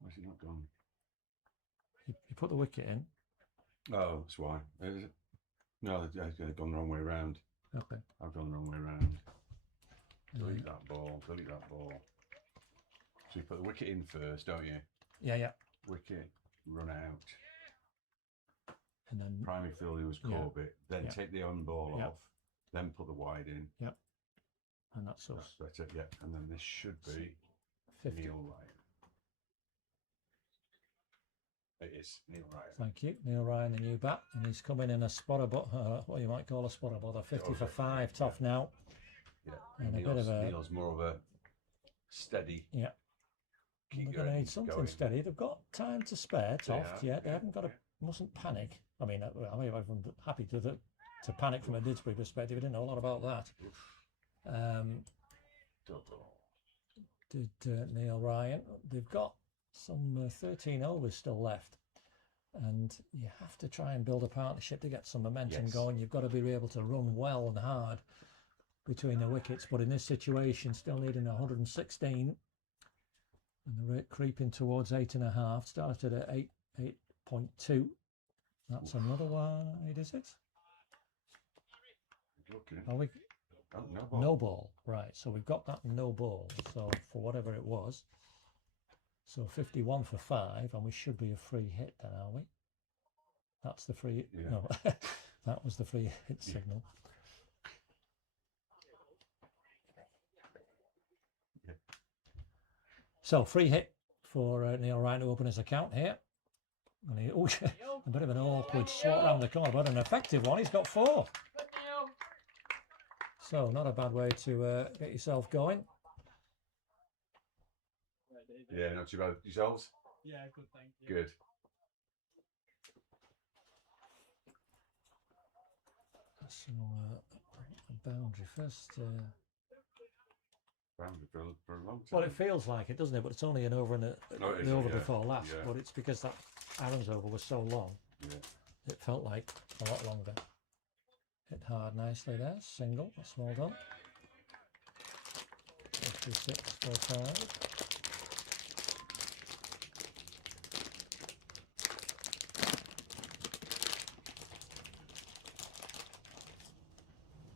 Where's he not gone? You put the wicket in. Oh, that's why. Is it? No, I've gone the wrong way around. Okay. I've gone the wrong way around. Delete that ball. Delete that ball. So you put the wicket in first, don't you? Yeah. Wicket, run out. And then Primary fielder was Corbett. Then take the on ball off. Then put the wide in. Yep. And that's us. That's better. Yeah. And then this should be 50. Neil Ryan. It is Neil Ryan. Thank you, Neil Ryan, the new bat, and he's coming in a spotter, what you might call a spotter bother, 50 for 5, Toft now. Yeah, and a bit of a Neil's more of a steady. Yeah, they're going to need something steady. They've got time to spare, Toft. They haven't got to. Mustn't panic. I mean, I'm happy to panic from a Didsbury perspective. I didn't know a lot about that. Did Neil Ryan? They've got some 13 overs still left, and you have to try and build a partnership to get some momentum going. You've got to be able to run well and hard between the wickets, but in this situation still needing 116, and the rate creeping towards 8.5. Started at 8.2. That's another wide, is it? Are we no ball, right? So we've got that no ball, so for whatever it was. So 51 for 5, and we should be a free hit then, are we? That's the free. No, that was the free hit signal. So free hit for Neil Ryan to open his account here. And he, a bit of an awkward swat around the corner, but an effective one. He's got 4. So not a bad way to get yourself going. Yeah, not too bad. Yourselves? Yeah, good, thank you. Good. So boundary first. Boundary for a long time. Well, it feels like it, doesn't it? But it's only an over and the over before last. Yeah. But it's because that Aaron's over was so long. Yeah. It felt like a lot longer. Hit hard nicely there. Single. That's well done. 56 for 5.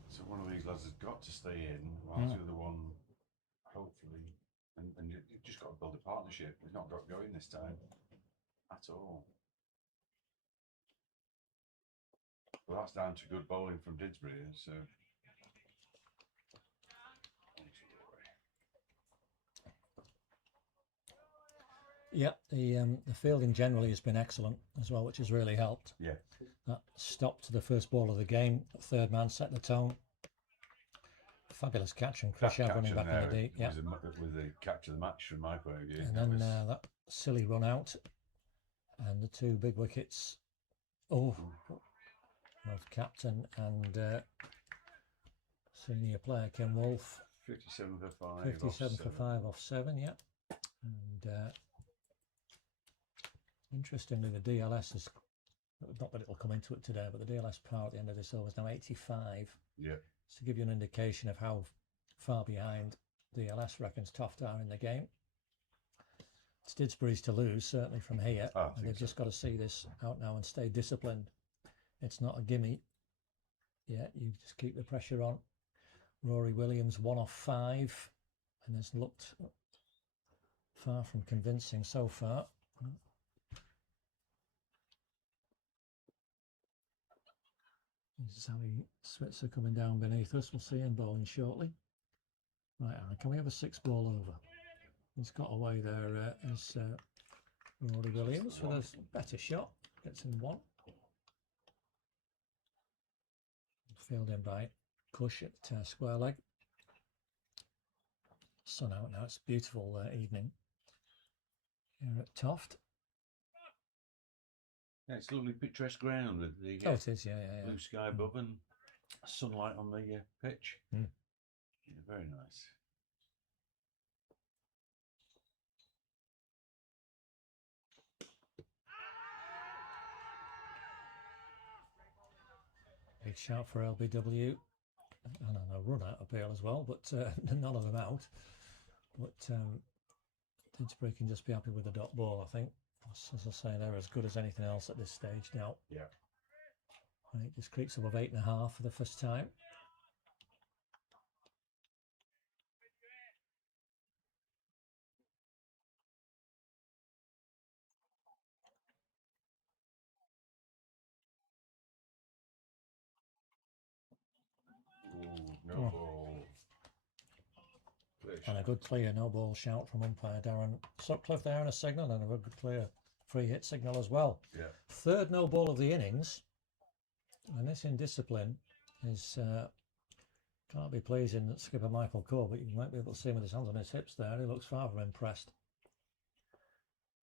So one of these lads has got to stay in, whilst the other one, hopefully, and you've just got to build a partnership. We've not got going this time at all. Well, that's down to good bowling from Didsbury, so. Yeah, the fielding generally has been excellent as well, which has really helped. Yeah. That stopped the first ball of the game. Third man set the tone. Fabulous catch and Chris running back in the deep. Yeah. Was the catch of the match from my point of view. And then that silly run out, and the two big wickets. Oh, both captain and senior player Kim Wolf. 57 for 5. 57 for 5 off 7. Yeah. And interestingly, the DLS is not that it'll come into it today, but the DLS power at the end of this over is now 85. Yeah. So to give you an indication of how far behind DLS reckons Toft are in the game. It's Didsbury's to lose, certainly from here. And they've just got to see this out now and stay disciplined. It's not a gimme. Yeah, you just keep the pressure on. Rory Williams 1 off 5 and has looked far from convincing so far. Sally Switzer coming down beneath us. We'll see him bowling shortly. Right, Aaron, can we have a 6 ball over? He's got away there as Rory Williams with a better shot. Gets in 1. Fielded by Cush at square leg. Sun out now. It's a beautiful evening here at Toft. Yeah, it's a lovely picturesque ground with the it is, yeah. blue sky above and sunlight on the pitch. Yeah, very nice. Big shout for LBW. And a run out appeal as well, but none of them out. But Didsbury can just be happy with the dot ball, I think. As I say, they're as good as anything else at this stage now. Yeah. Right, just creeps above 8.5 for the first time. Ooh, no ball. And a good clear no ball shout from umpire Darren Sutcliffe there, and a signal, and a good clear free hit signal as well. Yeah. Third no ball of the innings, and this indiscipline is can't be pleasing that skipper Michael Coe, but you might be able to see him with his hands on his hips there. He looks far from impressed.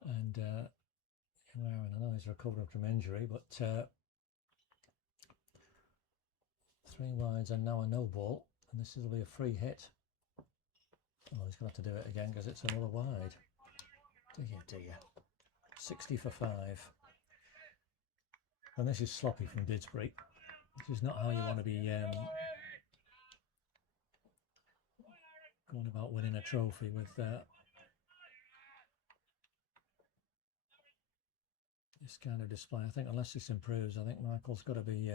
And Aaron, I know he's recovering from injury, but 3 wides and now a no ball, and this will be a free hit. Oh, he's going to have to do it again because it's another wide. Dear. 60 for 5. And this is sloppy from Didsbury, which is not how you want to be going about winning a trophy with this kind of display. I think unless this improves, I think Michael's got to be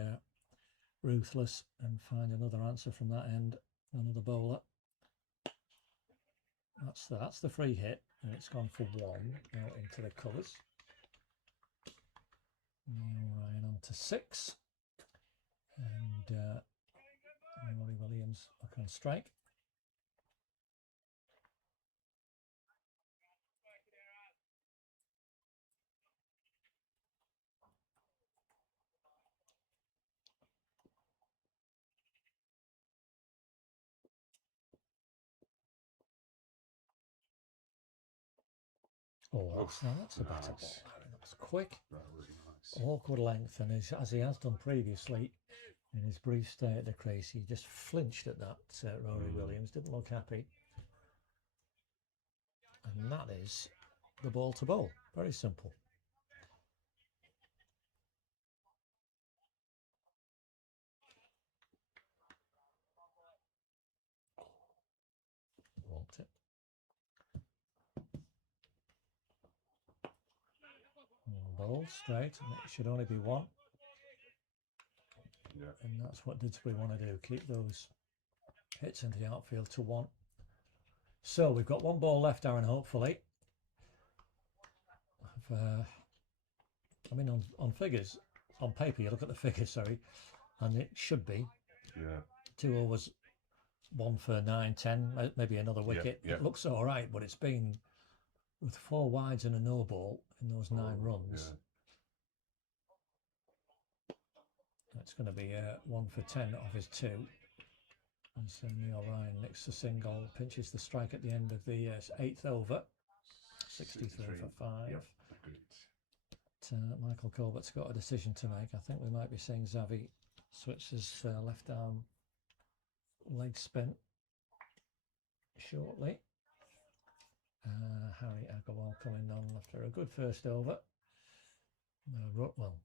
ruthless and find another answer from that end, another bowler. That's the free hit, and it's gone for 1 out into the colours. Neil Ryan on to 6, and Rory Williams back on strike. Oh, that's a better nice. ball. That's quick. That was nice. Awkward length, and as he has done previously, in his brief stay at the crease, he just flinched at that. Rory Williams didn't look happy. And that is the ball to bowl. Very simple. Walked it. Ball straight, and it should only be one. Yeah. And that's what Didsbury want to do, keep those hits into the outfield to one. So we've got one ball left, Aaron, hopefully. I mean, on figures, on paper, you look at the figures, sorry, and it should be 2 overs, 1 for 9, 10, maybe another wicket. Yeah. It looks all right, but it's been with 4 wides and a no ball in those 9 runs. It's going to be 1 for 10 off his 2. And so Neil Ryan nicks the single, pinches the strike at the end of the 8th over. 63 for 5. Yep. Michael Colbert's got a decision to make. I think we might be seeing Xavi switch his left arm leg spin shortly. Harry Agarwal coming on after a good first over. Well,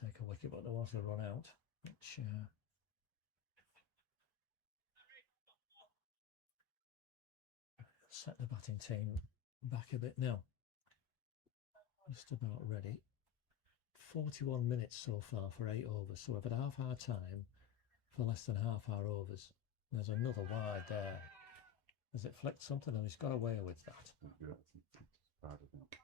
take a wicket, but there was a run out, which set the batting team back a bit now. Just about ready. 41 minutes so far for 8 overs, so we've had half our time for less than half our overs. There's another wide there. Has it flicked something? And he's got away with that. Yeah, it's bad, I think.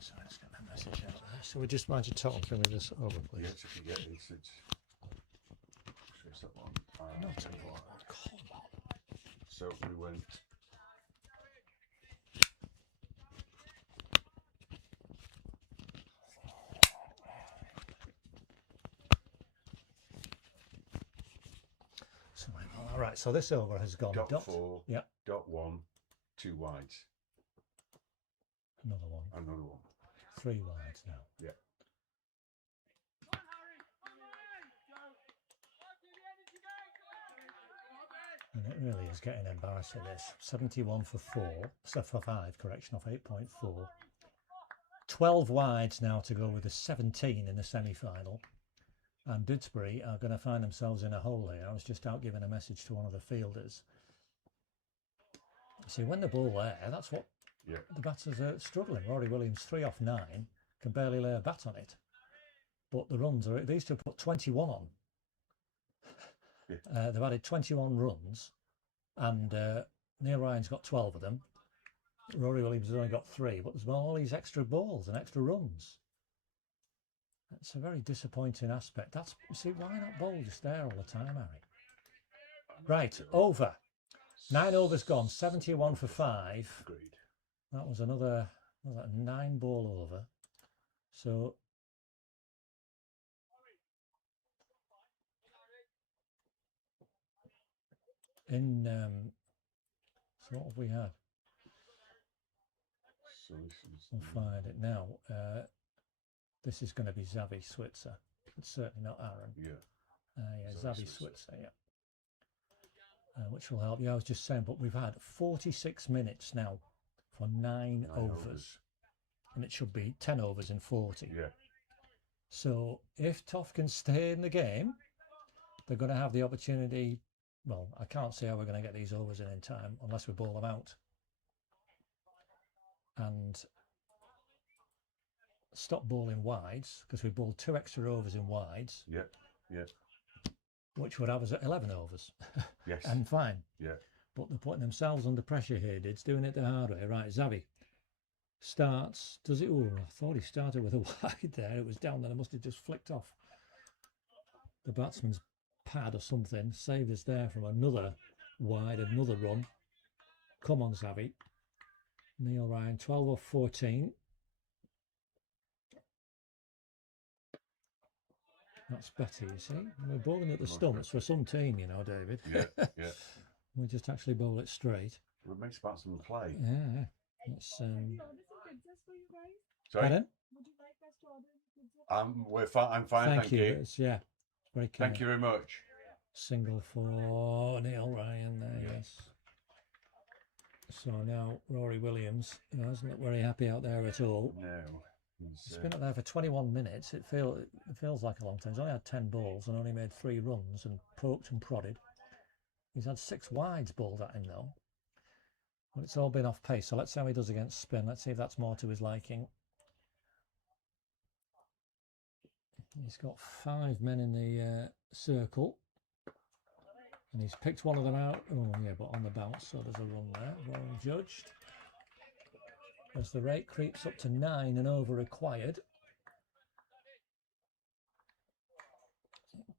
So let's get that message out there. So we just mind you talking through me this over, please. Yes, if you get it, it's trace that one. Not important. Come on. So we went. So, all right, so this over has gone Dot dot. 4, Yeah. dot 1, 2 wides. Another one. Another one. 3 wides now. Yeah. And it really is getting embarrassing, this. 71 for 4, so for 5, correction, off 8.4. 12 wides now to go with the 17 in the semi-final. And Didsbury are going to find themselves in a hole here. I was just out giving a message to one of the fielders. See, when the ball there, that's what the batters are struggling. Rory Williams, 3 off 9, can barely lay a bat on it. But the runs are, these two put 21 on. They've added 21 runs, and Neil Ryan's got 12 of them. Rory Williams has only got 3, but there's all these extra balls and extra runs. It's a very disappointing aspect. That's, see, why not bowl just there all the time, Harry? Right, over. 9 overs gone, 71 for 5. Agreed. That was another, what was that, 9 ball over. So in so what have we had? So this is, We'll find it now. This is going to be Xavi Switzer. It's certainly not Aaron. Yeah. Yeah, Xavi Xavi Switzer. Switzer, yeah. Which will help. Yeah, I was just saying, but we've had 46 minutes now for 9 overs. And it should be 10 overs in 40. Yeah. So if Toft can stay in the game, they're going to have the opportunity. Well, I can't see how we're going to get these overs in time unless we ball them out. And stop bowling wides, because we bowled 2 extra overs in wides. Yeah. Yeah. Which would have us at 11 overs. Yes. And fine. Yeah. But they're putting themselves under pressure here, Dids, doing it the hard way. Right, Xavi starts, does it? Oh, I thought he started with a wide there. It was down there. It must have just flicked off the batsman's pad or something. Saved us there from another wide, another run. Come on, Xavi. Neil Ryan, 12 off 14. That's better, you see. We're bowling at the stumps for some team, you know, David. Yeah. Yeah. We just actually bowl it straight. It makes batsmen play. Yeah. It's Sorry. pardon? We're fine. I'm fine. Thank you. It's, yeah. Very kind. Thank you very much. Single for Neil Ryan there, yes. So now Rory Williams, who hasn't looked very happy out there at all. No. He's been up there for 21 minutes. It feels like a long time. He's only had 10 balls and only made 3 runs and poked and prodded. He's had 6 wides bowled at him though. But it's all been off pace. So let's see how he does against spin. Let's see if that's more to his liking. He's got 5 men in the circle. And he's picked one of them out. Oh yeah, but on the bounce. So there's a run there. Well judged. As the rate creeps up to 9 and over required.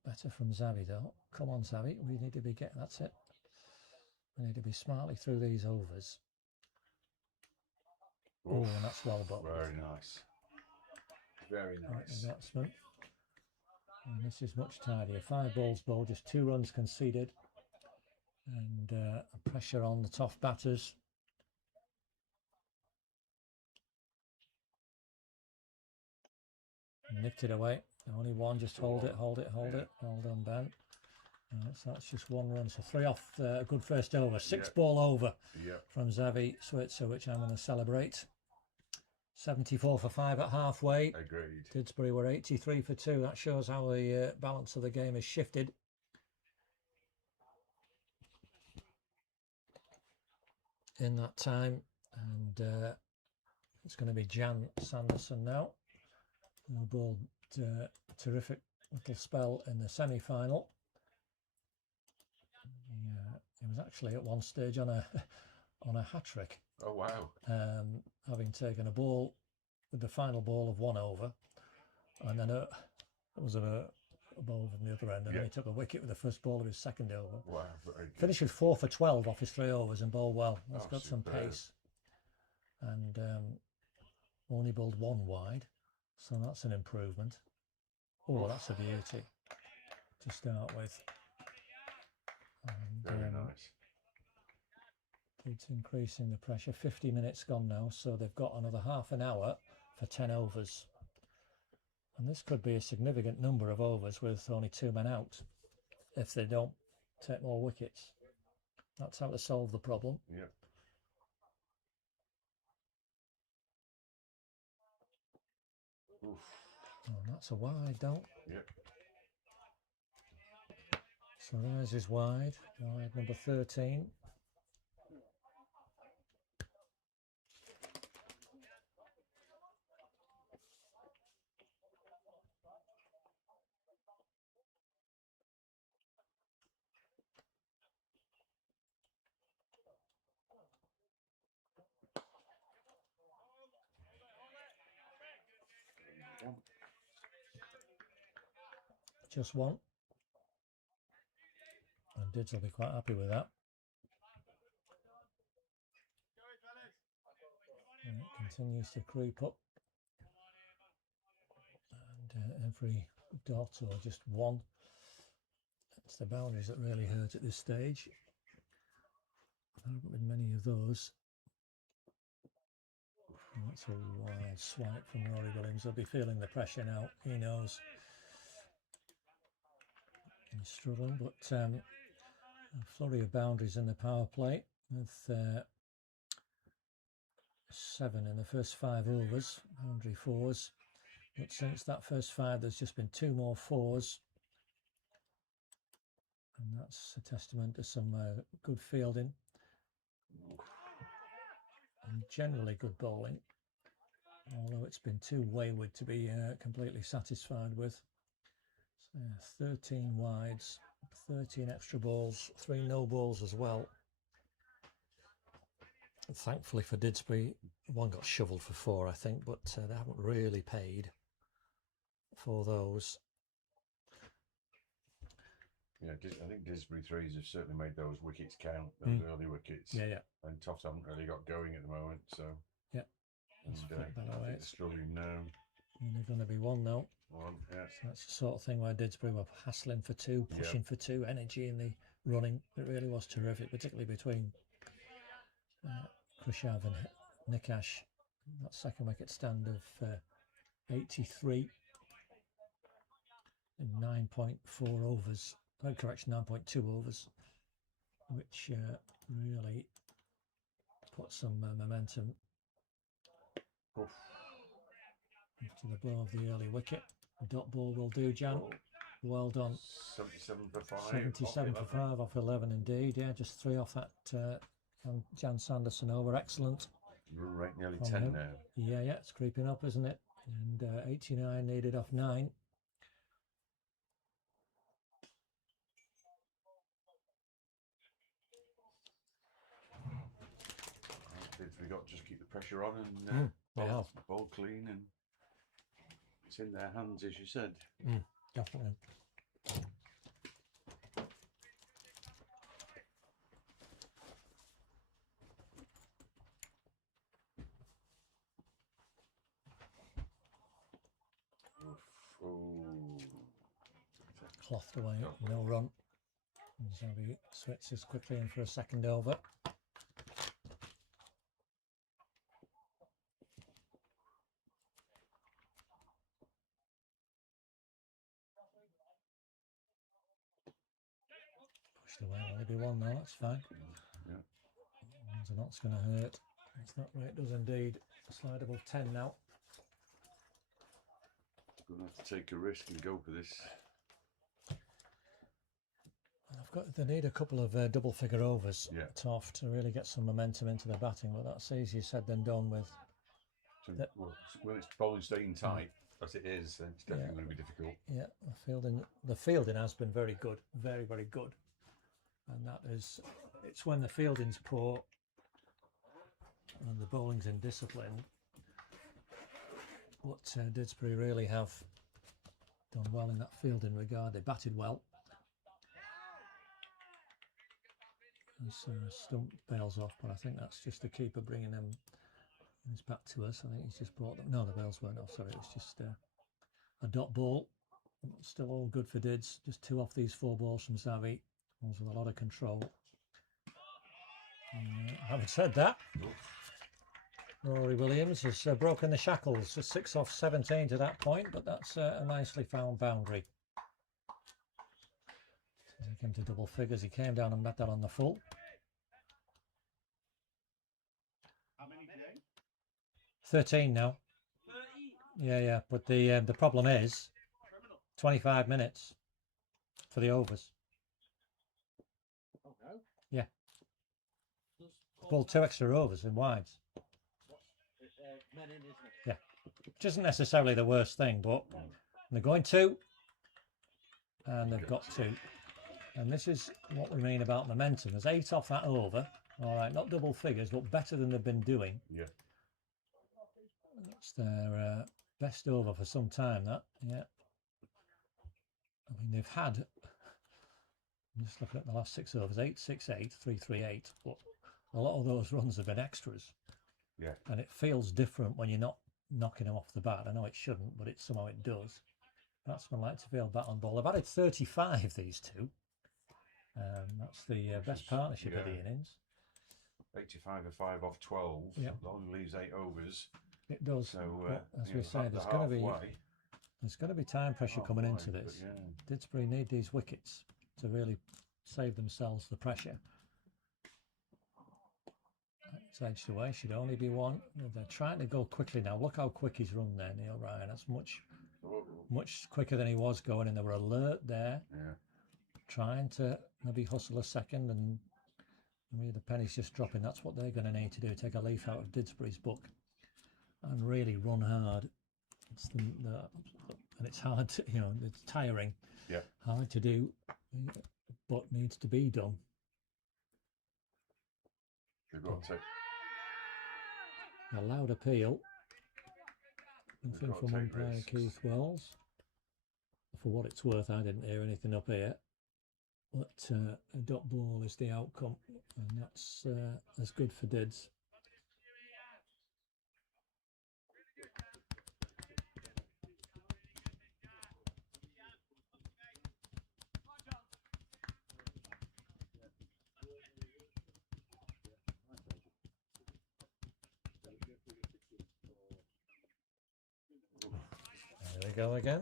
Better from Xavi though. Come on, Xavi. We need to be getting, that's it. We need to be smartly through these overs. Oh, and that's well bowled. Very nice. Very nice. Batsman. And this is much tidier. 5 balls bowled, just 2 runs conceded. And pressure on the Toft batters. Nicked it away. Only 1, just hold it, hold it, hold it. Well done, Ben. So that's just 1 run. So 3 off, a good first over. 6 ball over from Xavi Switzer, which I'm going to celebrate. 74 for 5 at halfway. Agreed. Didsbury were 83 for 2. That shows how the balance of the game has shifted. In that time. And it's going to be Jan Sanderson now. Who bowled a terrific little spell in the semi-final. He was actually at one stage on a hat-trick. Oh wow! Having taken a ball with the final ball of 1 over, and then it was a ball from the other end, and then he took a wicket with the first ball of his second over. Wow! Very good. Finished with 4 for 12 off his 3 overs and bowled well. He's got some superb. pace, and only bowled 1 wide, so that's an improvement. Oh, that's a beauty to start with. And, Very nice. It's increasing the pressure. 50 minutes gone now, so they've got another half an hour for 10 overs. And this could be a significant number of overs with only 2 men out if they don't take more wickets. That's how to solve the problem. Yeah. Oof. Oh, that's a wide, don't. Yep. So theirs is wide. Wide number 13. Just one. And Dids will be quite happy with that. And it continues to creep up. And every dot or just one. It's the boundaries that really hurt at this stage. There haven't been many of those. And that's a wide swipe from Rory Williams. He'll be feeling the pressure now. He knows he's struggling, but a flurry of boundaries in the power play with 7 in the first 5 overs, boundary 4s. But since that first 5, there's just been 2 more 4s. And that's a testament to some good fielding and generally good bowling, although it's been too wayward to be completely satisfied with. So, 13 wides, 13 extra balls, 3 no balls as well. And thankfully for Didsbury, one got shoveled for 4, I think, but they haven't really paid for those. Yeah, I think Didsbury threes have certainly made those wickets count, those early wickets. Yeah, yeah. And Toft haven't really got going at the moment, so. Yeah. And, I think they're struggling now. And they're going to be 1 now. 1, yeah. So that's the sort of thing where Didsbury were hassling for 2, pushing for 2, energy in the running. It really was terrific, particularly between Khrushchev and Nikash. That second wicket stand of 83 in 9.4 overs. Correction, 9.2 overs, which really put some momentum after the blow of the early wicket. A dot ball will do, Jan. Well done. 77 for 5. 77 for 5 off 11 indeed. Yeah, just 3 off that Jan Sanderson over. Excellent. Right, nearly From 10 him. now. Yeah, it's creeping up, isn't it? And 89 needed off 9. We got to just keep the pressure on and bowl clean, and it's in their hands, as you said. Definitely. Clothed away, no run. Zabi switches quickly in for a second over. Pushed away, maybe 1 now, that's fine. Yeah. So that's going to hurt. It's that way, it does indeed. Slide above 10 now. Going to have to take a risk and go for this. They need a couple of double-figure overs, Yeah. Toft, to really get some momentum into the batting, but that's easier said than done with. So, when it's bowling staying tight, as it is, then it's definitely going to be difficult. Yeah, the fielding has been very good, very, very good. And that is, it's when the fielding's poor and the bowling's indisciplined. What Didsbury really have done well in that fielding regard. They batted well. As Stump bails off, but I think that's just the keeper bringing him back to us. I think he's just brought them. No, the bails weren't off. Sorry, it was just a dot ball. Still all good for Dids. Just 2 off these 4 balls from Zavi. Balls with a lot of control. Having said that, Rory Williams has broken the shackles. 6 off 17 to that point, but that's a nicely found boundary. Take him to double figures. He came down and met that on the full. How many today? 13 now. 30. Yeah, but the problem is 25 minutes for the overs. Oh no. Yeah. Ball 2 extra overs in wides. Men in, isn't it? Yeah, which isn't necessarily the worst thing, but they're going 2 and they've got 2. And this is what we mean about momentum. There's 8 off that over. All right, not double figures, but better than they've been doing. Yeah. It's their best over for some time, that. Yeah. I mean, they've had, I'm just looking at the last 6 overs, 8, 6, 8, 3, 3, 8. But a lot of those runs have been extras. Yeah. And it feels different when you're not knocking them off the bat. I know it shouldn't, but somehow it does. Batsmen like to feel bat on ball. They've added 35, these two. That's the best partnership of the innings. 85 or 5 off 12. Yeah. That only leaves 8 overs. It does. So as we say, there's going to be time pressure coming into this. Yeah. Didsbury need these wickets to really save themselves the pressure. It's edged away. Should only be 1. They're trying to go quickly now. Look how quick he's run there, Neil Ryan. That's much quicker than he was going, and they were alert there. Yeah. Trying to maybe hustle a second, and maybe the penny's just dropping. That's what they're going to need to do. Take a leaf out of Didsbury's book and really run hard. It's and it's hard to, it's tiring. Yeah. Hard to do, but needs to be done. They've got to. A loud appeal. Nothing from umpire Keith Wells. For what it's worth, I didn't hear anything up here. But a dot ball is the outcome, and that's as good for Dids. There we go again.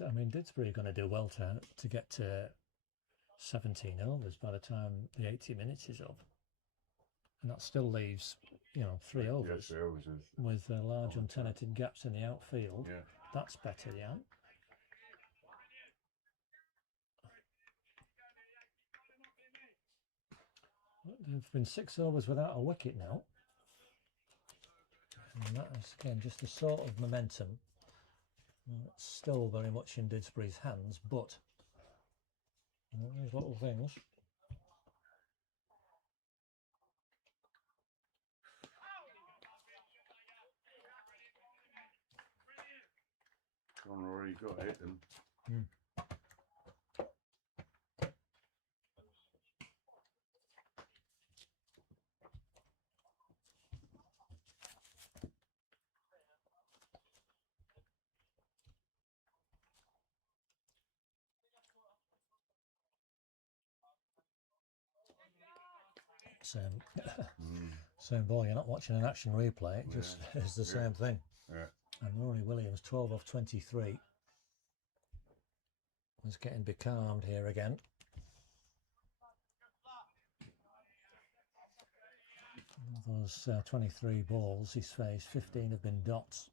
I mean, Didsbury are going to do well to get to 17 overs by the time the 80 minutes is up. And that still leaves, 3 overs, Yeah, 3 overs with large untenanted gaps in the outfield. Yeah. That's better, yeah. There've been 6 overs without a wicket now. And that is, again, just the sort of momentum. It's still very much in Didsbury's hands, but these little things. Come on, Rory, you got it. And same ball. You're not watching an action replay. It just is the same thing. Yeah. And Rory Williams, 12 off 23, is getting becalmed here again. Those 23 balls he's faced, 15 have been dots.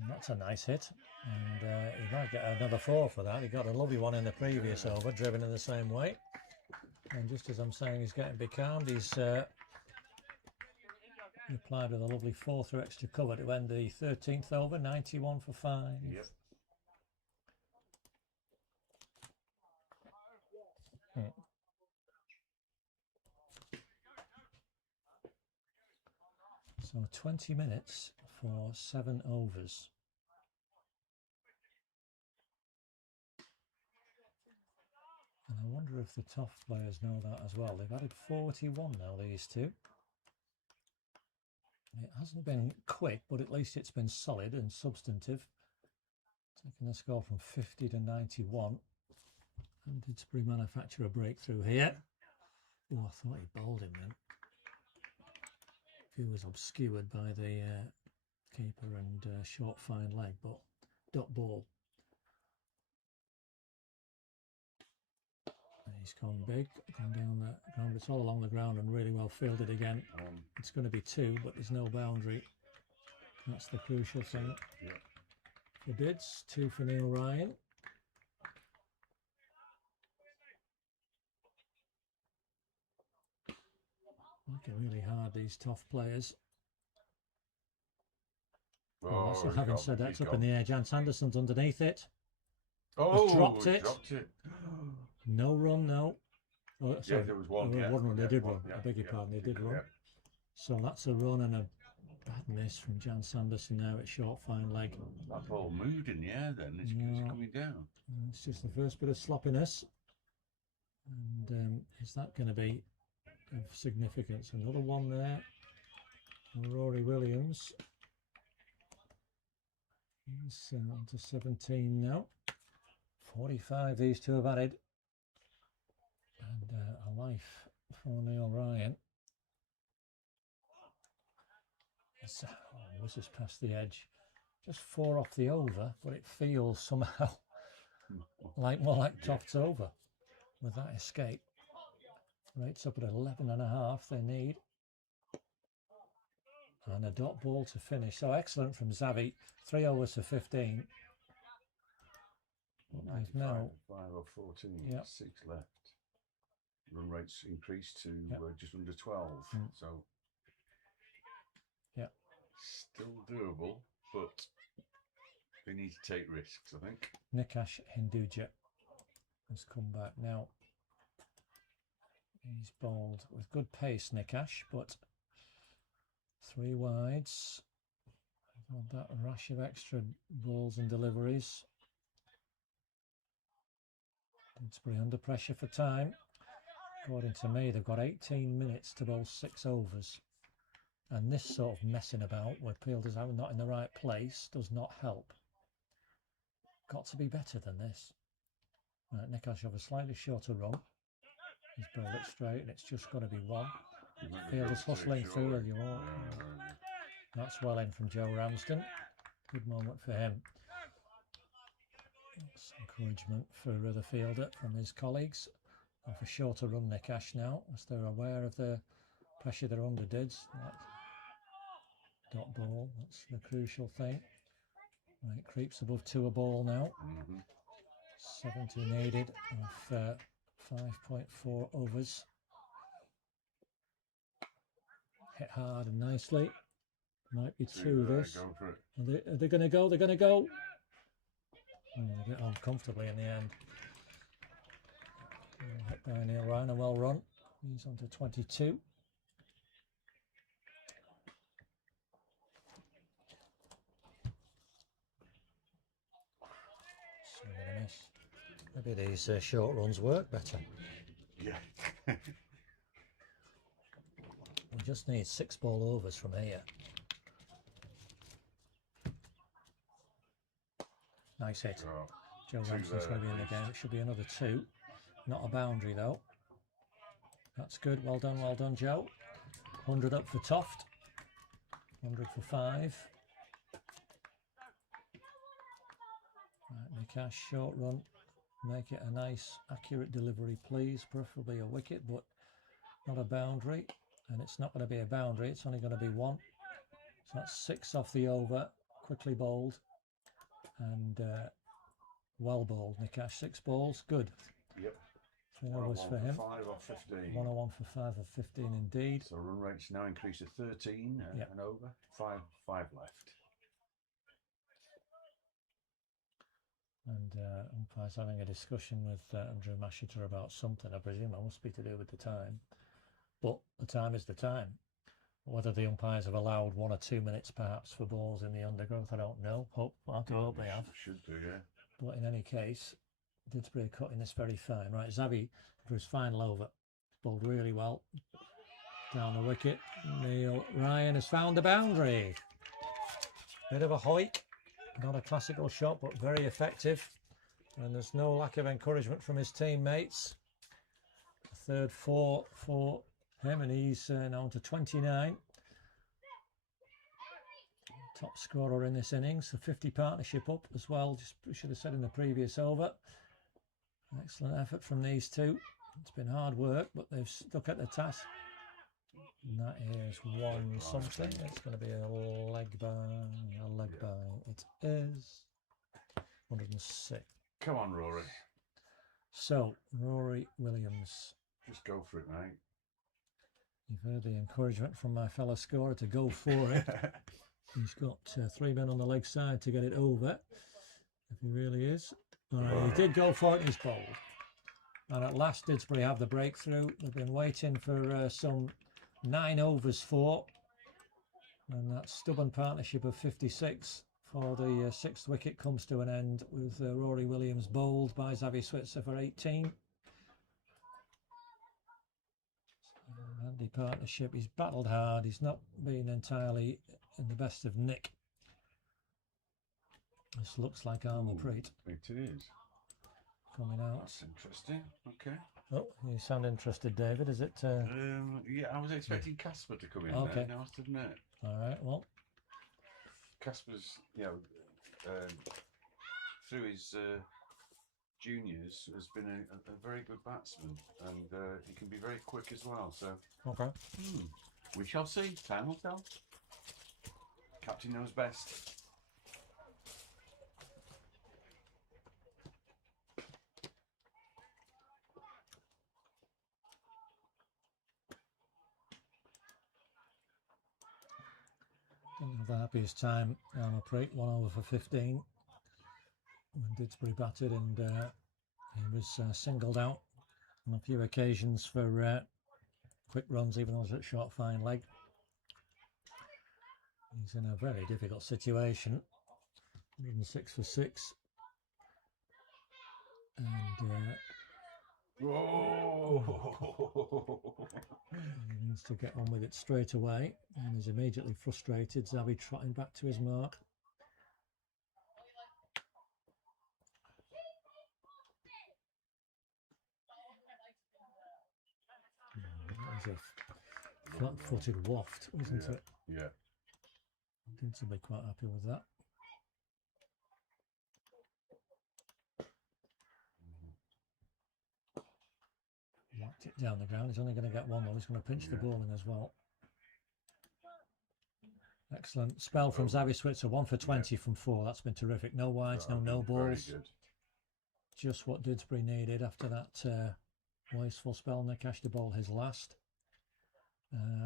And that's a nice hit, and he might get another 4 for that. He got a lovely one in the previous over, driven in the same way. And just as I'm saying he's getting becalmed, he's replied with a lovely 4 through extra cover to end the 13th over, 91 for 5. Yep. So 20 minutes for 7 overs. And And I wonder if the Toft players know that as well. They've added 41 now, these two. It hasn't been quick, but at least it's been solid and substantive. Taking the score from 50 to 91. And Didsbury manufacture a breakthrough here. Oh, I thought he bowled him then. View was obscured by the keeper and short fine leg, but dot ball. And he's gone big, gone down the ground. It's all along the ground and really well fielded again. It's going to be 2, but there's no boundary. That's the crucial thing. Yeah. For Dids, 2 for Neil Ryan. Working really hard, these Toft players. Well, Oh, having said that, it's up in the air. Jan Sanderson's underneath it. Oh, dropped it. Dropped it. No run, no. Oh, sorry. Yeah, there was one. One run. They Yeah, did one, run. yeah, I beg your yeah, pardon. They did run. yeah. So that's a run and a bad miss from Jan Sanderson now at short fine leg. That ball moved in the air then. It's Yeah. coming down. It's just the first bit of sloppiness. And is that going to be of significance? Another one there. And Rory Williams. He's on to 17 now. 45 these two have added. And a life for Neil Ryan. This is past the edge. Just 4 off the over, but it feels somehow more like Toft's over with that escape. Rates up at 11.5 they need. And a dot ball to finish. So excellent from Zavi. 3 overs for 15. They've now 5 or 14. Yep. 6 left. Run rates increased to Yep. just under 12. So yeah, still doable, but they need to take risks, I think. Nikash Hinduja has come back now. He's bowled with good pace, Nikash, but 3 wides. That rash of extra balls and deliveries. Didsbury under pressure for time. According to me, they've got 18 minutes to bowl 6 overs. And this sort of messing about where fielders are not in the right place does not help. Got to be better than this. Right, Nikash have a slightly shorter run. He's bowled it straight and it's just got to be 1. Fielders hustling through as you want. That's well in from Joe Ramsden. Good moment for him. That's encouragement for the fielder from his colleagues. Off a shorter run, Nikash now, as they're aware of the pressure they're under. Dids. Dot ball, that's the crucial thing. Right, creeps above 2 a ball now. 70 needed of 5.4 overs. Hit hard and nicely. Might be 2 this. Go for it. Are they going to go? They're going to go. Oh, they get on comfortably in the end. Hit by Neil Ryan, a well run. He's on to 22. Swing and a miss. Maybe these short runs work better. Yeah. We just need 6 ball overs from here. Nice hit. Oh, Joe Ramsden's going to be in the game. It should be another 2. Not a boundary though. That's good. Well done, Joe. 100 up for Toft. 100 for 5. Right, Nikash, short run. Make it a nice, accurate delivery, please. Preferably a wicket, but not a boundary. And it's not going to be a boundary. It's only going to be 1. So that's 6 off the over. Quickly bowled. And well bowled, Nikash. 6 balls. Good. Yep. 3 overs for him. 5 or 15. 101 for 5 of 15 indeed. So run rates now increased to 13 Yep. and over. 5 left. And umpires having a discussion with Andrew Masheter about something. I presume it must be to do with the time. But the time is the time. Whether the umpires have allowed 1 or 2 minutes perhaps for balls in the undergrowth, I don't know. I hope they have. Should do, yeah. But in any case, Didsbury are cutting this very fine. Right, Xavi for his final over. Bowled really well. Down the wicket. Neil Ryan has found the boundary. Bit of a hoik. Not a classical shot, but very effective. And there's no lack of encouragement from his teammates. A third 4 for him, and he's now on to 29. Top scorer in this innings. The 50 partnership up as well. Just should have said in the previous over. Excellent effort from these two. It's been hard work, but they've stuck at the task. And that is one something. It's going to be a leg by. It is 106. Come on, Rory. So, Rory Williams. Just go for it, mate. You've heard the encouragement from my fellow scorer to go for it. He's got 3 men on the leg side to get it over, if he really is. All right, he did go for it, he's bowled. And at last, Didsbury have the breakthrough. They've been waiting for some 9 overs for. And that stubborn partnership of 56 for the 6th wicket comes to an end with Rory Williams bowled by Xavi Switzer for 18. Handy partnership. He's battled hard. He's not been entirely in the best of nick. This looks like Armourpreet It is. coming out. That's interesting. Okay. Oh, you sound interested, David. Is it? Yeah, I was expecting Casper to come in. Okay. There, I must admit. All right. Well, Casper's, through his juniors, has been a very good batsman, and he can be very quick as well. So, okay. We shall see. Time will tell. Captain knows best. Didn't have the happiest time. Armourpreet 1 over for 15 when Didsbury batted, and he was singled out on a few occasions for quick runs, even though it was at short fine leg. He's in a very difficult situation. 106 for 6. And he needs to get on with it straight away, and he's immediately frustrated. Xavi trotting back to his mark. That was a flat-footed waft, wasn't it? Yeah. Didn't be quite happy with that. Whacked it down the ground. He's only going to get one though. He's going to pinch the bowling as well. Excellent spell from Xavi Switzer. 1 for 20 from 4. That's been terrific. No wides, no balls. Just what Didsbury needed after that wasteful spell. Nikash to bowl his last.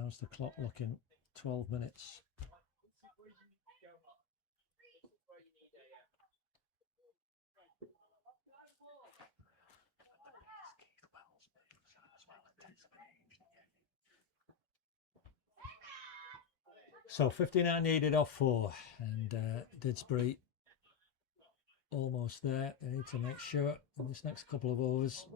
How's the clock looking? 12 minutes. So 59 needed off 4, and Didsbury almost there. They need to make sure in this next couple of overs.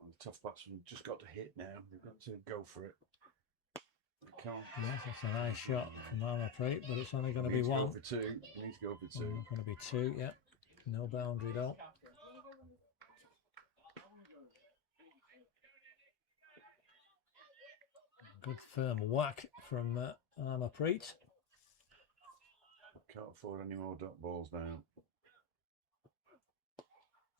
The tough batsmen just got to hit now. They've got to go for it. They can't. Yes, that's a nice shot from Armourpreet, but it's only going to be 1. Go for 2. We need to go for 2. Going to be 2, yeah. No boundary though. Good firm whack from Armourpreet. Can't afford any more dot balls now.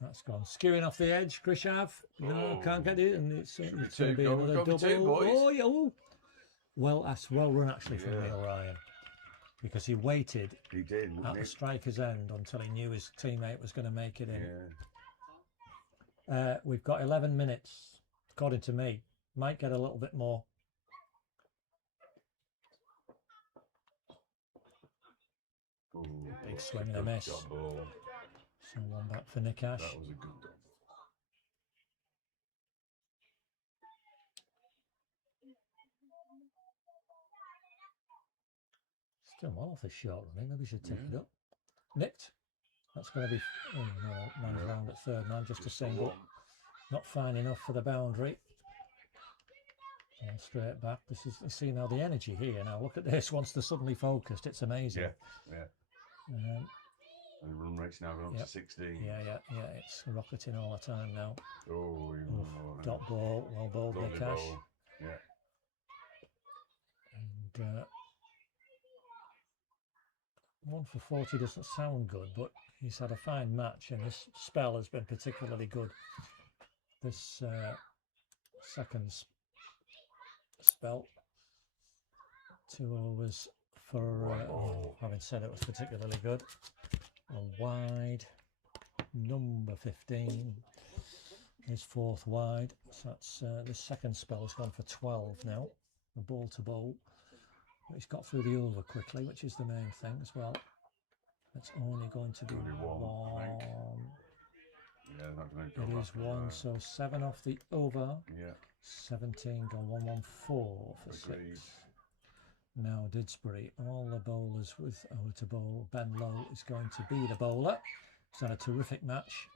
That's gone skewing off the edge. Krishav, no, can't get it, and it's going to be Go another for double. 2, boys. Oh, yeah, oh. Well, that's well run actually from Neil Ryan, because he waited He did. at the striker's end until he knew his teammate was going to make it in. Yeah. We've got 11 minutes, according to me. Might get a little bit more. Ooh, Big swing and a miss. dot ball. So 1 back for Nikash. That was a good dot. Still well off the short running. Maybe we should take it up. nicked. That's going to be, oh no, man's round at third man, just a Just single. one. Not fine enough for the boundary. And straight back. This is, you see now the energy here. Now look at this. Once they're suddenly focused, it's amazing. Yeah. And the run rate's now gone up to 16. Yeah. It's rocketing all the time now. Oh, even more now. Dot ball, well bowled, Lovely Nikash. ball. Yeah. And 1 for 40 doesn't sound good, but he's had a fine match, and this spell has been particularly good. This second spell, 2 overs for, having said it was particularly good. A wide, number 15, his 4th wide. So that's this second spell has gone for 12 now, a ball to bowl. But he's got through the over quickly, which is the main thing as well. It's only going to be one. I think. Yeah, not going to go It back is 1, so 7 off the over. Yeah. 17 gone 114 for Agreed. 6. Now Didsbury, all the bowlers with over to bowl. Ben Lowe is going to be the bowler. He's had a terrific match.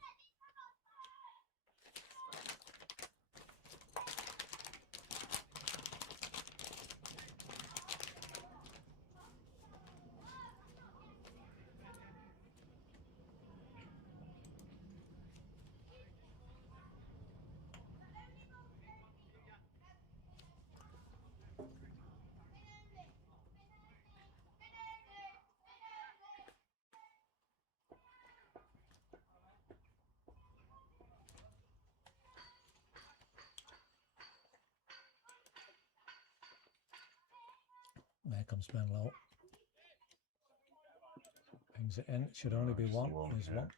There comes Ben Lowe. Brings it in. It should only be Just the one. one, There's yeah. one.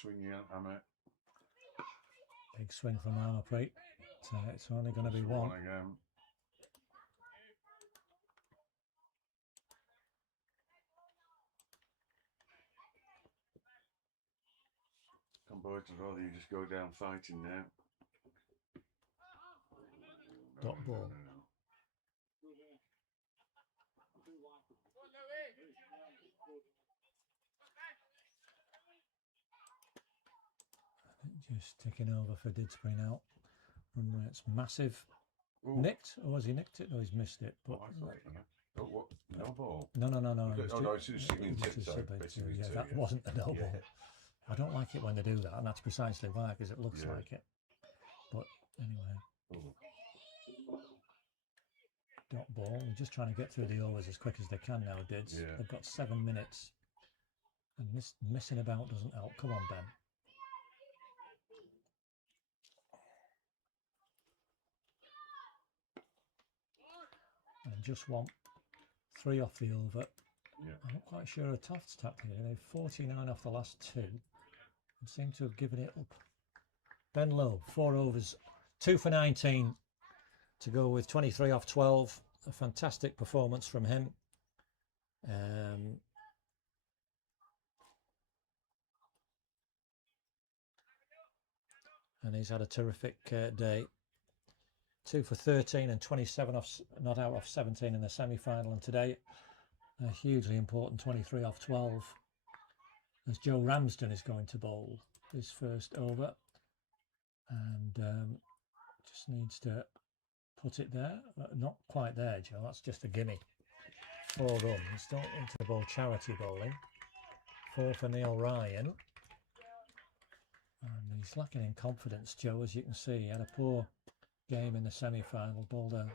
Swing your hammer. Big swing from Harpreet. It's only going to be one. Again. Come boys, I'd rather you just go down fighting now. Dot ball. Just ticking over for Didsbury now. Run rate's massive. Ooh. Nicked? Or has he nicked it? No, he's missed it. But what? No ball? No. It's just swinging tip side, basically. Yeah, that yeah. wasn't a no ball. Yeah. I don't like it when they do that, and that's precisely why, because it looks Yeah. like it. But anyway, Ooh. dot ball. They're just trying to get through the overs as quick as they can now, Dids. Yeah. They've got 7 minutes. And missing about doesn't help. Come on, Ben. And just one. 3 off the over. Yeah. I'm not quite sure of Toft's tapped here. They've 49 off the last 2 and seem to have given it up. Ben Lowe, 4 overs, 2 for 19 to go with 23 off 12. A fantastic performance from him. And he's had a terrific day. 2 for 13 and 27 off, not out off 17 in the semi-final, and today a hugely important 23 off 12 as Joe Ramsden is going to bowl his first over, and just needs to put it there. Not quite there, Joe, that's just a gimme. 4 runs, don't need to bowl charity bowling. 4 for Neil Ryan, and he's lacking in confidence, Joe, as you can see. He had a poor game in the semi-final, bowled a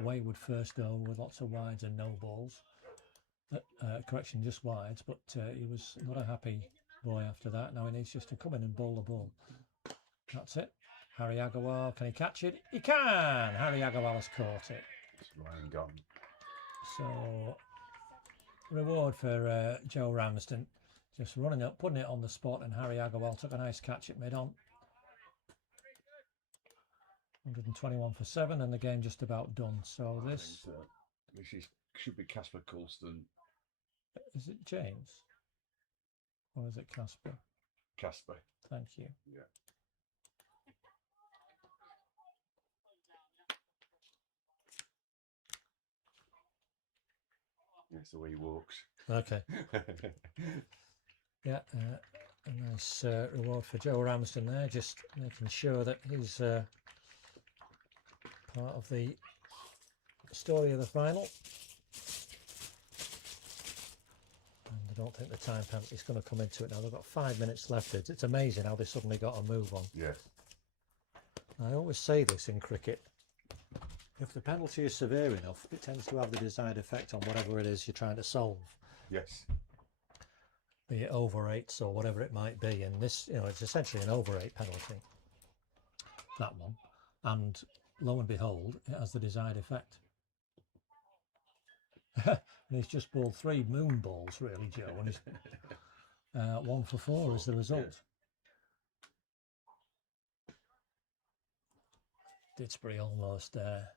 wayward first over with lots of wides and no balls. Correction, just wides, but he was not a happy boy after that. Now he needs just to come in and bowl the ball. That's it. Harry Agarwal, can he catch it? He can! Harry Agarwal has caught it. It's Ryan gone. So, reward for Joe Ramsden. Just running up, putting it on the spot, and Harry Agarwal took a nice catch at mid-on. 121 for 7, and the game just about done. So this should be Casper Colston. Is it James? Or is it Casper? Casper. Thank you. Yeah. That's the way he walks. Okay. Yeah, a nice reward for Joe Ramsden there, just making sure that he's part of the story of the final. And I don't think the time penalty's going to come into it now. They've got 5 minutes left. It's amazing how they suddenly got a move on. Yes. I always say this in cricket. If the penalty is severe enough, it tends to have the desired effect on whatever it is you're trying to solve. Yes. Be it over 8s or whatever it might be. And this, you know, it's essentially an over 8 penalty. That one. And lo and behold, it has the desired effect. And he's just bowled 3 moon balls, really, Joe. And he's 1 for 4 as the result. Yeah. Didsbury almost there.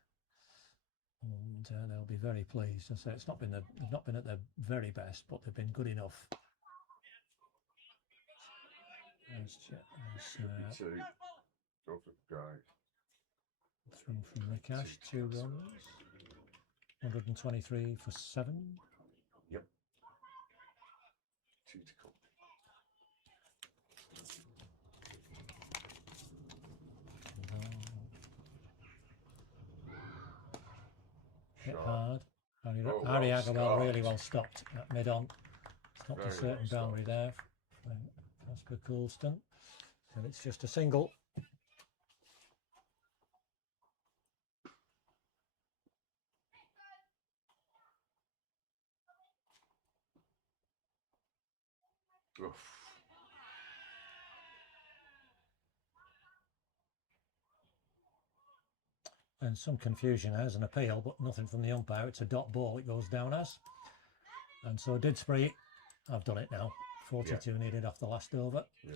And they'll be very pleased. I say it's not been they've not been at their very best, but they've been good enough. Go for guys. Through from Rikash, 2 runs. 123 for 7. Yep. 2 to come. Hit hard. Harry well Agarwal really well stopped at mid-on. Stopped a Very certain well boundary there. Casper Coulston. And it's just a single. Oof. And some confusion as an appeal, but nothing from the umpire. It's a dot ball, it goes down as. And so Didsbury, I've done it now. 42 needed off the last over. Yeah.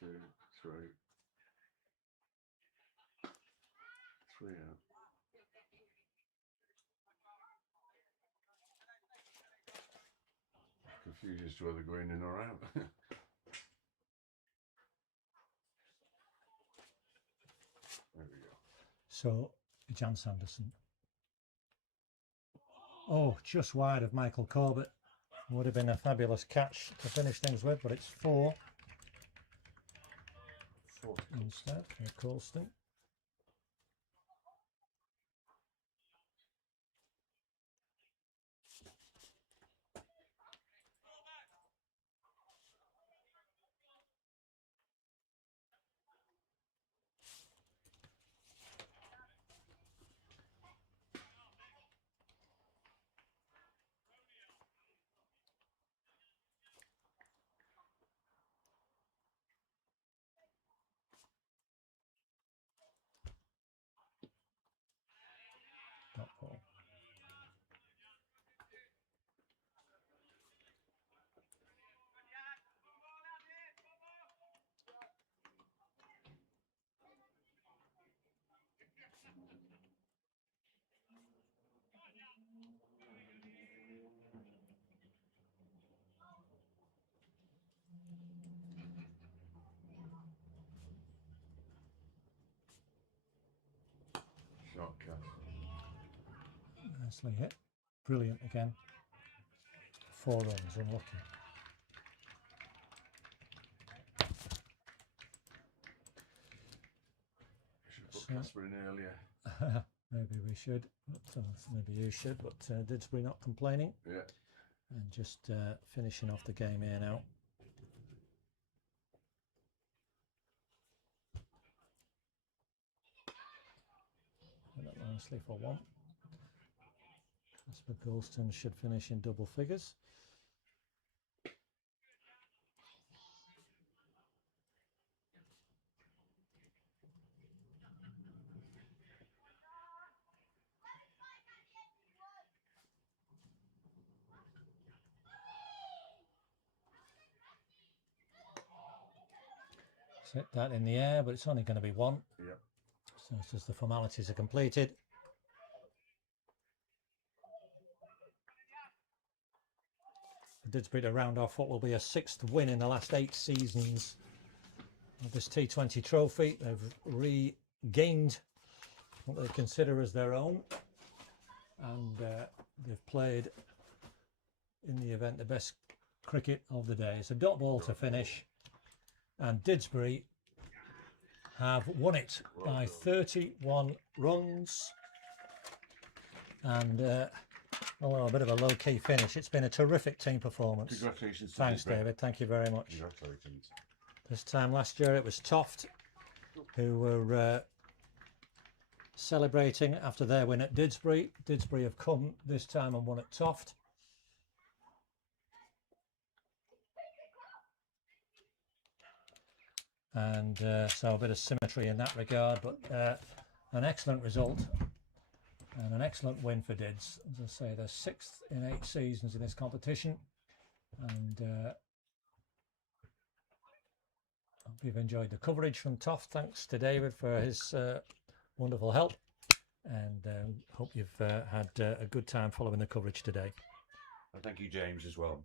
Two, three. 3 out. Confused as to whether going in or out. There we go. So, Jan Sanderson. Oh, just wide of Michael Corbett. Would have been a fabulous catch to finish things with, but it's 4 instead for Coulston. Dot ball. Shot cast. Nicely hit. Brilliant again. 4 runs, unlucky. Should put Casper in earlier. Maybe we should, but maybe you should, but Didsbury not complaining. Yeah. And just finishing off the game here now. Put that nicely for 1. Casper Coulston should finish in double figures. Hit that in the air, but it's only going to be one. Yep. So it's just the formalities are completed. Didsbury to round off what will be a 6th win in the last 8 seasons of this T20 trophy. They've regained what they consider as their own, and they've played, in the event, the best cricket of the day. It's a dot ball to finish, and Didsbury have won it by 31 runs. And although a bit of a low-key finish, it's been a terrific team performance. Congratulations to Thanks, Didsbury. David. Thank you very much. Congratulations. This time last year it was Toft who were celebrating after their win at Didsbury. Didsbury have come this time and won at Toft. And so a bit of symmetry in that regard, but an excellent result and an excellent win for Dids. As I say, they're 6th in 8 seasons in this competition, and I hope you've enjoyed the coverage from Toft. Thanks to David for his wonderful help, and hope you've had a good time following the coverage today. Thank you, James, as well.